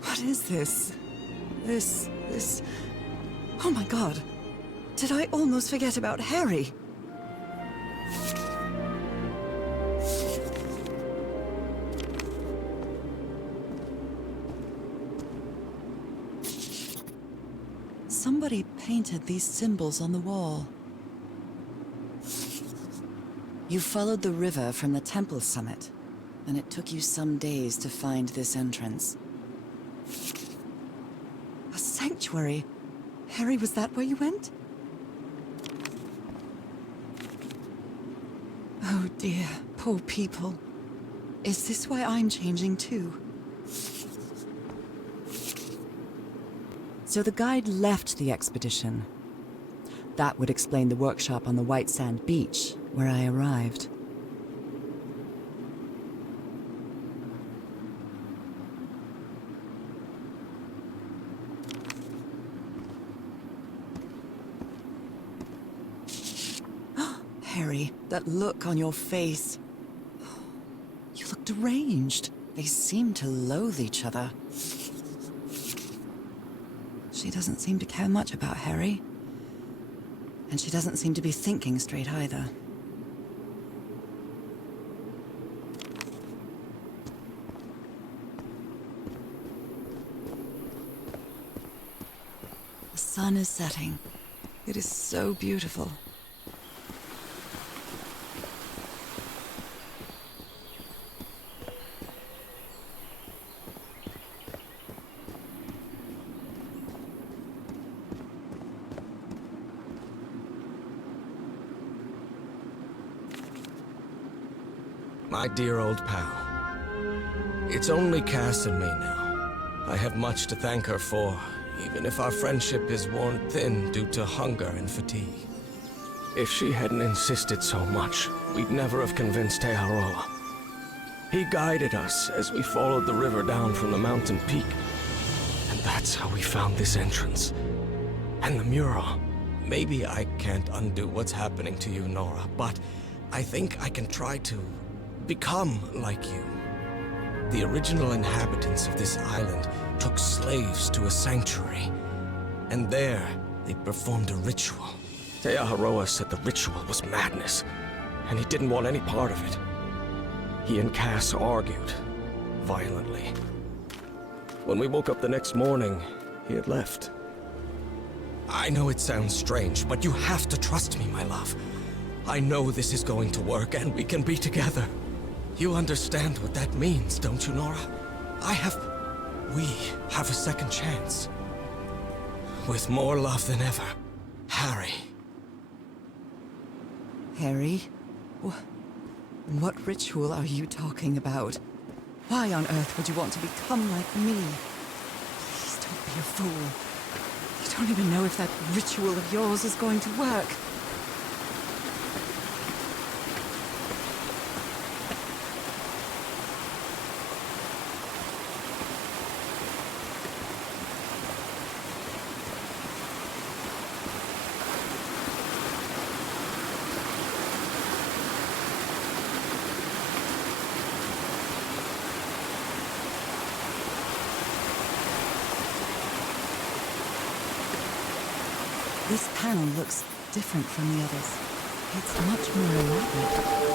What is this? This... Oh my god. Did I almost forget about Harry? Somebody painted these symbols on the wall. You followed the river from the temple summit, and it took you some days to find this entrance. A sanctuary? Harry, was that where you went? Oh dear, poor people. Is this why I'm changing too? So the guide left the expedition. That would explain the workshop on the white sand beach, where I arrived. Harry, that look on your face. You look deranged. They seem to loathe each other. She doesn't seem to care much about Harry. And she doesn't seem to be thinking straight either. The sun is setting. It is so beautiful. My dear old pal. It's only Cass and me now. I have much to thank her for, even if our friendship is worn thin due to hunger and fatigue. If she hadn't insisted so much, we'd never have convinced Everhart. He guided us as we followed the river down from the mountain peak. And that's how we found this entrance. And the mural. Maybe I can't undo what's happening to you, Nora, but I think I can try to become like you. The original inhabitants of this island took slaves to a sanctuary. And there, they performed a ritual. Teaharoa said the ritual was madness, and he didn't want any part of it. He and Cass argued, violently. When we woke up the next morning, he had left. I know it sounds strange, but you have to trust me, my love. I know this is going to work, and we can be together. You understand what that means, don't you, Nora? We have a second chance. With more love than ever, Harry. Harry? What ritual are you talking about? Why on earth would you want to become like me? Please don't be a fool. You don't even know if that ritual of yours is going to work. This panel looks different from the others. It's much more elaborate.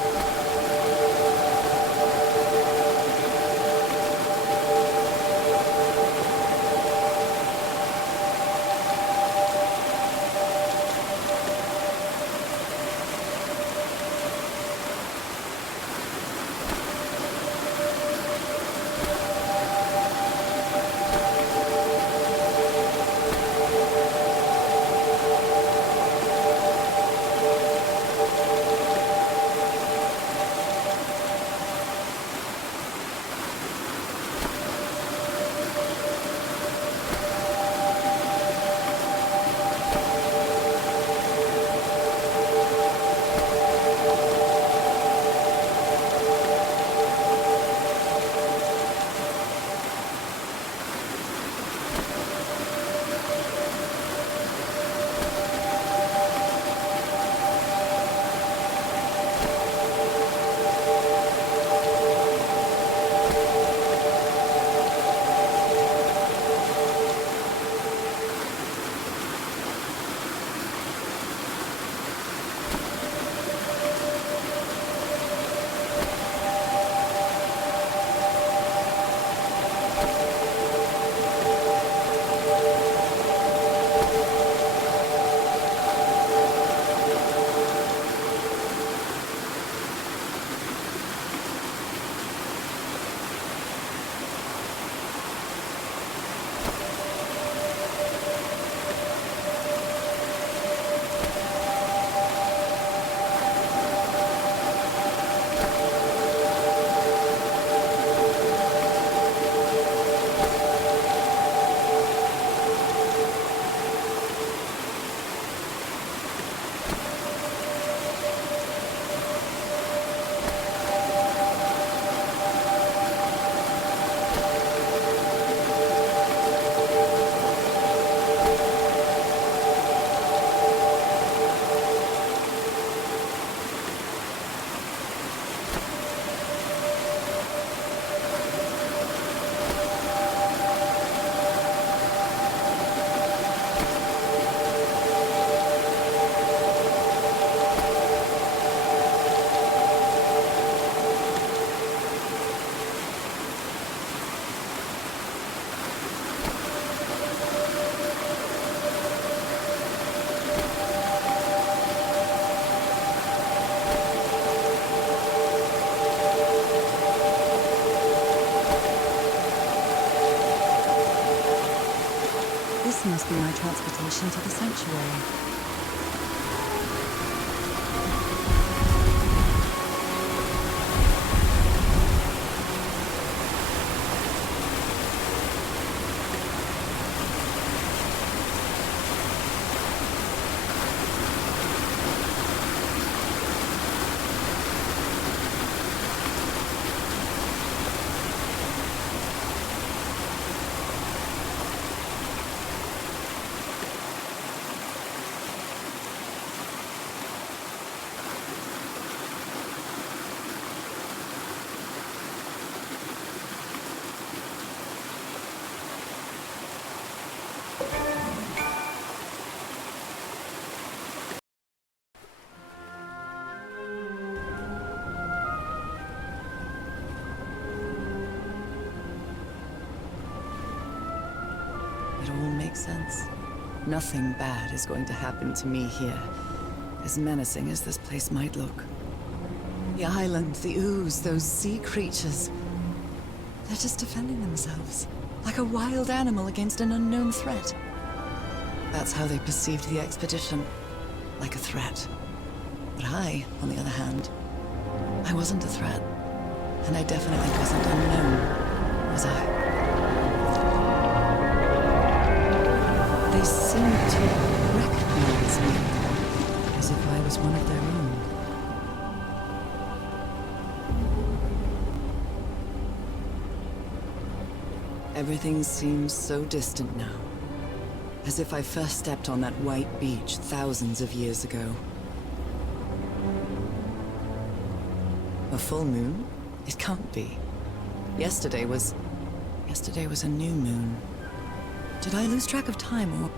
This must be my transportation to the sanctuary. it all makes sense. Nothing bad is going to happen to me here, as menacing as this place might look. The island, the ooze, those sea creatures. They're just defending themselves, like a wild animal against an unknown threat. That's how they perceived the expedition, like a threat. But I, on the other hand, I wasn't a threat. And I definitely wasn't unknown, was I? They seemed to recognize me, as if I was one of their own. Everything seems so distant now, as if I first stepped on that white beach thousands of years ago. A full moon? It can't be. Yesterday was a new moon. Did I lose track of time, or...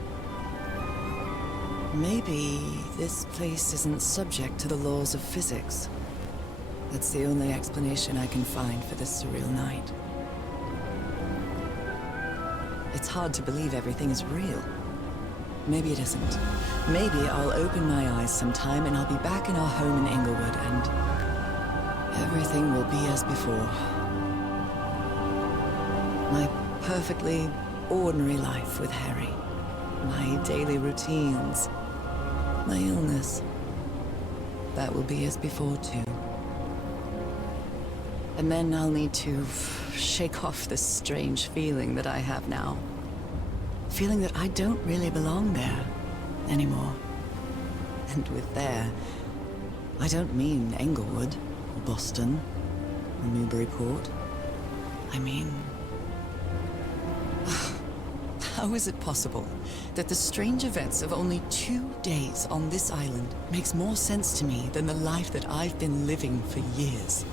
Maybe this place isn't subject to the laws of physics. That's the only explanation I can find for this surreal night. It's hard to believe everything is real. Maybe it isn't. Maybe I'll open my eyes sometime and I'll be back in our home in Inglewood and everything will be as before. My perfectly ordinary life with Harry. My daily routines. My illness. That will be as before too. And then I'll need to shake off this strange feeling that I have now. Feeling that I don't really belong there anymore. And with there, I don't mean Englewood, or Boston, or Newburyport. I mean... How is it possible that the strange events of only 2 days on this island makes more sense to me than the life that I've been living for years?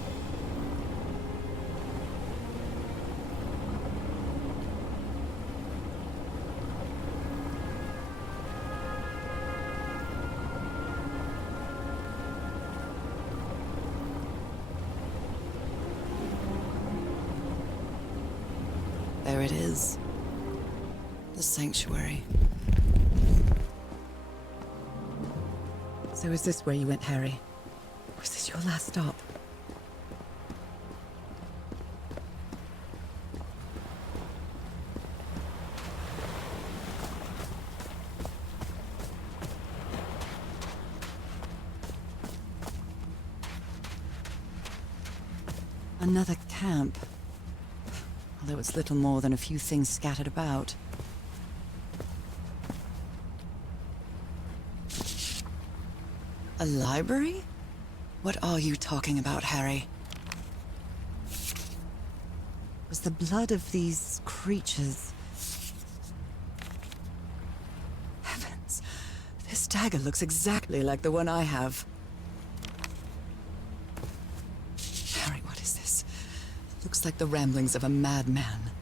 There it is. The sanctuary. So is this where you went, Harry? Was this your last stop? Another camp. Although it's little more than a few things scattered about. A library? What are you talking about, Harry? Was the blood of these creatures... Heavens! This dagger looks exactly like the one I have. Harry, what is this? Looks like the ramblings of a madman.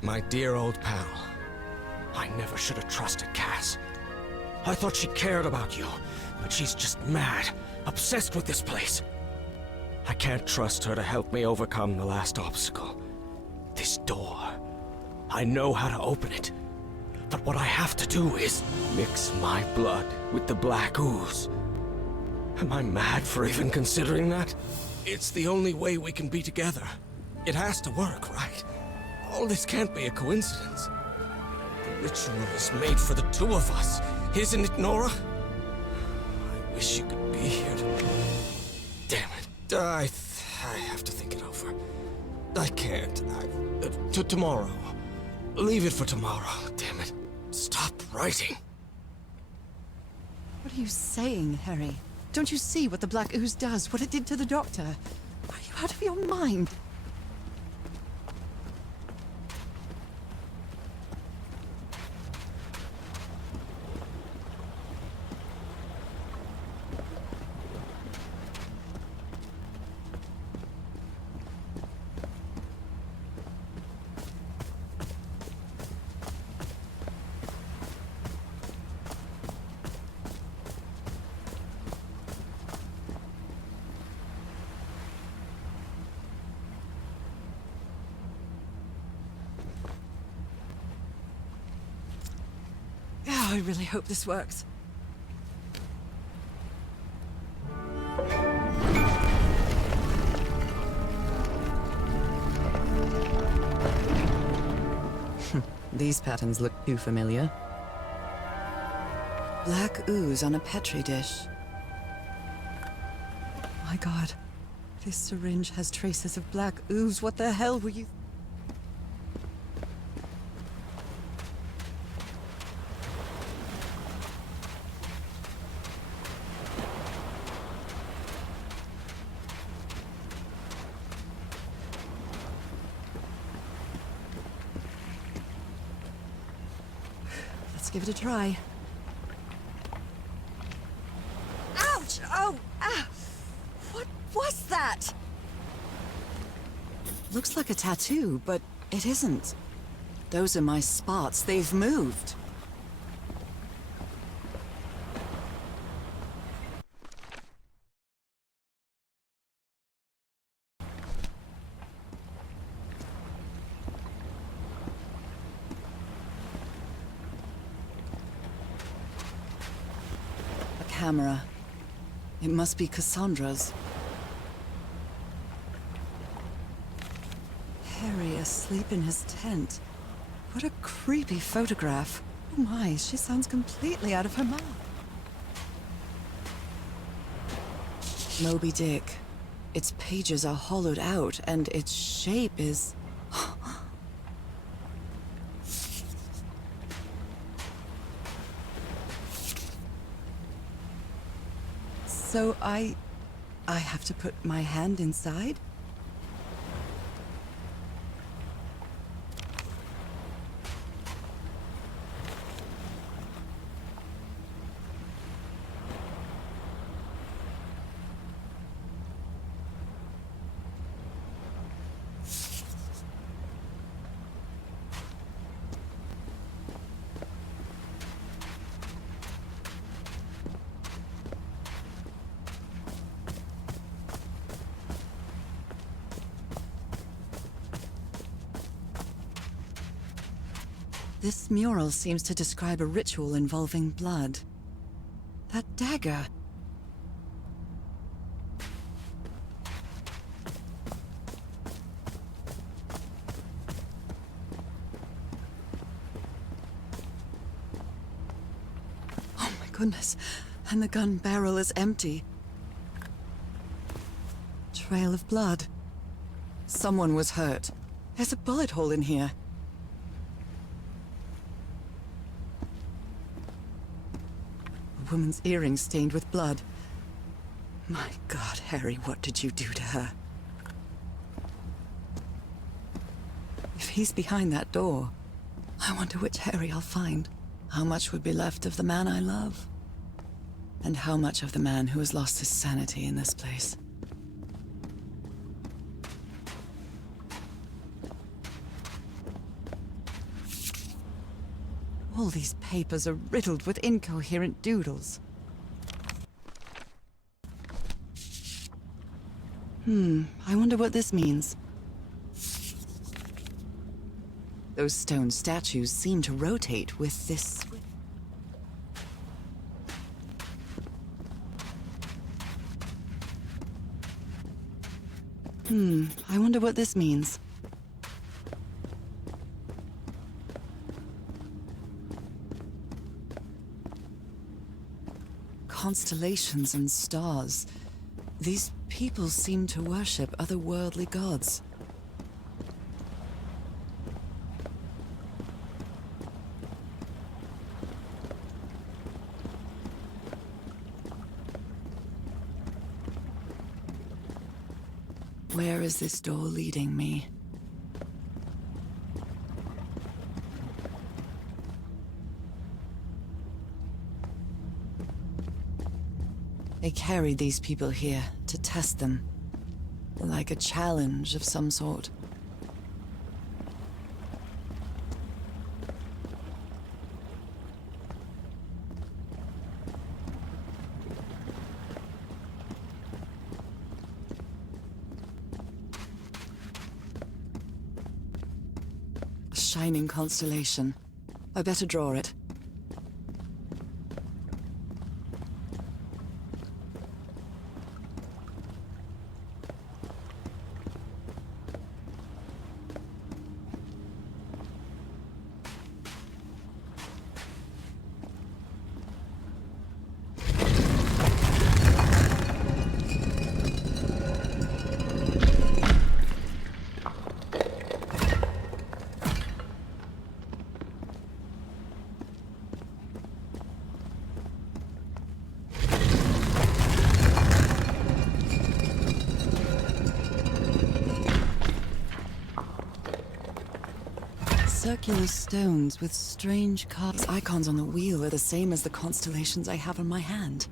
My dear old pal. I never should have trusted Cass. I thought she cared about you, but she's just mad, obsessed with this place. I can't trust her to help me overcome the last obstacle. This door. I know how to open it. But what I have to do is mix my blood with the black ooze. Am I mad for even considering that? It's the only way we can be together. It has to work, right? All this can't be a coincidence. The ritual is made for the two of us, isn't it, Nora? I wish you could be here to... Damn it. I have to think it over. I can't. Tomorrow. Leave it for tomorrow. Damn it. Stop writing. What are you saying, Harry? Don't you see what the black ooze does? What it did to the doctor? Are you out of your mind? Oh, I really hope this works. These patterns look too familiar. Black ooze on a petri dish. My God, this syringe has traces of black ooze. What the hell were you... Let's give it a try. Ouch! Oh! Ah! What was that? Looks like a tattoo, but it isn't. Those are my spots. They've moved. Camera. It must be Cassandra's. Harry asleep in his tent. What a creepy photograph. Oh my, she sounds completely out of her mind. Moby Dick. Its pages are hollowed out, and its shape is... So I have to put my hand inside? This mural seems to describe a ritual involving blood. That dagger. Oh my goodness. And the gun barrel is empty. Trail of blood. Someone was hurt. There's a bullet hole in here. A woman's earring stained with blood. My God, Harry, what did you do to her? If he's behind that door, I wonder which Harry I'll find. How much would be left of the man I love? And how much of the man who has lost his sanity in this place? All these papers are riddled with incoherent doodles. I wonder what this means. Those stone statues seem to rotate with this... I wonder what this means. Constellations and stars. These people seem to worship otherworldly gods. Where is this door leading me? They carried these people here to test them, like a challenge of some sort. A shining constellation. I better draw it. circular stones with strange cards. Icons on the wheel are the same as the constellations I have on my hand.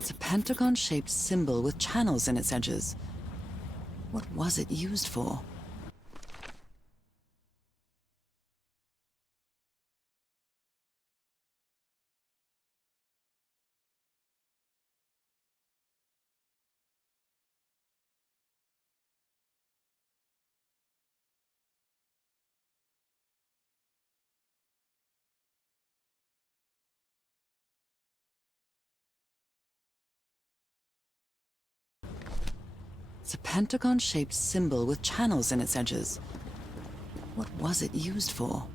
It's a pentagon-shaped symbol with channels in its edges. What was it used for? It's a pentagon-shaped symbol with channels in its edges. What was it used for?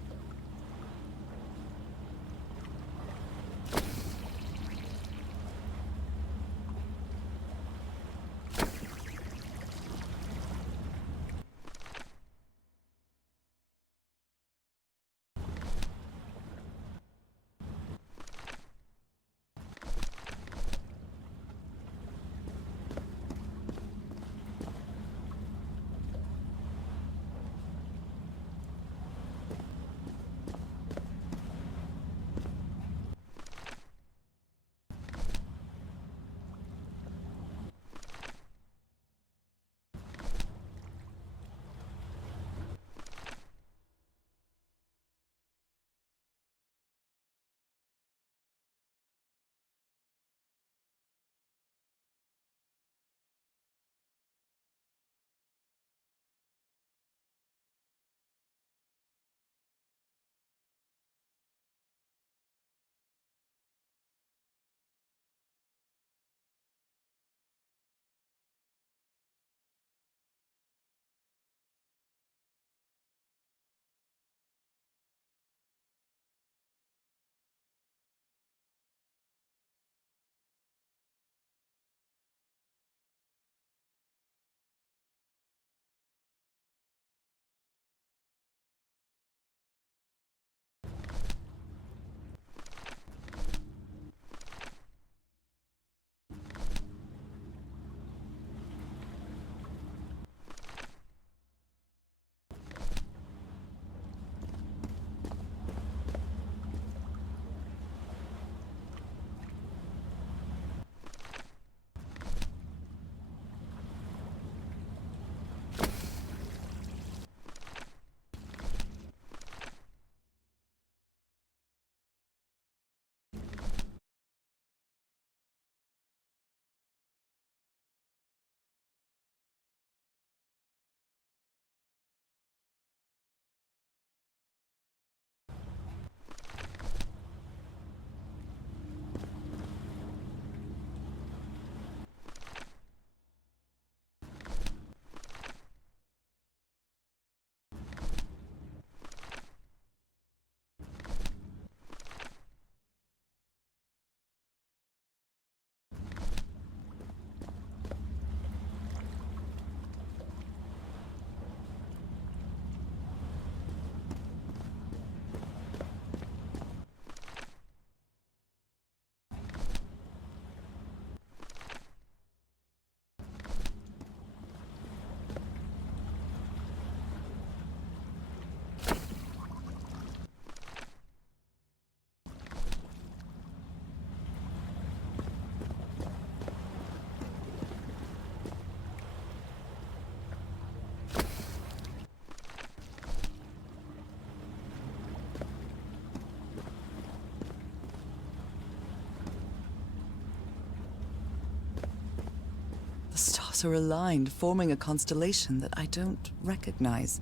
stars are aligned, forming a constellation that I don't recognize.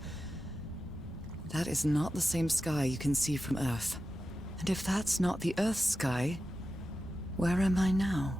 That is not the same sky you can see from Earth. And if that's not the Earth's sky, where am I now?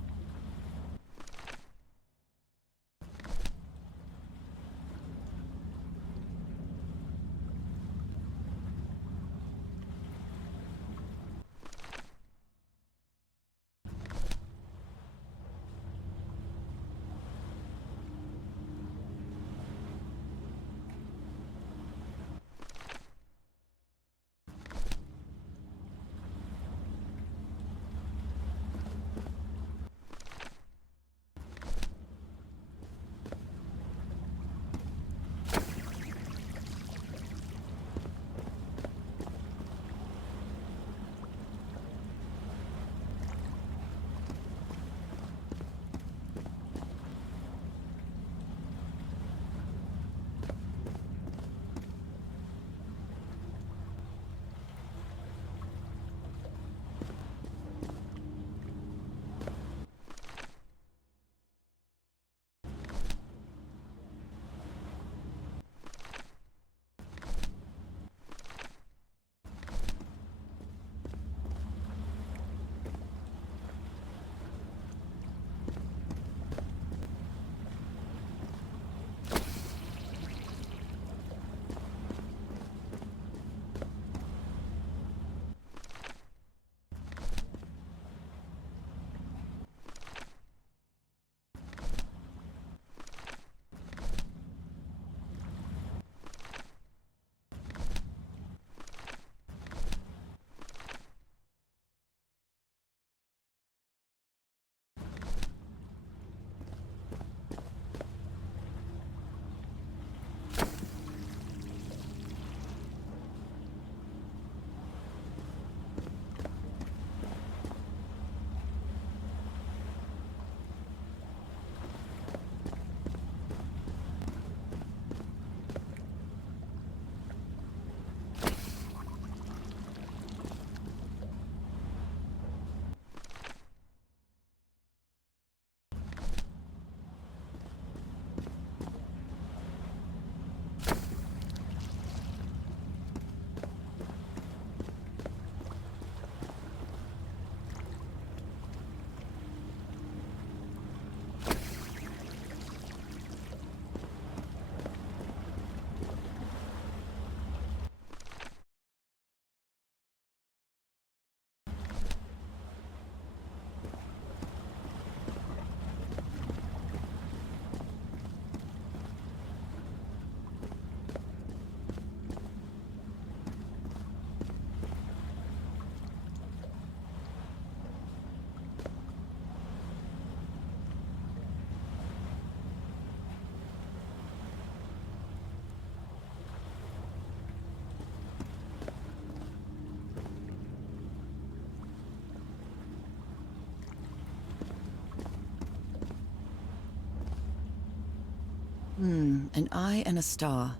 An eye and a star.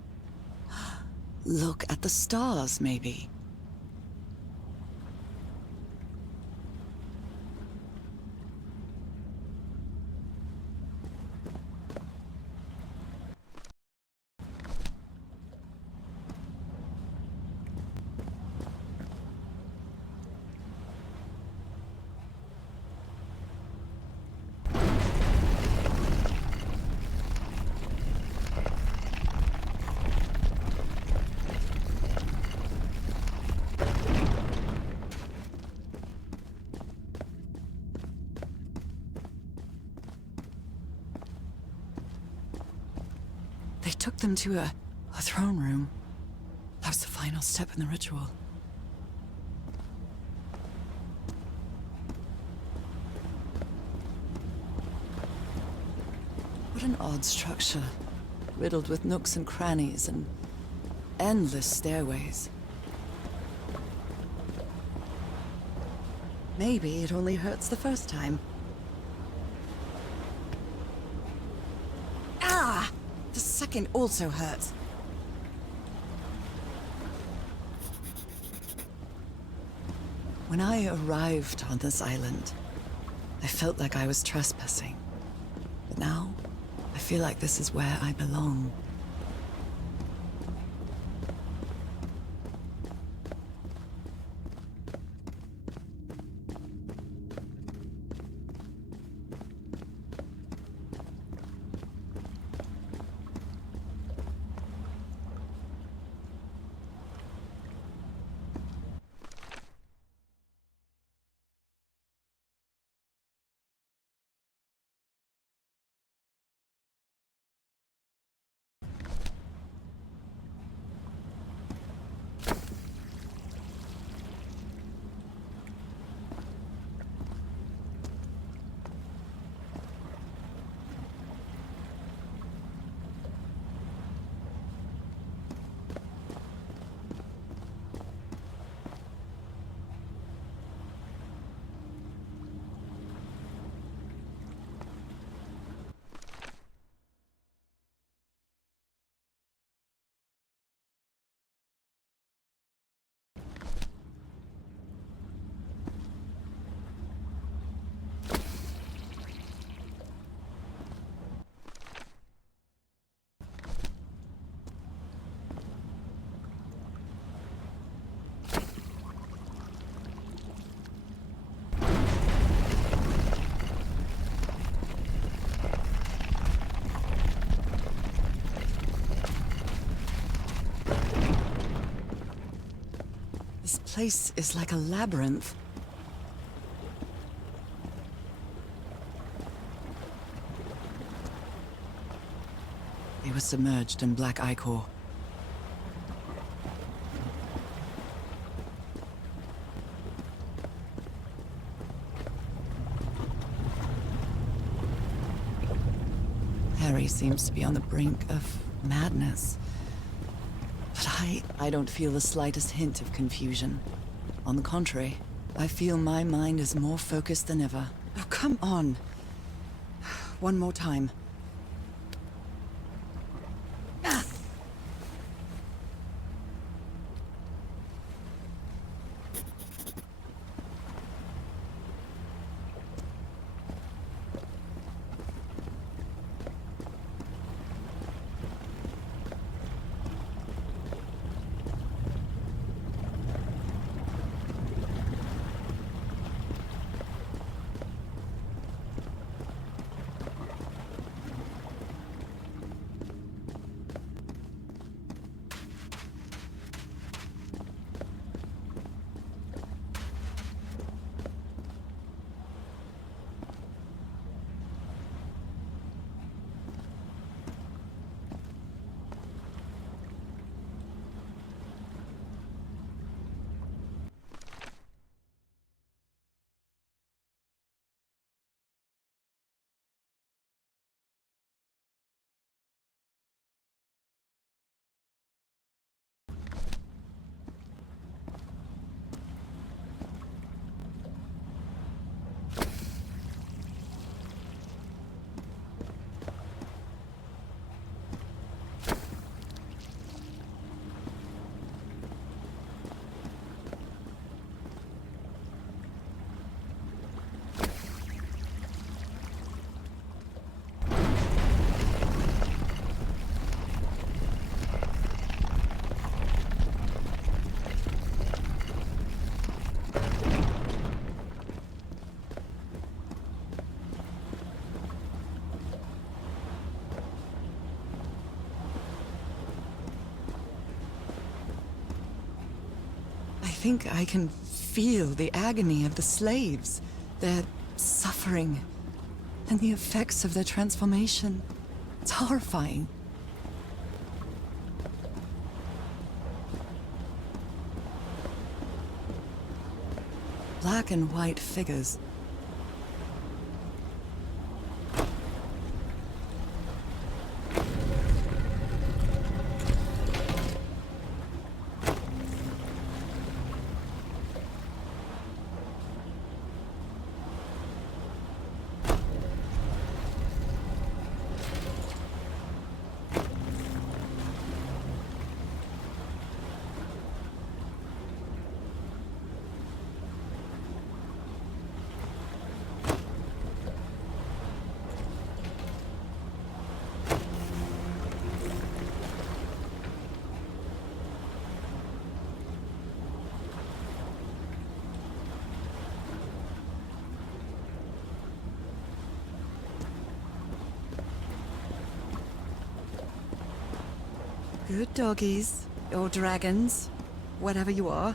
Look at the stars, maybe. They took them to a throne room. That was the final step in the ritual. What an odd structure, riddled with nooks and crannies and endless stairways. Maybe it only hurts the first time. Ah! The second also hurts. When I arrived on this island, I felt like I was trespassing. But now, I feel feel like this is where I belong. This place is like a labyrinth. They were submerged in black ichor. Harry seems to be on the brink of madness. But I don't feel the slightest hint of confusion. On the contrary, I feel my mind is more focused than ever. Oh, come on. One more time. I think I can feel the agony of the slaves, their suffering, and the effects of their transformation. It's horrifying. Black and white figures. Good doggies. Or dragons. Whatever you are.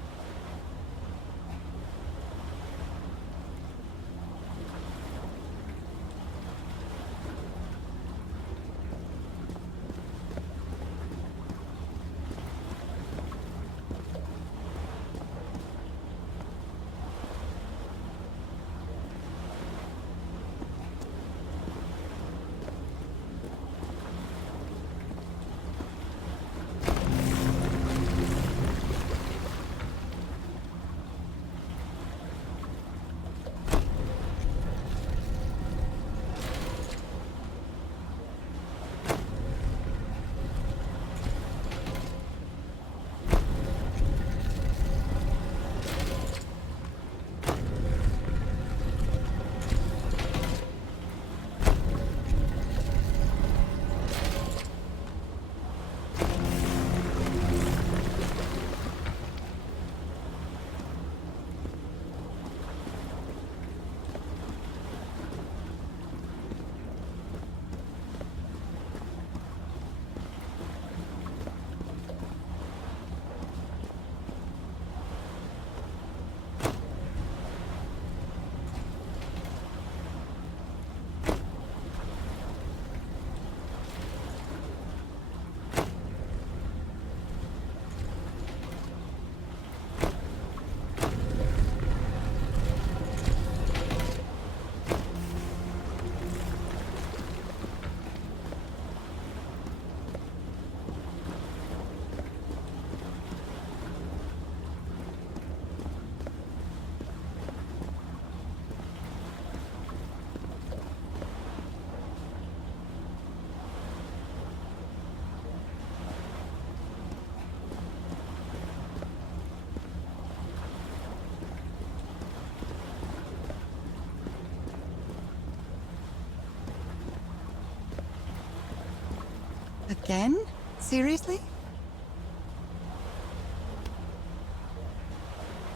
Again? Seriously?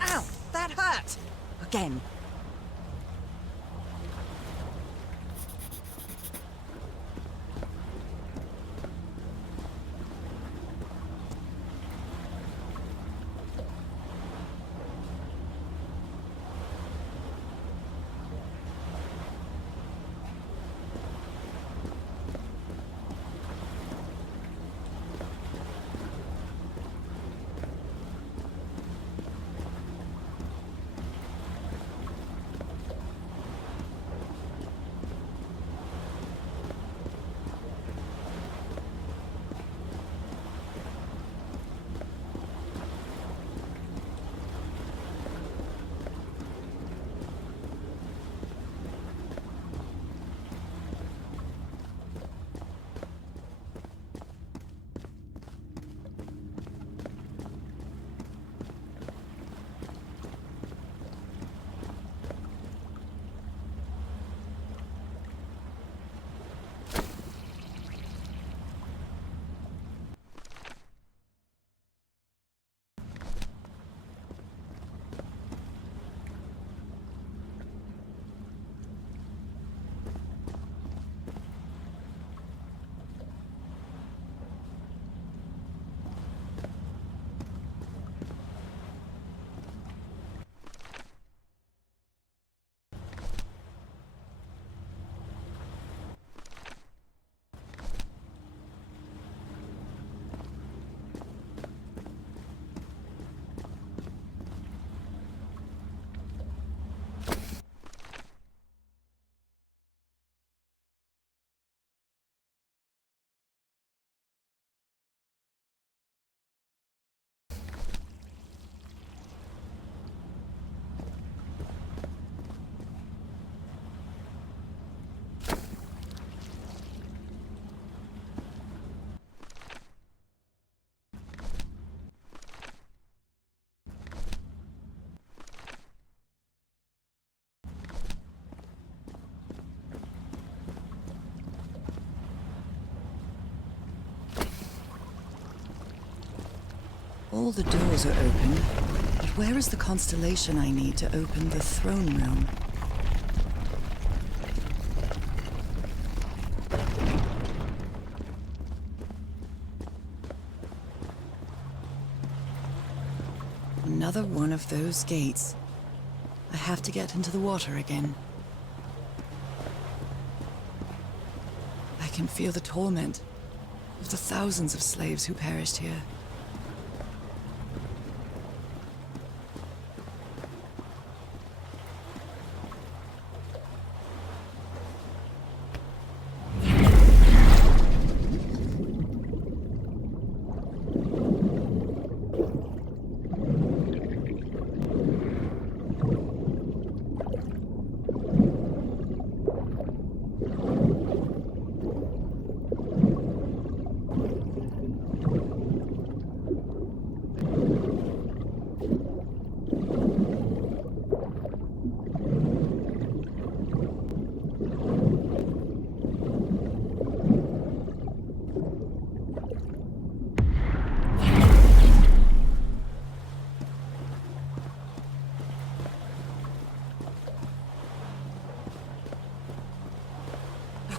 Ow! That hurt! Again. All the doors are open, but where is the constellation I need to open the throne room? Another one of those gates. I have to get into the water again. I can feel the torment of the thousands of slaves who perished here.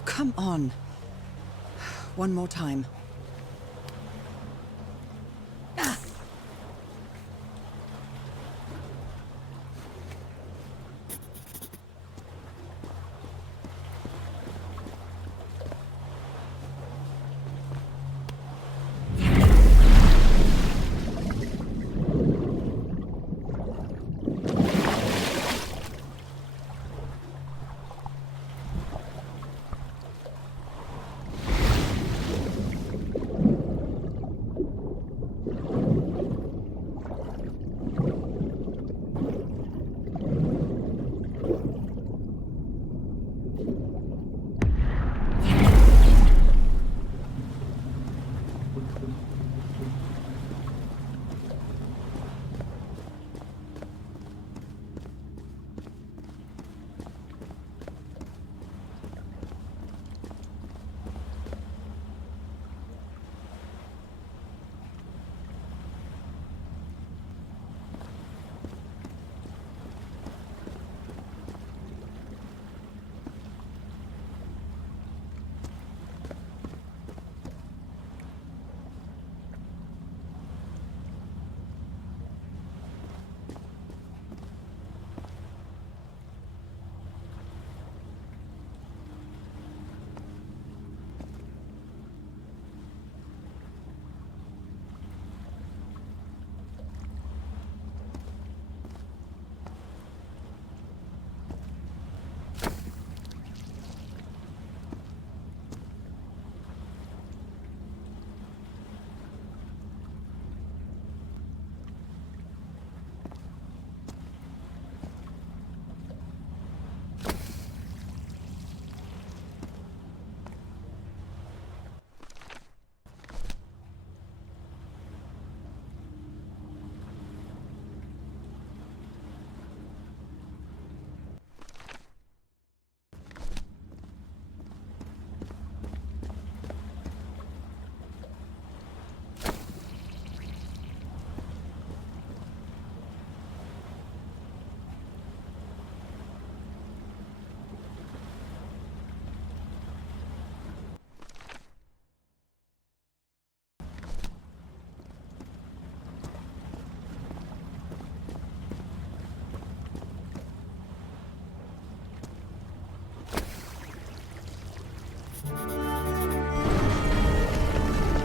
Come on. One more time.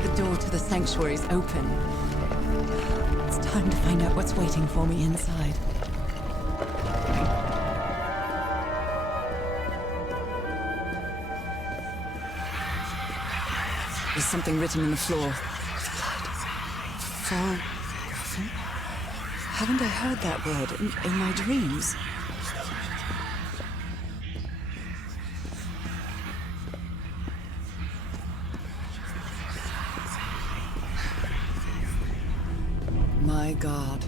The door to the sanctuary's open. It's time to find out what's waiting for me inside. There's something written in the floor. Fhalgof'n? Haven't I heard that word in my dreams? My God.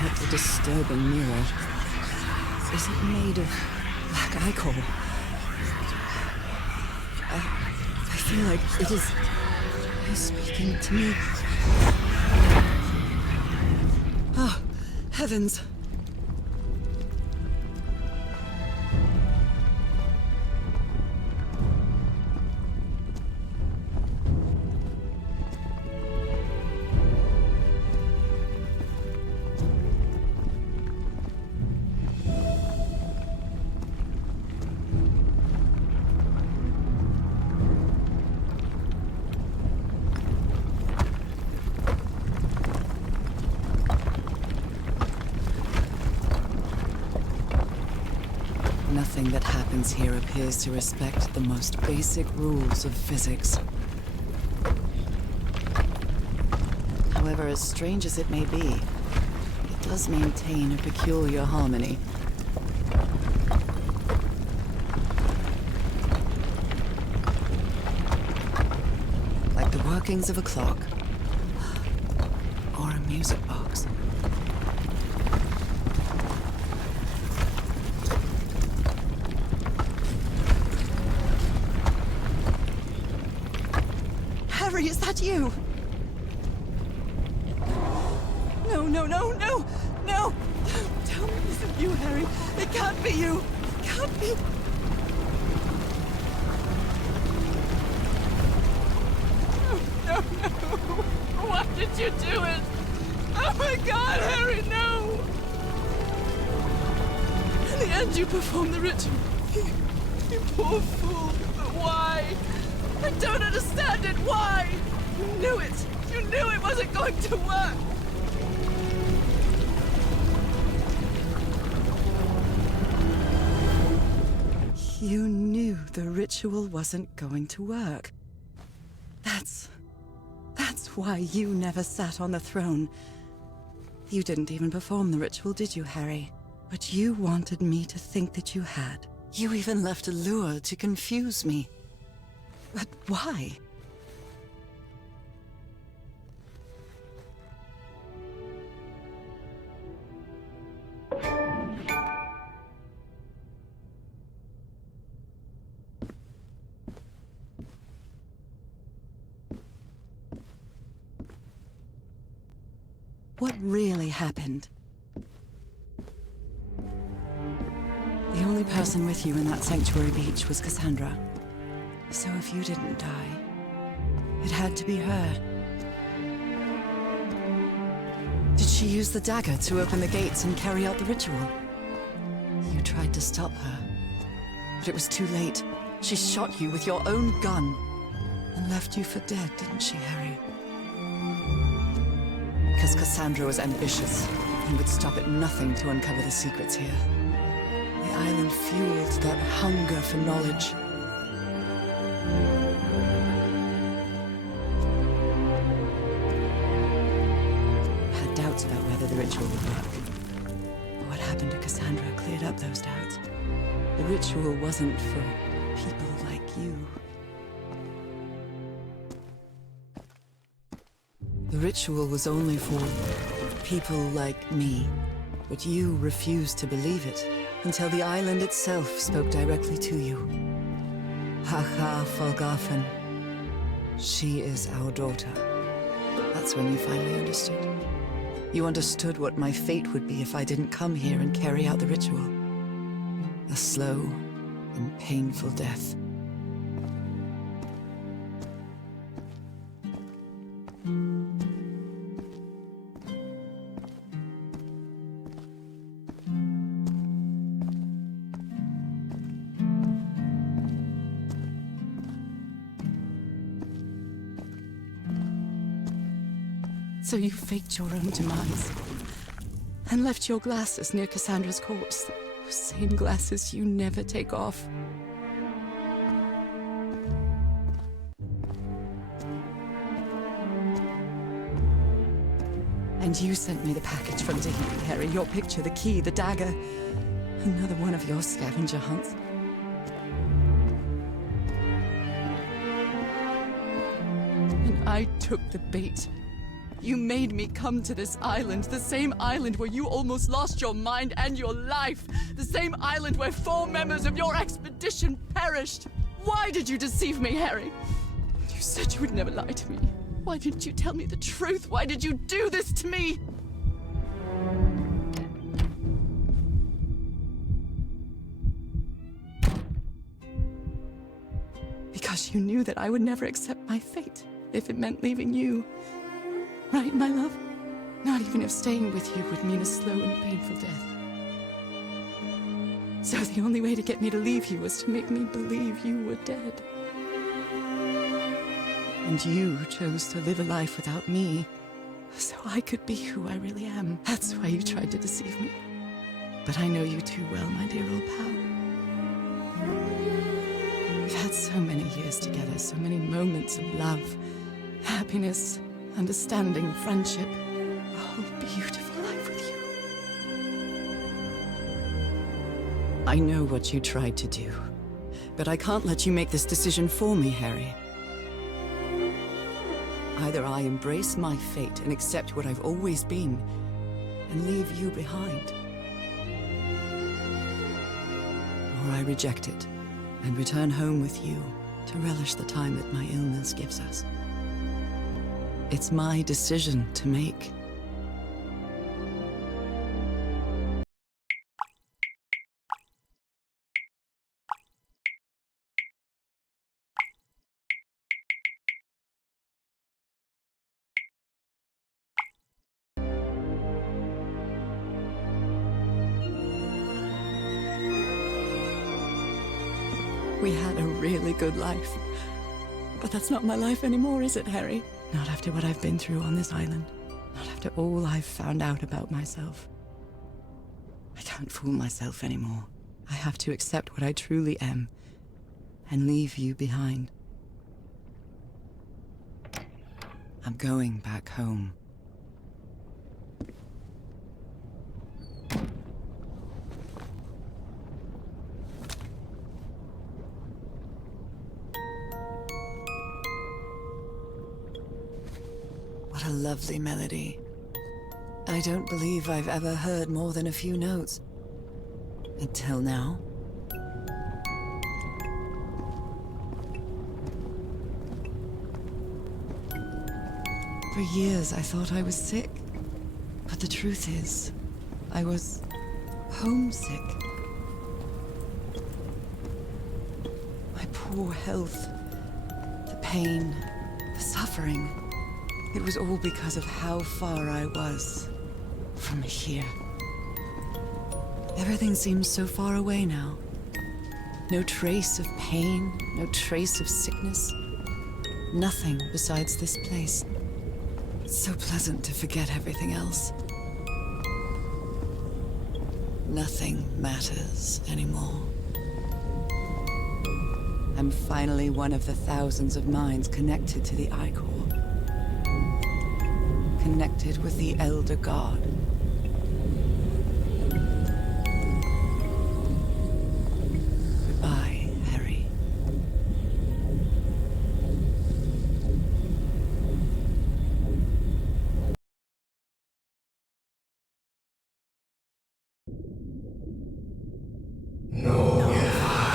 What a disturbing mirror. Is it made of black ichor? I feel like it is He's speaking to me. Oh, heavens. Nothing that happens here appears to respect the most basic rules of physics. However, as strange as it may be, it does maintain a peculiar harmony. Like the workings of a clock, or a music box. Harry, is that you? No, no, no, no! No! Don't tell me it isn't you, Harry. It can't be you. It can't be. No, no, no. Why did you do it? Oh my God, Harry, no! In the end, you performed the ritual. You poor fool. But why? I don't understand it. Why? You knew it. You knew it wasn't going to work. You knew the ritual wasn't going to work. That's why you never sat on the throne. You didn't even perform the ritual, did you, Harry? But you wanted me to think that you had. You even left a lure to confuse me. But why? What really happened? The only person with you in that sanctuary beach was Cassandra. So if you didn't die, it had to be her. Did she use the dagger to open the gates and carry out the ritual? You tried to stop her, but it was too late. She shot you with your own gun and left you for dead, didn't she, Harry? Because Cassandra was ambitious and would stop at nothing to uncover the secrets here. The island fueled that hunger for knowledge. I had doubts about whether the ritual would work. But what happened to Cassandra cleared up those doubts. The ritual wasn't for people like you. The ritual was only for people like me, but you refused to believe it until the island itself spoke directly to you. Fhalgof'n. She is our daughter. That's when you finally understood. You understood what my fate would be if I didn't come here and carry out the ritual. A slow and painful death. So you faked your own demise and left your glasses near Cassandra's corpse. Those same glasses you never take off. And you sent me the package from Tahiti, Harry. Your picture, the key, the dagger. Another one of your scavenger hunts. And I took the bait. You made me come to this island, the same island where you almost lost your mind and your life, the same island where 4 members of your expedition perished. Why did you deceive me, Harry? You said you would never lie to me. Why didn't you tell me the truth? Why did you do this to me? Because you knew that I would never accept my fate if it meant leaving you. Right, my love? Not even if staying with you would mean a slow and painful death. So the only way to get me to leave you was to make me believe you were dead. And you chose to live a life without me, so I could be who I really am. That's why you tried to deceive me. But I know you too well, my dear old pal. We've had so many years together, so many moments of love, happiness, understanding, friendship. A whole beautiful life with you. I know what you tried to do, but I can't let you make this decision for me, Harry. Either I embrace my fate and accept what I've always been, and leave you behind. Or I reject it, and return home with you, to relish the time that my illness gives us. It's my decision to make. We had a really good life. But that's not my life anymore, is it, Harry? Not after what I've been through on this island. Not after all I've found out about myself. I can't fool myself anymore. I have to accept what I truly am, and leave you behind. I'm going back home. What a lovely melody. I don't believe I've ever heard more than a few notes. Until now. For years I thought I was sick. But the truth is, I was homesick. My poor health, the pain, the suffering. It was all because of how far I was from here. Everything seems so far away now. No trace of pain, no trace of sickness. Nothing besides this place. It's so pleasant to forget everything else. Nothing matters anymore. I'm finally one of the thousands of minds connected to the Ichor. Connected with the Elder God. Goodbye, Harry. No, if I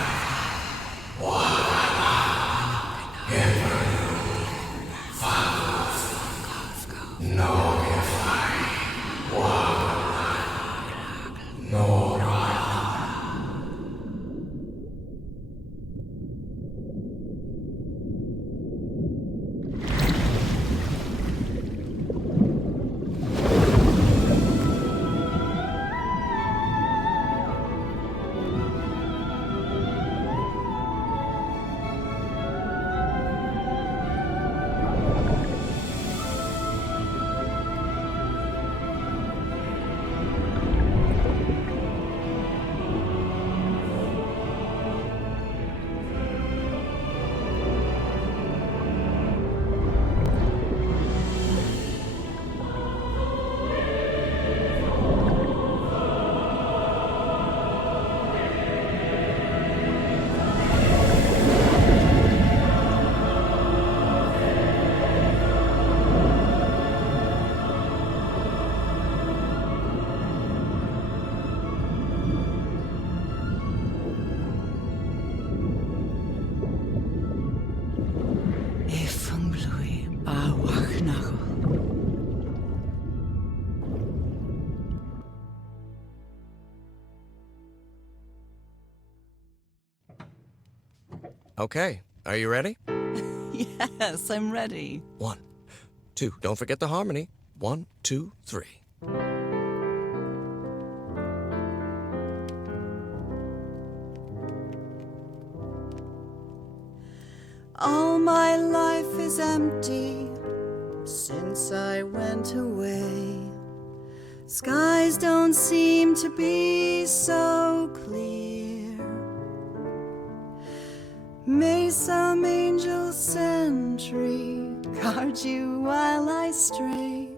Awachnacho. Okay, are you ready? Yes, I'm ready. 1, 2, don't forget the harmony. 1, 2, 3. All my life is empty since I went away. Skies don't seem to be so clear. May some angel sentry guard you while I stray,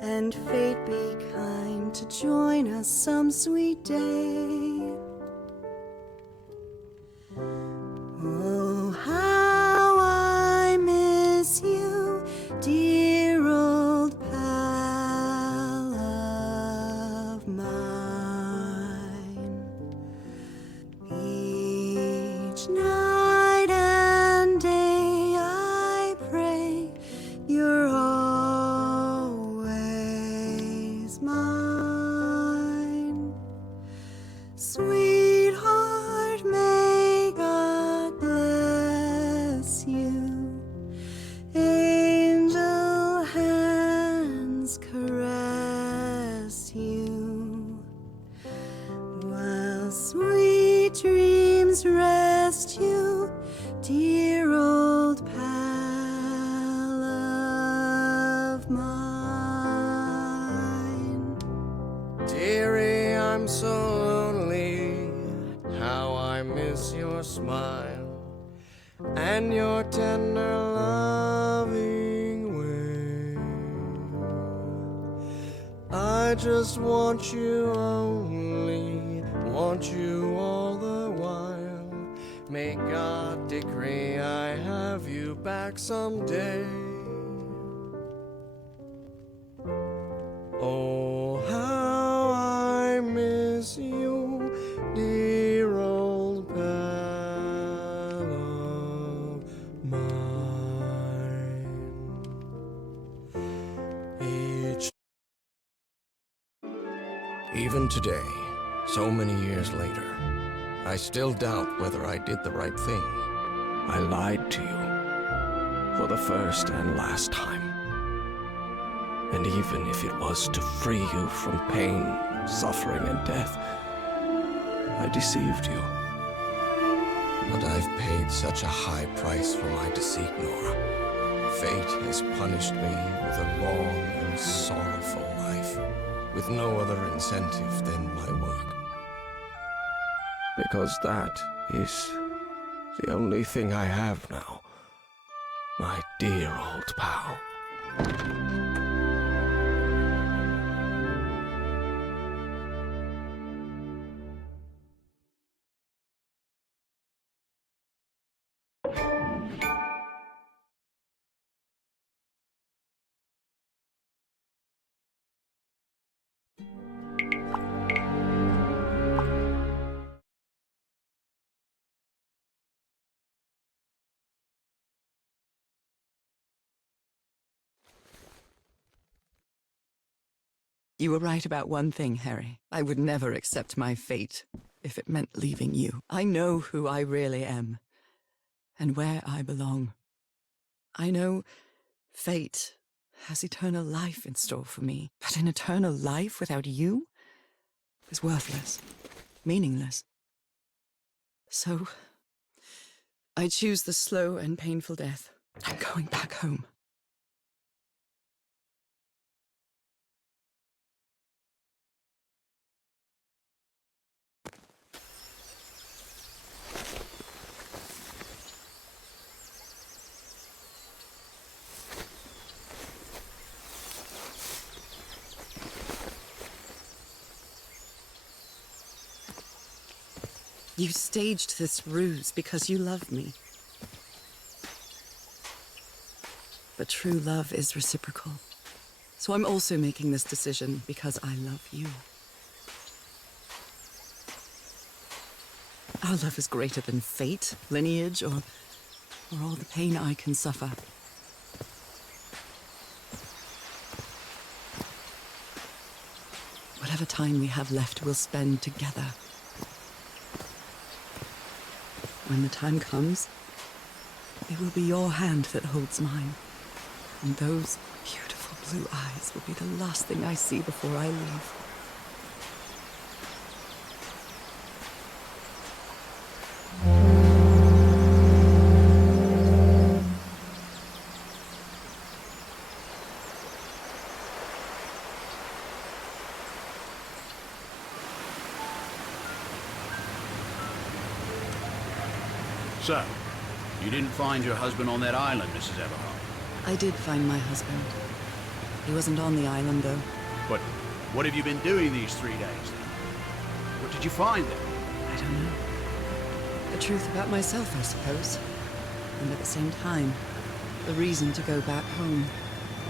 and fate be kind to join us some sweet day. Oh, how I miss you, dear old pal of mine. Each night and day I pray you're always mine. Sweetheart, may God bless you. Angel hands caress you, while sweet dreams rest you, dear old pal of mine. Dearie, I'm so lonely. How I miss your smile and your tender loving way. I just want you only, want you all the while. May God decree I have you back someday. Oh, how I miss you, dear old pal of mine. Even today, so many years later, I still doubt whether I did the right thing. I lied to you for the first and last time. And even if it was to free you from pain, suffering, and death, I deceived you. But I've paid such a high price for my deceit, Nora. Fate has punished me with a long and sorrowful life, with no other incentive than my work. Because that is the only thing I have now, my dear old pal. You were right about one thing, Harry. I would never accept my fate if it meant leaving you. I know who I really am, and where I belong. I know fate has eternal life in store for me, but an eternal life without you is worthless, meaningless. So, I choose the slow and painful death. I'm going back home. You staged this ruse because you love me. But true love is reciprocal. So I'm also making this decision because I love you. Our love is greater than fate, lineage, or all the pain I can suffer. whatever time we have left we'll spend together. When the time comes, it will be your hand that holds mine. And those beautiful blue eyes will be the last thing I see before I leave. So, you didn't find your husband on that island, Mrs. Everhart? I did find my husband. He wasn't on the island, though. But what have you been doing these 3 days, then? What did you find there? I don't know. The truth about myself, I suppose. And at the same time, the reason to go back home.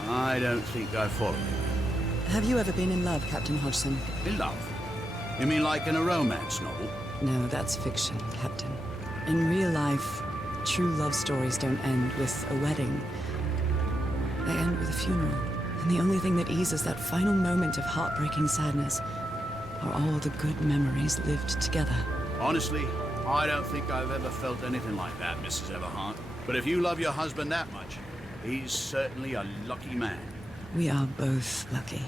I don't think I follow you. Have you ever been in love, Captain Hodgson? In love? You mean like in a romance novel? No, that's fiction, Captain. In real life, true love stories don't end with a wedding. They end with a funeral. And the only thing that eases that final moment of heartbreaking sadness are all the good memories lived together. Honestly, I don't think I've ever felt anything like that, Mrs. Everhart. But if you love your husband that much, he's certainly a lucky man. We are both lucky.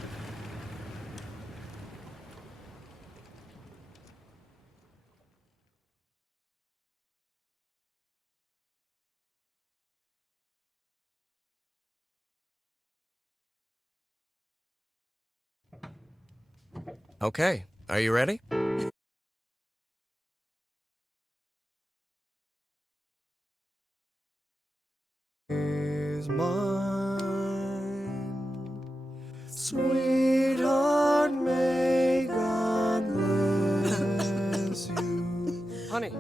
Okay, are you ready? Is mine, sweetheart, may God bless you. Honey,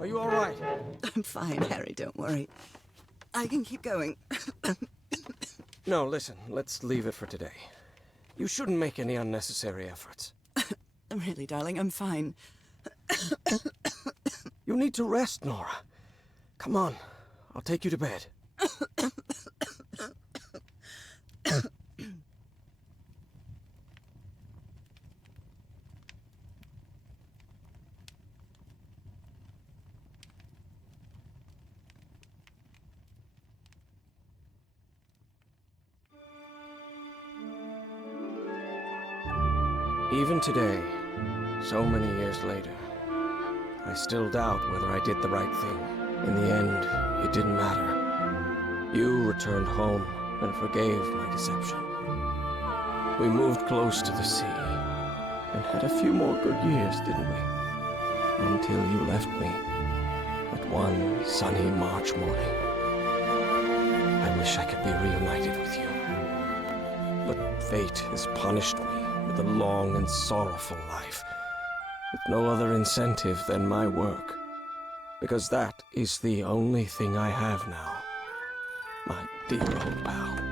are you all right? I'm fine, Harry, don't worry. I can keep going. No, listen, let's leave it for today. You shouldn't make any unnecessary efforts. Really, darling, I'm fine. You need to rest, Nora. Come on, I'll take you to bed. Even today, so many years later, I still doubt whether I did the right thing. In the end, it didn't matter. You returned home and forgave my deception. We moved close to the sea and had a few more good years, didn't we? Until you left me at one sunny March morning. I wish I could be reunited with you. But fate has punished me with a long and sorrowful life, with no other incentive than my work, because that is the only thing I have now, my dear old pal.